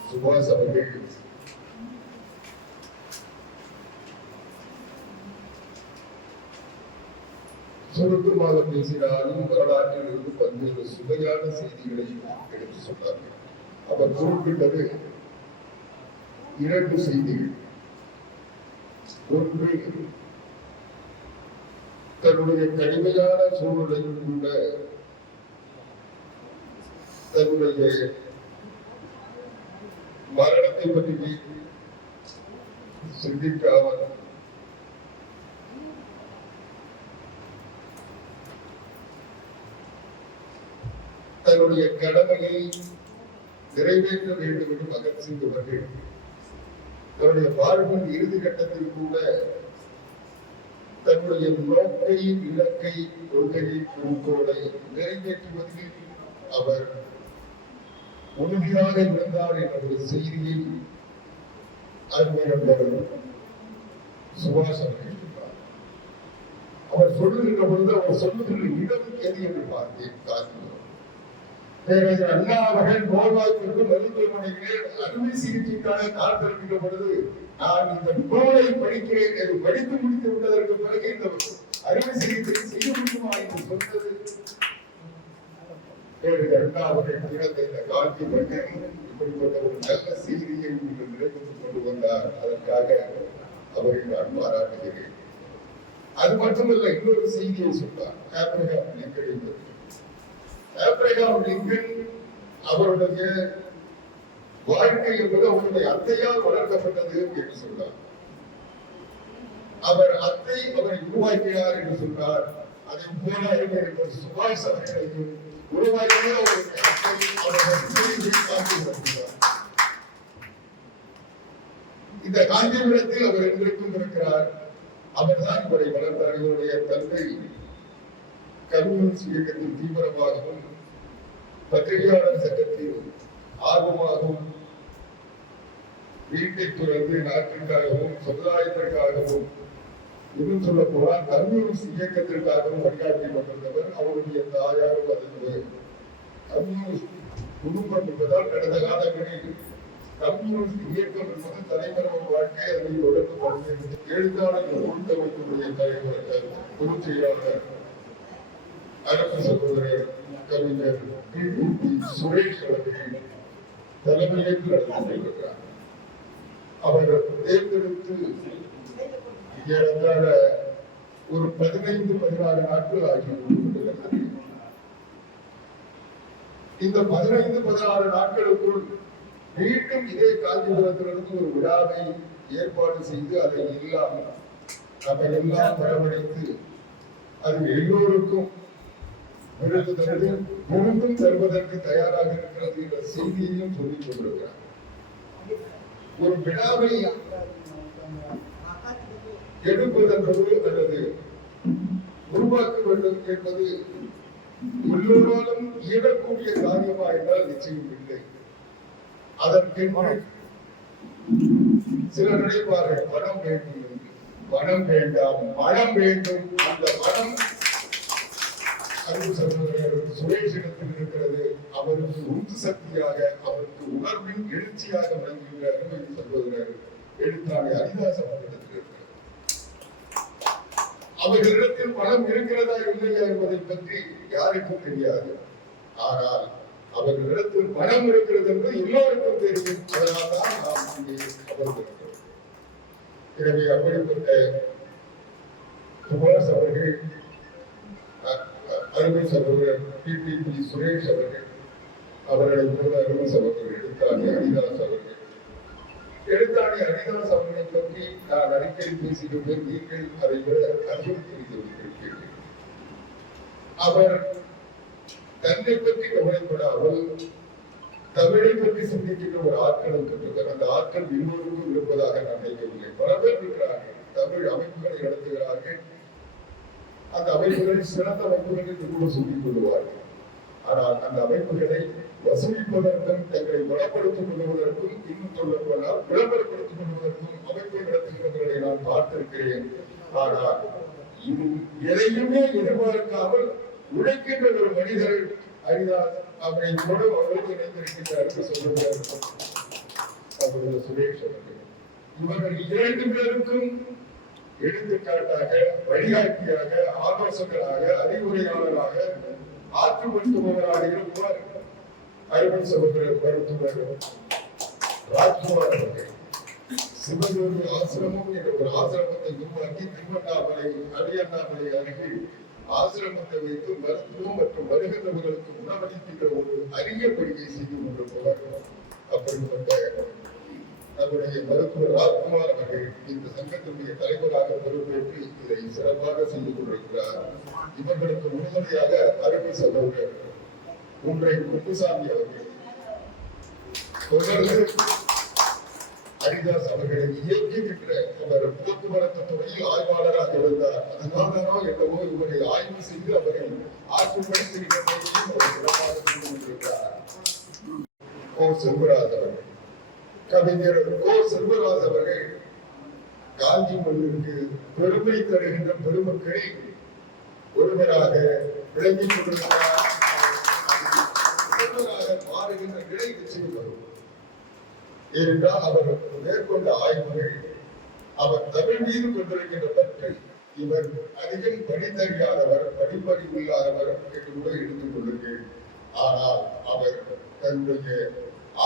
சுபாஷ் அவர்கள், சுருக்கமாக பேசினாலும் வரலாற்றில் இருந்து பல்வேறு சுவையான செய்திகளை எடுத்து சொன்னார்கள். அவர் குறிப்பிட்டது 2 செய்திகள். ஒன்று, தன்னுடைய கடுமையான சூழ்நிலையில் கூட தன்னுடைய மரணத்தை பற்றி சிந்திக்காமல் தன்னுடைய கடமையை நிறைவேற்ற வேண்டும் என்று பகத்சிங் அவர்கள் தன்னுடைய வாழ்வின் இறுதி கட்டத்தில் கூட தன்னுடைய நோக்கை, இலக்கை, கொள்கையை, குறிக்கோளை நிறைவேற்றுவதில் அவர் உறுதியாக இருந்தார் என்ற செய்தியை அறிஞர் சுபாஷ் அவர்கள் சொன்னார். அவர் சொல்லுகின்ற பொழுது அவர் சொல்லுகின்ற இடம் எது என்று பார்த்தேன். காஞ்சிபுரம். பேரறிஞர் அண்ணா அவர்கள் நோய்வாய்ப்பிற்கு மருத்துவமனையிலே அறுவை சிகிச்சைக்காக காத்திருக்கின்ற பொழுது நான் இந்த நூலை படிக்கிறேன் என்று படித்து முடித்து விட்டதற்கு பிறகு இந்த அறுவை சிகிச்சை செய்ய முடியுமா என்று சொன்னது பேரறிஞர் அண்ணா அவர்கள் பிறந்த இந்த காஞ்சிபுரத்தில் இப்படிப்பட்ட ஒரு நல்ல செய்தியை நீங்கள் நிறைவேற்றிக் கொண்டு வந்தார். அதற்காக அவரை நான் பாராட்டுகிறேன். அது மட்டுமல்ல, இன்னொரு செய்தியை சொன்னார். ஆப்ரஹாம் லிங்கன் ஆப்ரஹாம் லிங்கன் அவருடைய வாழ்க்கை என்பது அவருடைய அத்தையால் வளர்க்கப்பட்டது என்று சொன்னார். அவர் அத்தை அவரை உருவாக்கினார் என்று சொன்னார். அதை போல சுபாஷ் அவர்களையும் உருவாக்கிய அவருடைய அத்தை அவர்கள் இந்த காஞ்சிபுரத்தில் அவர் எங்கிருக்கும் இருக்கிறார். அவர்தான் இவரை வளர்த்தார். இவருடைய தந்தை கம்யூனிஸ்ட் இயக்கத்தில் தீவிரமாகவும் பத்திரிகையாளர் சட்டத்தில் ஆர்வமாகவும் வீட்டை துறந்து நாட்டிற்காகவும் சமுதாயத்திற்காகவும் இன்னும் சொல்ல போனால் கம்யூனிஸ்ட் இயக்கத்திற்காகவும் வழிகாட்டி கொண்டிருந்தவர். அவருடைய தாயாரும் அதற்கு கம்யூனிஸ்ட் குடும்பம் என்பதால் கடந்த காலங்களில் கம்யூனிஸ்ட் இயக்கம் என்பது தலைமறைவு வாழ்க்கை. அதை தொடர்ந்து பல்வேறு எழுத்தாளர் கூட்டமைப்பினுடைய தலைவர் பொதுச் செயலாளர் அன்பு சகோதரர் கவிஞர் சுரேஷ் அவர்கள் தலைமையேற்று நடத்திருக்கிறார். அவர்கள் தேர்ந்தெடுத்து ஏறத்தாழ ஒரு 15-16 நாட்கள் ஆகிவிட்டது. இந்த 15-16 நாட்களுக்குள் மீண்டும் இதே காஞ்சிபுரத்திலிருந்து ஒரு விழாவை ஏற்பாடு செய்து அதை இல்லாமல் நம்ம எல்லாம் வரவழைத்து அதில் எல்லோருக்கும் விருதும் தருவதற்கு தயாராக இருக்கிறது என்ற செய்தியையும் சொல்லிக் கொண்டிருக்கிறார். ஒரு விழாவை எடுப்பதென்பது அல்லது உருவாக்க வேண்டும் என்பது எல்லோராலும் இயலக்கூடிய காரியமா என்றால் நிச்சயம் இல்லை. அதற்கு சிலர் நினைப்பார்கள் பணம் வேண்டும் என்று. பணம் வேண்டாம், மனம் வேண்டும். அந்த மனம் அன்பு சகோதரர் சுரேஷிடத்தில் இருக்கிறது. அவருக்கு உந்து சக்தியாக, அவருக்கு உணர்வின் எழுச்சியாக விளங்குகின்ற அருமை சகோதரர் எழுத்தாளர் ஹரிதாஸ் அவர்களிடத்தில் இருக்கிறது. அவர்களிடத்தில் பணம் இருக்கிறதா இல்லையா என்பதை பற்றி யாருக்கும் தெரியாது. ஆனால் அவர்களிடத்தில் பணம் இருக்கிறது என்று எல்லோருக்கும் தெரியும். அதனால்தான் நாம் இங்கே அமர்ந்திருக்கிறோம். எனவே அப்படிப்பட்ட சுபாஷ் அவர்கள், அருமை சகோதரர் PTP சுரேஷ் அவர்கள், அவர்களை போல அருமை சகோதரர் எழுத்தாணி ஹரிதாஸ் அவர்கள். எழுத்தாணி ஹரிதாஸ் அவர்களை பற்றி நான் அடிக்கடி பேசிக்கொண்டு நீங்கள் அதை விட அதிகம் தெரிந்து வைத்திருக்கிறீர்கள். அவர் தன்னை பற்றி கவலைப்படாமல் தமிழை பற்றி சிந்திக்கின்ற ஒரு ஆட்களை பெற்றவர். அந்த ஆட்கள் எல்லோருக்கும் இருப்பதாக நான் நினைக்கவில்லை. பல பேர் இருக்கிறார்கள், தமிழ் அமைப்புகளை நடத்துகிறார்கள். அந்த அமைப்புகளை சிறந்த அமைப்புகள் என்று கூட சொல்லிக் கொள்வார்கள். ஆனால் அந்த அமைப்புகளை வசூலிப்பதற்கும் தங்களை பலப்படுத்திக் கொள்வதற்கும், இன்னும் சொல்ல போனால் விளம்பரப்படுத்திக் கொள்வதற்கும் அமைப்பை நடத்துகிறவர்களை நான் பார்த்திருக்கிறேன். ஆனால் இது எதையுமே எதிர்பார்க்காமல் உழைக்கின்ற ஒரு மனிதர் ஹரிதாஸ் கூட அவர்களுக்கு இணைந்திருக்கிறார்கள் சொல்லுகிறார் அவர்கள் சுரேஷ் அவர்கள். இவர்கள் 2 பேருக்கும் எடுத்துக்காட்டாக, வழிகாட்டியாக, ஆலோசகராக, அறிவுரையாளராக, ஆற்றுப்படுத்துபவராக இருப்பார் அருமை சகோதரர் மருத்துவர் ராஜ்குமார் அவர்கள். சிவஜோதி ஆசிரமம் என்ற ஒரு ஆசிரமத்தை உருவாக்கி திருவண்ணாமலை, அரியண்ணாமலை அருகே ஆசிரமத்தை வைத்து மருத்துவம் மற்றும் வருகின்றவர்களுக்கு உணவளிக்கின்ற ஒரு அரிய பணியை செய்து கொண்டிருப்பவர். அப்படிப்பட்ட நம்முடைய மருத்துவர் ராஜ்குமார் அவர்கள் இந்த சங்கத்தினுடைய தலைவராக பொறுப்பேற்று இதை சிறப்பாக செய்து கொண்டிருக்கிறார். இவர்களுக்கு உறுதுணையாக அருமை சகோதரர் ஒன்றை குப்புசாமி அவர்கள், தொடர்ந்து ஹரிதாஸ் அவர்களை இயக்குகின்ற அவர் போக்குவரத்து துறையில் ஆய்வாளராக இருந்தார். அதனால்தானோ என்னவோ இவரை ஆய்வு செய்து அவரை ஆற்றுப்படுத்துகின்ற முறையையும் அவர் சிறப்பாக செய்து கொண்டிருக்கிறார். ஓ செல்வராஜ் அவர்கள், கவிஞர் ஓ செல்வராஜ் அவர்கள் காந்தி மண்ணிற்கு பெருமை தருகின்ற பெருமக்களை ஒருவராக விளங்கிக் கொண்டிருக்கிறார். மாறுகின்ற நிலை நிச்சயம் வரும். ஏனென்றால் அவர் மேற்கொண்ட ஆய்வுகள், அவர் தமிழ் மீது கொண்டிருக்கின்ற பற்றி, இவர் அதிகம் படித்தறியாதவர், படிப்பறிவு இல்லாதவர் என்று கூட எடுத்துக் கொள்ளுங்கள். ஆனால் அவர் தன்னுடைய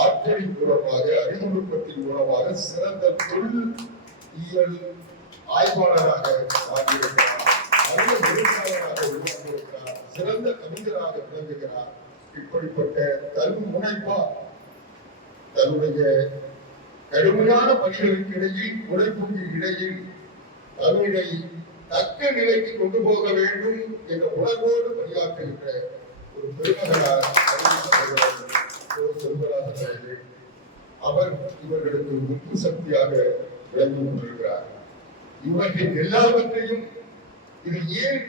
ஆற்றலின் மூலமாக, அறிவுறுப்பத்தின் மூலமாக சிறந்த தொழில் ஆய்வாளராக மாறியிருக்கிறார், நல்ல எழுத்தாளராக உருவாக்கியிருக்கிறார், சிறந்த கவிஞராக விளங்குகிறார். இப்படிப்பட்ட முனைப்பா தன்னுடைய கடுமையான பணிகளுக்கு இடையில், உழைப்புக்கு இடையில் தமிழை தக்க நிலைக்கு கொண்டு போக வேண்டும் என்ற உணர்வோடு பணியாற்றுகின்ற ஒரு பெருமகனார் செல்வராஜன். அவர் இவர்களுக்கு உப்பு சக்தியாக விளங்கி கொண்டிருக்கிறார். இவற்றின் எல்லாவற்றையும் இது ஏன்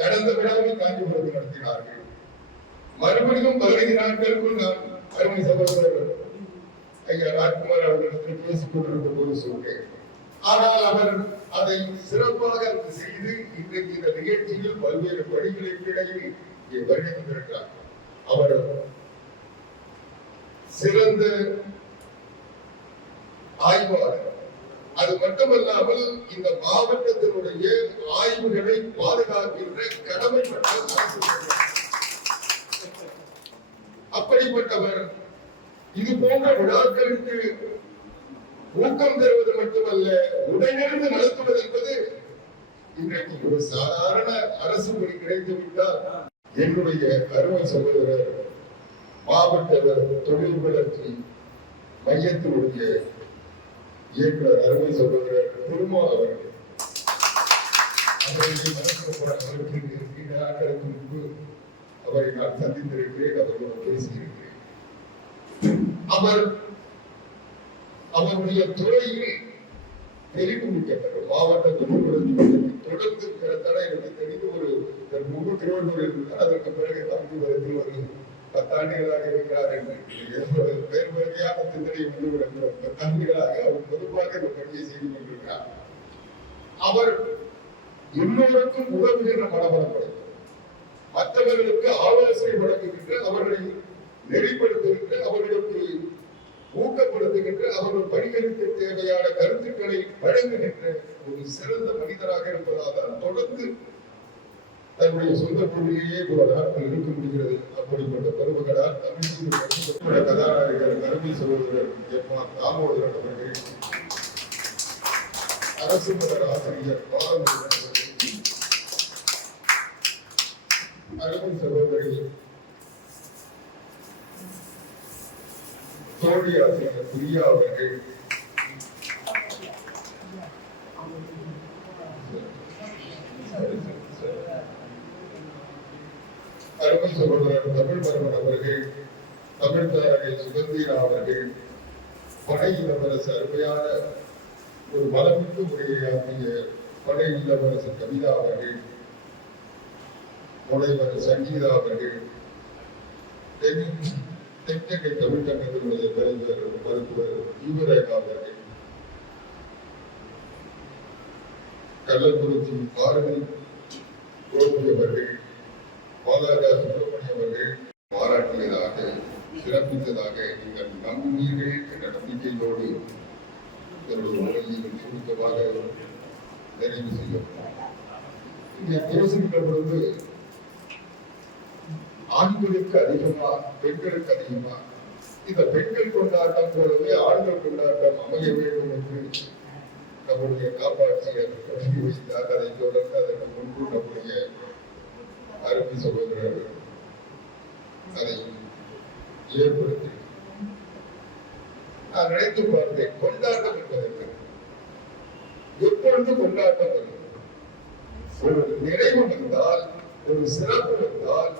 கடந்த விழாவில் காஞ்சிபுரத்தில் நடத்தினார்கள். மறுபடியும் 15 நாட்களுக்குள் நான் அருமை சகோதரர் ஐயா ராஜ்குமார் அவர்களிடத்தில் பேசிக் கொண்டிருந்த போது சொன்னேன். ஆனால் அவர் அதை சிறப்பாக செய்து இன்றைக்கு இந்த நிகழ்ச்சியில் பல்வேறு பணிகளுக்கு இடையில் இங்கே வருகை தந்திருக்கிறார். அவர் சிறந்த ஆய்வாளர். அது மட்டுமல்லாமல் இந்த மாவட்டத்தினுடைய ஆய்வுகளை பாதுகாக்கின்ற கடமைப்பட்ட அப்படிப்பட்டவர். இது போன்ற விழாக்களுக்கு ஊக்கம் தருவது மட்டுமல்ல, உடனிருந்து நடத்துவது என்பது இன்றைக்கு ஒரு சாதாரண அரசு பணி கிடைத்துவிட்டால் என்னுடைய அருமை சகோதரர் மாவட்ட தொழில் வளர்ச்சி மையத்தினுடைய இயக்குனர் அருமை சகோதரர் பெருமாள் அவர்கள் அவருக்கு இந்த நாட்களுக்கு முன்பு அவரை நான் சந்தித்திருக்கிறேன், அவரோடு பேசியிருக்கிறேன். அவர் அவருடைய துறையில் தெரிவு மிக்கவர். மாவட்ட தொழில் தொடர்ந்து இருக்கிறதால எனக்கு தெரிந்து ஒரு முழு திருவள்ளூர் இருந்தால் அதற்கு பிறகு காஞ்சிபுரத்தில் ஒரு 10 ஆண்டுகளாக இருக்கிறார் என்று வேறு வகையான சிந்தனை வந்து 10 ஆண்டுகளாக அவர் பொதுவாக இந்த பணியை செய்து கொண்டிருக்கிறார். அவர் எல்லோருக்கும் உதவுகின்ற மனபலம், மற்றவர்களுக்கு ஆலோசனை வழங்குகின்ற, அவர்களை நெறிப்படுத்துகின்ற, அவர்களுக்கு ஊக்கப்படுத்துகின்ற, அவர்கள் பணிகளுக்கு தேவையான கருத்துக்களை வழங்குகின்ற ஒரு சிறந்த மனிதராக இருப்பதால் தான் தொடர்ந்து தன்னுடைய சொந்த பொருளிலேயே ஒரு நாட்கள் இருக்க முடிகிறது. அப்படிப்பட்ட பெருமகளால் தமிழ் கதாநாயகர் கருவி சகோதரர் எம்.ஆர். தாமோதரன் அவர்கள், அரசு மலர் ஆசிரியர் பாலமுருகன் அவர்கள், அருமை சகோதரி தோழி ஆசிரியர் பிரியா அவர்கள், அருமை சகோதரர் தமிழ் மரவன் அவர்கள், தமிழ் தாரகை சுகந்திரா அவர்கள், படை இளவரசு அருமையான ஒரு மலமிக்கு உரையாற்றிய படை இளவரசு கவிதா அவர்கள், முனைவர் சங்கீதா அவர்கள், தென்கை தமிழ் சங்கத்தினுடைய தலைவர் மருத்துவர் ஈவரேகா அவர்கள், கள்ளக்குறிச்சி பாரதி கோபி அவர்கள், பாலாஜா சுப்பிரமணியம் அவர்கள் பாராட்டிய சிறப்பித்ததாக நீங்கள் நம்புவீர்கள் என்ற நம்பிக்கையோடு என்னுடைய உரையை சுருக்கமாக நிறைவு செய்யும். இங்கே பேசுகின்ற பொழுது ஆண்களுக்கு அதிகமா பெண்களுக்கு அதிகமா இந்த பெண்கள் கொண்டாட்டம் போலவே ஆண்கள் கொண்டாட்டம் அமைய வேண்டும் என்று நம்முடைய காப்பாற்றிய தொடங்கி வைத்தார். அதை தொடர்ந்து அதற்கு முன்பு நம்முடைய அருமை சகோதரர் அதை ஏற்படுத்தி நான் நினைத்து பார்த்தேன். கொண்டாட்டம் என்பதற்கு எப்பொழுது கொண்டாட்டம் வருகிறது? ஒரு நிறைவு இருந்தால், ஒரு சிறப்பு இருந்தால்,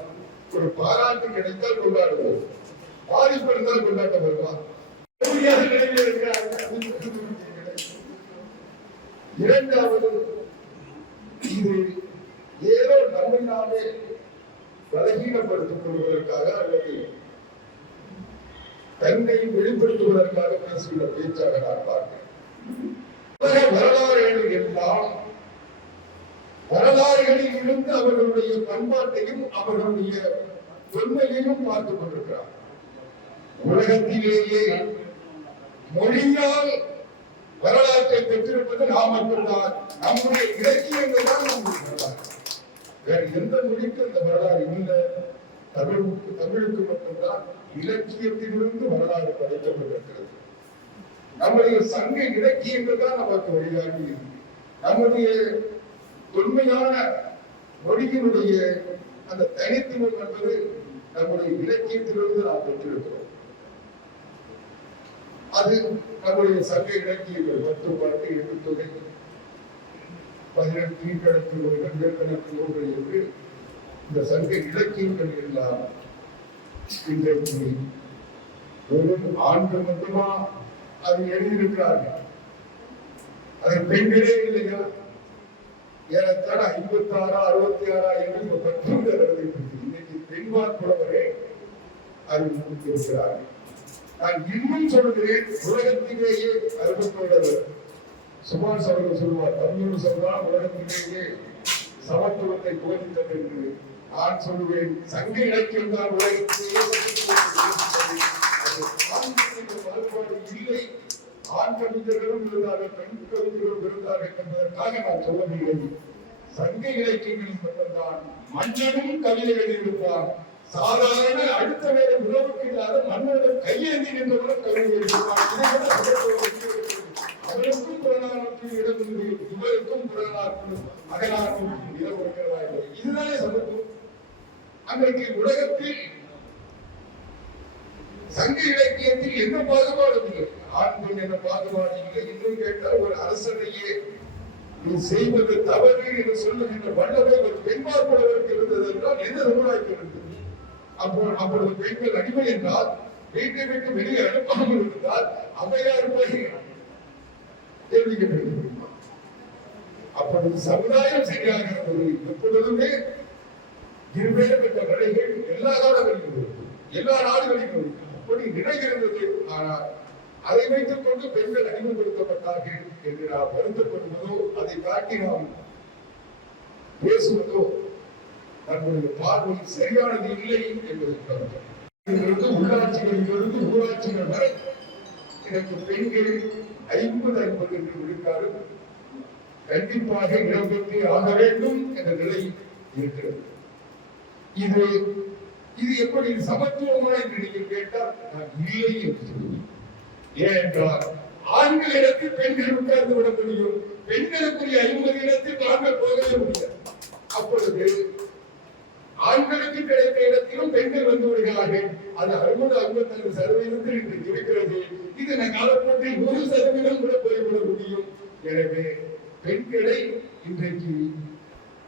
ஒரு பாராட்டு கிடைத்தால் கொண்டாடுவோம். பாதிப்பு இருந்தால் கொண்டாட்டம் வருமா? இரண்டாவது, இது ஏதோ நம்மை நாமே பலகீனப்படுத்திக் கொள்வதற்காக அல்லது தன்னை வெளிப்படுத்துவதற்காக பேசுகிற பேச்சாக நான் பார்க்கிறேன். வரலாறுகள் எல்லாம் வரலாறுகளில் இருந்து அவர்களுடைய பண்பாட்டையும் அவர்களுடைய தொன்மையையும் பார்த்துக் கொண்டிருக்கிறார். உலகத்திலேயே மொழியால் வரலாற்றை பெற்றிருப்பது நாம் மட்டும்தான். நம்முடைய இலக்கியங்கள் தான் நம்முடைய வரலாறு. வேறு எந்த மொழிக்கும் இந்த வரலாறு இல்லை. தமிழுக்கு மட்டும்தான் இலக்கியத்திலிருந்து வரலாறு படைக்கப்பட்டிருக்கிறது. நம்முடைய சங்க இலக்கியங்கள் தான் நமக்கு வழிகாட்டி. நம்முடைய தொன்மையான மொழியினுடைய அந்த தனித்துவம் என்பது நம்முடைய இலக்கியத்திலிருந்து நாம் பெற்றிருக்கிறோம். அது நம்முடைய சங்க இலக்கியங்கள் 10 பாட்டு 8 தொகை 18 கீழ்கணக்கு நூல்கள் மேற்கணக்கு நூல்கள் என்று இந்த சங்க இலக்கியங்கள் எல்லாம் இன்றைக்கு வெறும் ஆண்கள் மட்டுமா அது எழுதியிருக்கிறார்கள்? அது பெண்களே இல்லையா? ஏறத்தாழ 56 66 என்று 10 நடந்திருக்கு. இன்னைக்கு பெண்பால் புலவரே அது இருக்கிறார்கள். நான் இன்னும் சொல்கிறேன், உலகத்திலேயே அருமைத்தோழர் சுபாஷ் அவர்கள் சொல்வார், தமிழ் சொல்வார் உலகத்திலேயே சமத்துவத்தை போதித்தது என்று. நான் சொல்லுவேன், சங்க இலக்கியம் தான் உலகத்திலேயே பாகுபாடு இல்லை. ஆண் கவிஞர்களும் இருந்தார்கள், பெண் கவிஞர்களும் இருந்தார்கள் என்பதற்காக நான் சொல்லவில்லை. சங்க இலக்கியங்களில் மட்டும்தான் மன்னனும் கவிதை எழுதியிருப்பார். சாதாரண அடுத்த வேலை உறவுக்கு இல்லாத மன்னர்கள் கையேந்தி நின்றவர்கள் கவிதை எழுதியிருப்பார். அவருக்கும் புறநானூற்றில் இடம் உண்டு, இவருக்கும் புறநானூற்றில் அகநானூற்றில் இடம் இருக்கிறதா இல்லை? இதுதானே சமத்துவம். அன்றைக்கு உலகத்தில் சங்க இலக்கியத்தில் என்ன பாகுபாடு இல்லை, ஆண் பெண் என்ற பாகுபாடு இல்லை. இன்னும் கேட்டால் ஒரு அரசனையே நீ செய்வது தவறு என்று சொல்லுகின்ற வல்லமை ஒரு பெண்பால் புலவருக்கு இருந்தது என்றால் என்ன சமுதாயத்தில் இருந்தது? அப்பொழுது பெண்கள் அடிமை என்றால் வீட்டை விட்டு வெளியே அனுப்பாமல் இருந்தால் அவையார் போய் கேள்வி கேட்க முடியுமா? அப்பொழுது சமுதாயம் சரியாக இருந்தது. எப்பொழுதுமே இருவேறுபட்ட நிலைகள் எல்லா காலங்களிலும் எல்லா நாடுகளிலும் அப்படி நிலை இருந்தது. ஆனால் அதை வைத்துக் கொண்டு பெண்கள் அடிமைப்படுத்தப்பட்டார்கள் என்று நாம் வருத்தப்படுவதோ அதை காட்டி நாம் பேசுவதோ நம்முடைய பார்வை சரியானது இல்லை என்பதற்கு உள்ளாட்சிகளிலிருந்து ஊராட்சிகள் வரை எனக்கு பெண்கள் 50-50 என்று விழுக்காடு கண்டிப்பாக இடம்பெற்று ஆக வேண்டும் என்ற நிலை இருக்கிறது. இது எப்படி சமத்துவமா என்று நீங்கள் கேட்டால் நான் இல்லை என்று சொல்லுவேன். ஏனென்றால் ஆண்கள் இடத்தில் பெண்கள் உட்கார்ந்து விட முடியும், பெண்களுக்குரிய 50 இடத்தில் ஆண்கள் போகவே முடியாது. அப்பொழுது ஆண்களுக்கு கிடைத்த இடத்திலும் பெண்கள் வந்து விடுகிறார்கள். அது 60-55% இன்று இருக்கிறது. இது காலப்போக்கில் 100% கூட போய்விட முடியும். எனவே பெண்களை இன்றைக்கு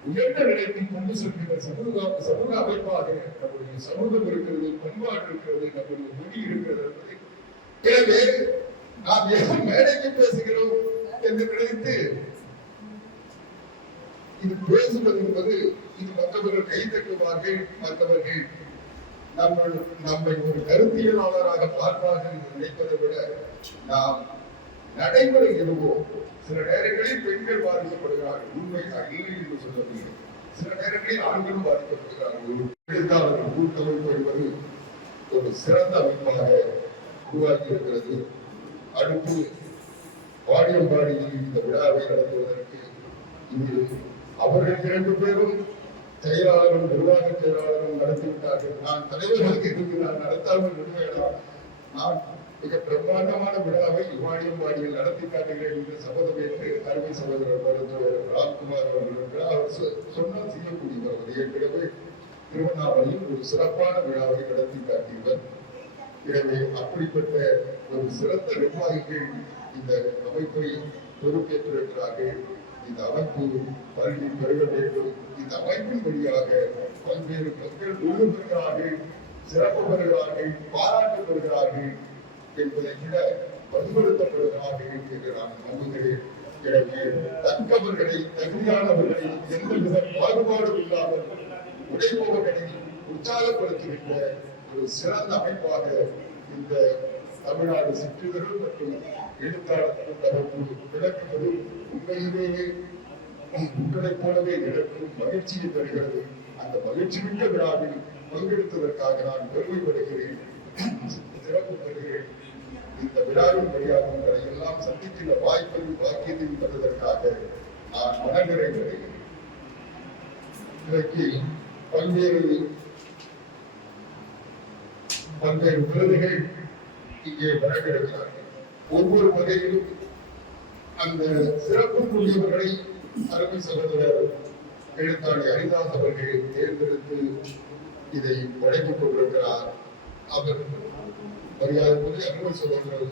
உயர்ந்த நிலையத்தில் கொண்டு செல்கிற சமூக அமைப்பாக நம்முடைய சமூகம் இருக்கிறது, பண்பாடு இருக்கிறது, நம்முடைய மொழி இருக்கிறது. எனவே நாம் ஏன் மேடைக்கு பேசுகிறோம் என்று நினைத்து இது பேசுவது என்பது இது மற்றவர்கள் கை தட்டுவார்கள், மற்றவர்கள் நம்மை ஒரு கருத்தியலாளராக பார்ப்பார்கள் என்று நினைப்பதை விட நாம் நடைமுறை இருப்போம். சில நேரங்களில் பெண்கள் பாதிக்கப்படுகிறார்கள், உண்மைதான் இல்லை என்று சொல்லவில்லை. சில நேரங்களில் ஆண்களும் பாதிக்கப்படுகிறார்கள். எழுத்தாளர்கள் கூட்டமைப்பு என்பது ஒரு சிறந்த அமைப்பாக உருவாக்கி இருக்கிறது. அடுத்து வாடியம்பாடியில் இந்த விழாவை நடத்துவதற்கு இது அவர்கள் 2 பேரும் செயலாளரும் நிர்வாக செயலாளரும் நடத்திவிட்டார்கள். நான் தலைவர்களுக்கு இருக்கு நான் நடத்தாமல் விடுவேன். நான் மிக பிரம்மாண்டமான விழாவை வாடியம்பாடியில் நடத்தி காட்டுகிறேன் என்று சபதம் ஏற்று அருமை சகோதரர் மருத்துவர் ராம்குமார் அவர்கள் அவர் சொன்னால் செய்யக்கூடியவர். அவர் ஏற்கனவே திருவண்ணாமலையில் ஒரு சிறப்பான விழாவை நடத்தி காட்டியவர். எனவே அப்படிப்பட்ட ஒரு சிறந்த நிர்வாகிகள் இந்த அமைப்பை பொறுப்பேற்றிருக்கிறார்கள். இந்த அமைப்பு பள்ளி பெருக வேண்டும். இந்த அமைப்பின் வழியாக பல்வேறு மக்கள் விருது பெறுகிறார்கள், சிறப்பு பெறுகிறார்கள், பாராட்டு பெறுகிறார்கள் என்பதை விட வலுப்படுத்தப்படுகிறார்கள் என்று நான் நம்புகிறேன். எனவே தக்கவர்களை, தகுதியானவர்களை எந்தவித பாகுபாடும் இல்லாமல் உடைப்பவர்களை உற்சாகப்படுத்துகின்ற ஒரு சிறந்த அமைப்பாக இந்த தமிழ்நாடு சிற்றிதழ் மற்றும் எழுத்தாளர் கூட்டமைப்பு விளக்குவது உண்மையிலேயே உங்களைப் போலவே எனக்கும் மகிழ்ச்சியை தருகிறது. அந்த மகிழ்ச்சி மிக்க விழாவில் பங்கெடுத்ததற்காக நான் பெருமைப்படுகிறேன், சிறப்பு பெறுகிறேன். இந்த விழாவின் வழியாக உங்களை எல்லாம் சந்திக்கின்ற வாய்ப்பையும் பாக்கியத்தையும் பெறுவதற்காக நான் மனநிறைவடைகிறேன். இன்றைக்கு பல்வேறு விருதுகள் இங்கே வழங்கியிருக்கிறார்கள். ஒவ்வொரு வகையிலும் அந்த சிறப்புக்குரியவர்களை அருமை சகோதரர் எழுத்தாளர் ஹரிதாஸ் அவர்கள் தேர்ந்தெடுத்து இதை வழங்கிக் கொண்டிருக்கிறார். அவர் மரியாதைக்குரிய அருமை சகோதரர்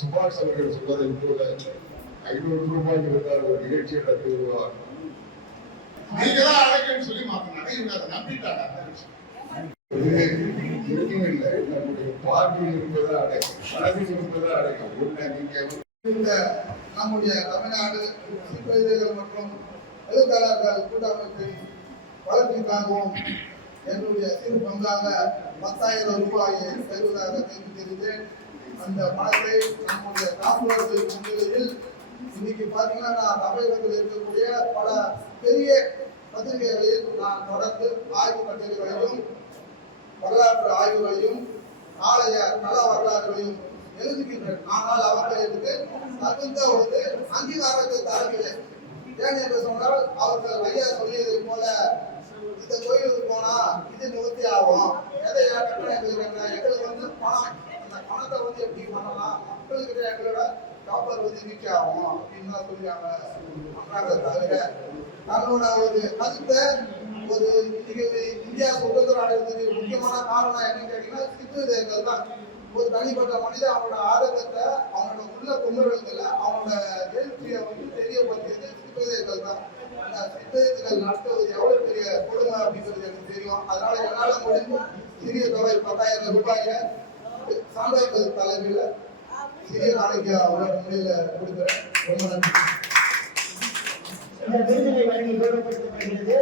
சுபாஷ் அவர்கள் சொல்வதை போல 500 ரூபாய் இருந்தால் ஒரு நிகழ்ச்சி நடத்தி வருவார். சொல்லி நம்பிட்டாங்க. எதுவும் இல்லை, நம்முடைய பார்வையில் இருப்பதா அடையும், மனதில் இருப்பதா அடையும். இந்த நம்முடைய தமிழ்நாடு சிற்பதிகள் மற்றும் எழுத்தாளர்கள் கூட்டமைப்பின் வளர்ச்சிக்காகவும் என்னுடைய சிறு பங்காக 10,000 ரூபாயை பெறுவதாக தெரிவித்திருந்தேன். அந்த பணத்தை நம்முடைய காப்புறுதல் முன்னிலையில் இன்னைக்கு பார்த்தீங்கன்னா நான் தமிழகத்தில் இருக்கக்கூடிய பல பெரிய பத்திரிகைகளில் நான் தொடர்ந்து ஆய்வு கட்டுரைகளையும் வரலாற்று ஆய்வுகளையும் நாளைய கள வரலாறுகளையும் எழுதுகின்றேன். ஆனால் அவர்களுக்கு தகுந்த ஒரு அங்கீகாரத்தை தரவில்லை. ஏன் என்று சொன்னால் அவர்கள் ஐயா சொல்லியதை போல இந்த கோயிலுக்கு போனா இது நிவர்த்தி ஆகும், எதை எங்களுக்கு வந்து பணம், அந்த பணத்தை வந்து எப்படி பண்ணலாம், மக்களுக்கிட்ட எங்களோட காப்பர் வந்து நீக்கி ஆகும் அப்படின்னு தான் சொல்லியாங்க. தவிர நம்மளோட ஒரு கருத்தை ஒரு இந்தியா சுதந்திரம் அடைவதற்கு முக்கியமான காரணம் என்னன்னு கேட்டீங்கன்னா சிற்றுதேர்கள் தான். ஒரு தனிப்பட்ட மனிதன் அவனோட ஆதங்கத்தை, அவனோட உள்ள குமுறல்களை, அவனோட எழுச்சியை வந்து தெரியப்படுத்தியது சிற்றுதேர்கள் தான். அந்த சிற்றுதேர்கள் நடத்துவது எவ்வளவு பெரிய கொடுமை அப்படிங்கிறது எனக்கு தெரியும். அதனால என்னால முடிஞ்ச சிறிய தொகை 10,000 ரூபாயை சான்றோர்கள் தலைமையில சிறிய நாளைக்கு அவரோட முன்னில கொடுக்குறேன். ரொம்ப நன்றி. இந்த விருதினை வழங்கி கௌரவப்படுத்தப்படுகிறது.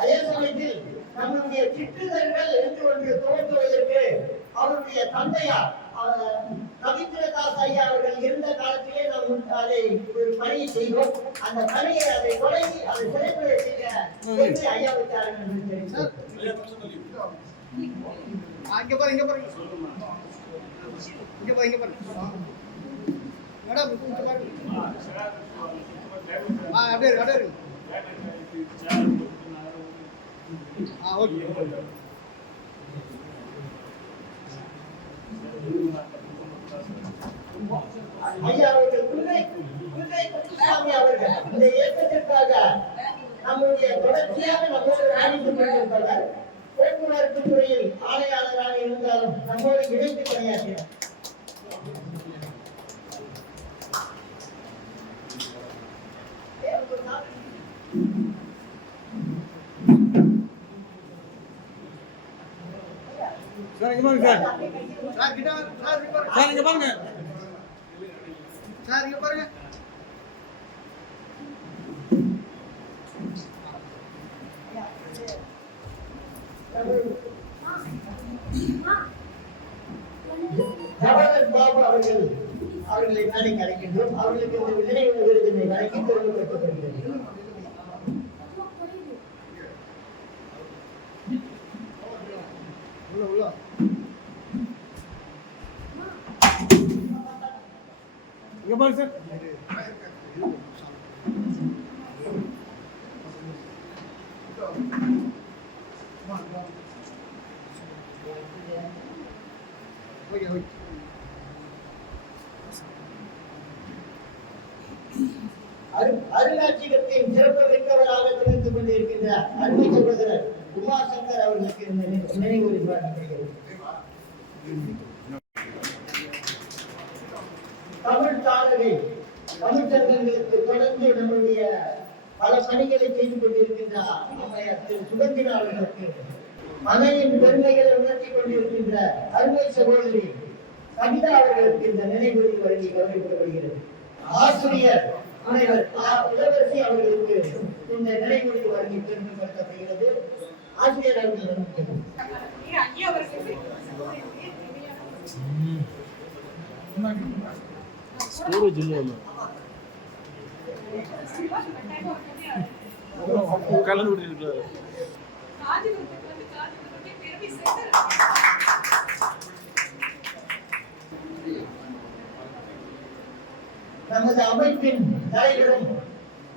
அதே சமயத்தில் நம்முடைய சிற்றுதர்கள் என்று ஒன்று துவக்குவதற்கு அவருடைய தந்தையார் ரவீந்திரதாஸ் ஐயா அவர்கள் இருந்த காலத்திலே நாம் அதை ஒரு பணியை செய்தோம். அந்த பணியை அதை தொடங்கி அதை சிறப்புரை செய்த ஐயாவுக்கு இங்க பாருங்க மேடம் அப்படியே ஓகே. ஐயா அவர்கள் குருவை குருசாமி அவர்கள் இந்த இயக்கத்திற்காக நம்முடைய தொடர்ச்சியாக நம்மோடு ராணித்துக் கொண்டிருப்பவர். போக்குவரத்து துறையில் ஆணையாளராக இருந்தாலும் நம்மோடு இணைந்து பணியாற்றினார். சார் இங்க பாருங்க சார் கிட்ட சார் இங்க பாருங்க சார் இங்க பாருங்க. பாபு அவர்களை வேலைக்கு அழைக்கின்றோம். அவர்களுக்கு ஒரு நினைவு விருதினை வழங்கி பெருமைப்படுத்தப்படுகிறது. அருங்காட்சியகத்தின் சிறப்பு மிக்கவராக திகழ்ந்து கொண்டிருக்கின்ற அருமை சகோதரர் உமாசங்கர் அவர்களுக்கு நினைவு வழங்கப்படுகிறது. தமிழ் தாரகை தமிழ்ச்சங்கங்களுக்கு தொடர்ந்து நம்முடைய பல பணிகளை செய்து கொண்டிருக்கின்றார் அம்மையார் திரு சுகந்திரா அவர்களுக்கு மனையின் பெருமைகளை உணர்த்திக் கொண்டிருக்கின்ற அருமை சகோதரி கவிதா அவர்களுக்கு இந்த நினைவுரை வழங்கி கௌரவிக்கப்படுகிறது. ஆசிரியர் முனைவர் இளவரசி அவர்களுக்கு இந்த நினைவுரை வழங்கி பெருமைப்படுத்தப்படுகிறது. ஆசிரியர் அவர்கள் ஸ்டோரேஜ் இல்லை கலந்து விட்டுருக்காரு. நமது அமைப்பின் தலைவரும்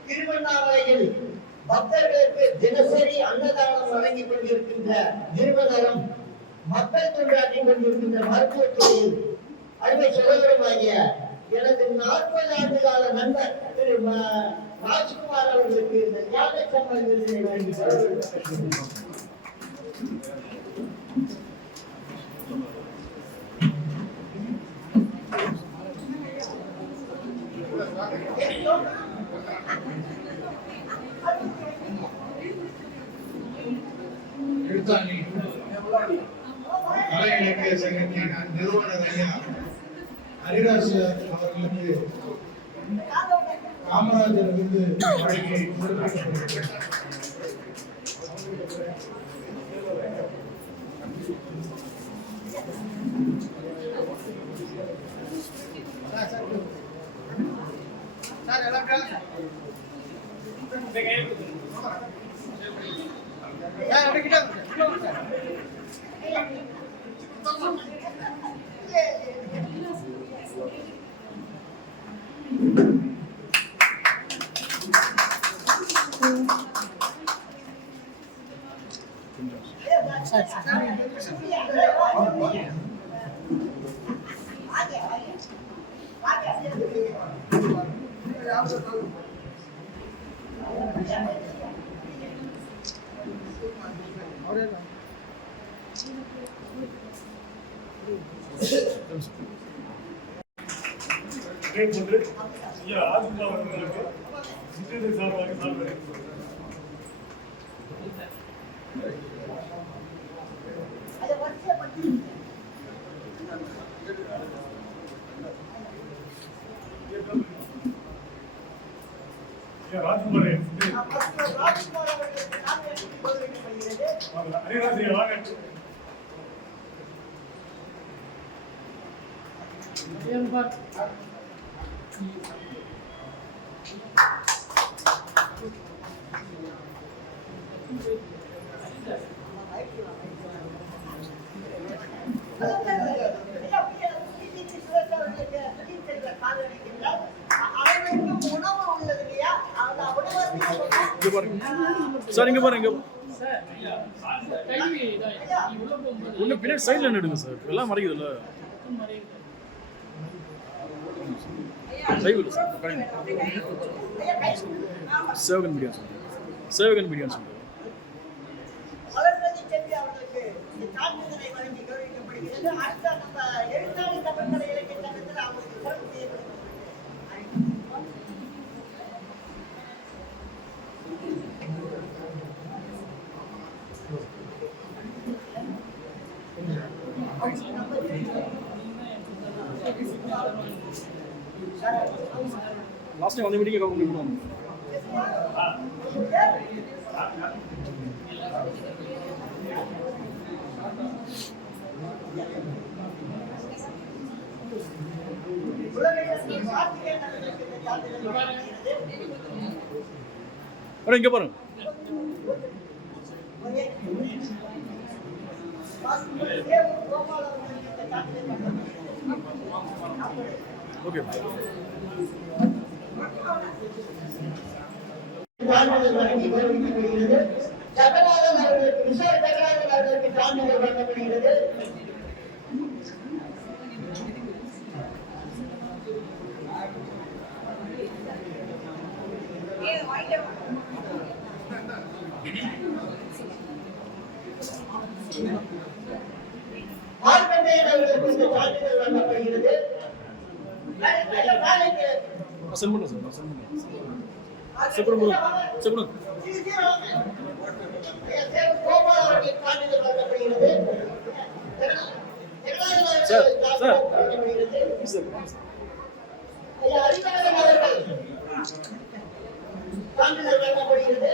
திருவண்ணாமலையில் பக்தர்களுக்கு தினசரி அன்னதானம் வழங்கிக் கொண்டிருக்கின்ற நிறுவனரும் மக்கள் தொண்டாற்றிக் கொண்டிருக்கின்ற மருத்துவத்துறையில் அருமை சகோதரமாகிய எனது 40 ஆண்டு கால நண்பர் திரு ராஜ்குமார் அவர்களுக்கு இந்த தியாக சம்பள விருதினை வழங்கி கலை இலக்கிய சங்கத்தின் நிறுவனர் ஐயா ஹரிராஜ் அவர்களுக்கு காமராஜர் விருது வழங்கி சிறப்பிக்கப்படுகிறது. இதேபோன்று ஐயா ராஜ்குமார் அவர்களுக்கு சிற்றேதை சார்பாக சார்பு ராஜ்குமார் ஹரிராஜ் வாங்க. சார் இங்க பாருங்க ஒண்ணு பின்னாடி சைட்ல நிடுங்க சார் எல்லாம் மறைக்குதுல்ல லைவ் சார் சேவகன் மீடியா சார் சேவகன் மீடியா சார் வளர்மதி செல்வி அவர்களுக்கு இந்த சான்றிதழை வழங்கி கௌரவிக்கப்படுகிறது. அடுத்த நம்ம எழுத்தாளர் தமிழ்கலை இலக்கிய சங்கத்தில் அவங்களுக்கு சிறப்பு செய்யப்படுகிறது. லாஸ்ட் டைம் அந்த மீட்டிங் கவர் பண்ணிடுவோம். அட இங்க பாருங்க ஓகே சான்றிதழ் வழங்கி கௌரவிக்கப்படுகிறது. ஜெகநாதன் அவர்களுக்கு கிஷோர் ஜெகநாதன் அவர்களுக்கு சான்றிதழ் வழங்கப்படுகிறது. மார்க்கண்டேயன் அவர்களுக்கு இந்த சான்றிதழ் வழங்கப்படுகிறது. சென்ட் பண்ணுங்க சார், சென்ட் பண்ணுங்க. சென்ட் பண்ணுங்க. சென்ட் பண்ணுங்க. கோபால் அவர்களுக்கு சான்றிதழ் வழங்கப்படுகிறது. சார் சார் அறிவாளன் அவர்கள் சான்றிதழ் வழங்கப்படுகிறது.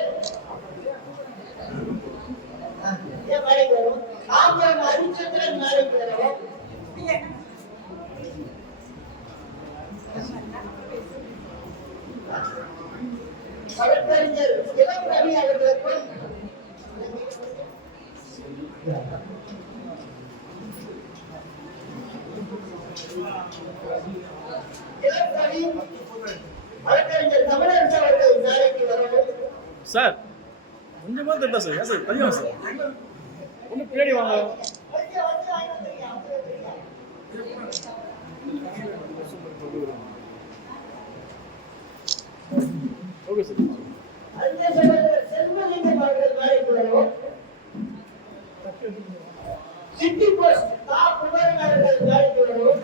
நாளைக்கு வரும் ஆம்பரம் ஹரிச்சந்திரன் நாளைக்கு வரும். வழக்கறிஞர் இளம் ரவி அவர்களுக்கும் இளம் ரவி வழக்கறிஞர் தமிழரசு அவர்கள் நாளைக்கு வரவும். சார் கொஞ்சமா தெரியல சார். ஏன் சார் தெரியும் சார், ஒன்றும் பின்னாடி வாங்க. Okay sir. செல்வலிங்கம் அவர்கள் நாளைக்கு வரவும். சிட்டி போஸ்ட் குமரன் அவர்கள் நாளைக்கு வரவும்.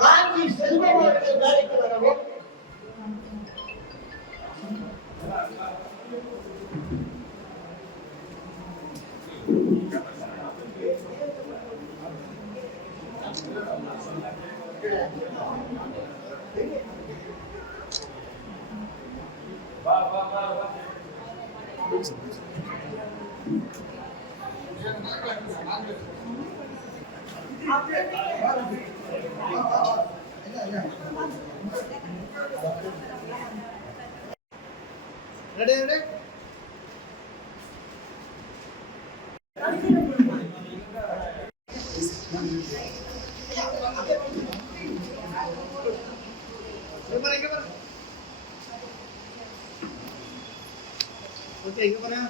காஞ்சி செல்வம் அவர்கள் நாளைக்கு வரவும். ரெடி ஓகே இங்க பாருங்க.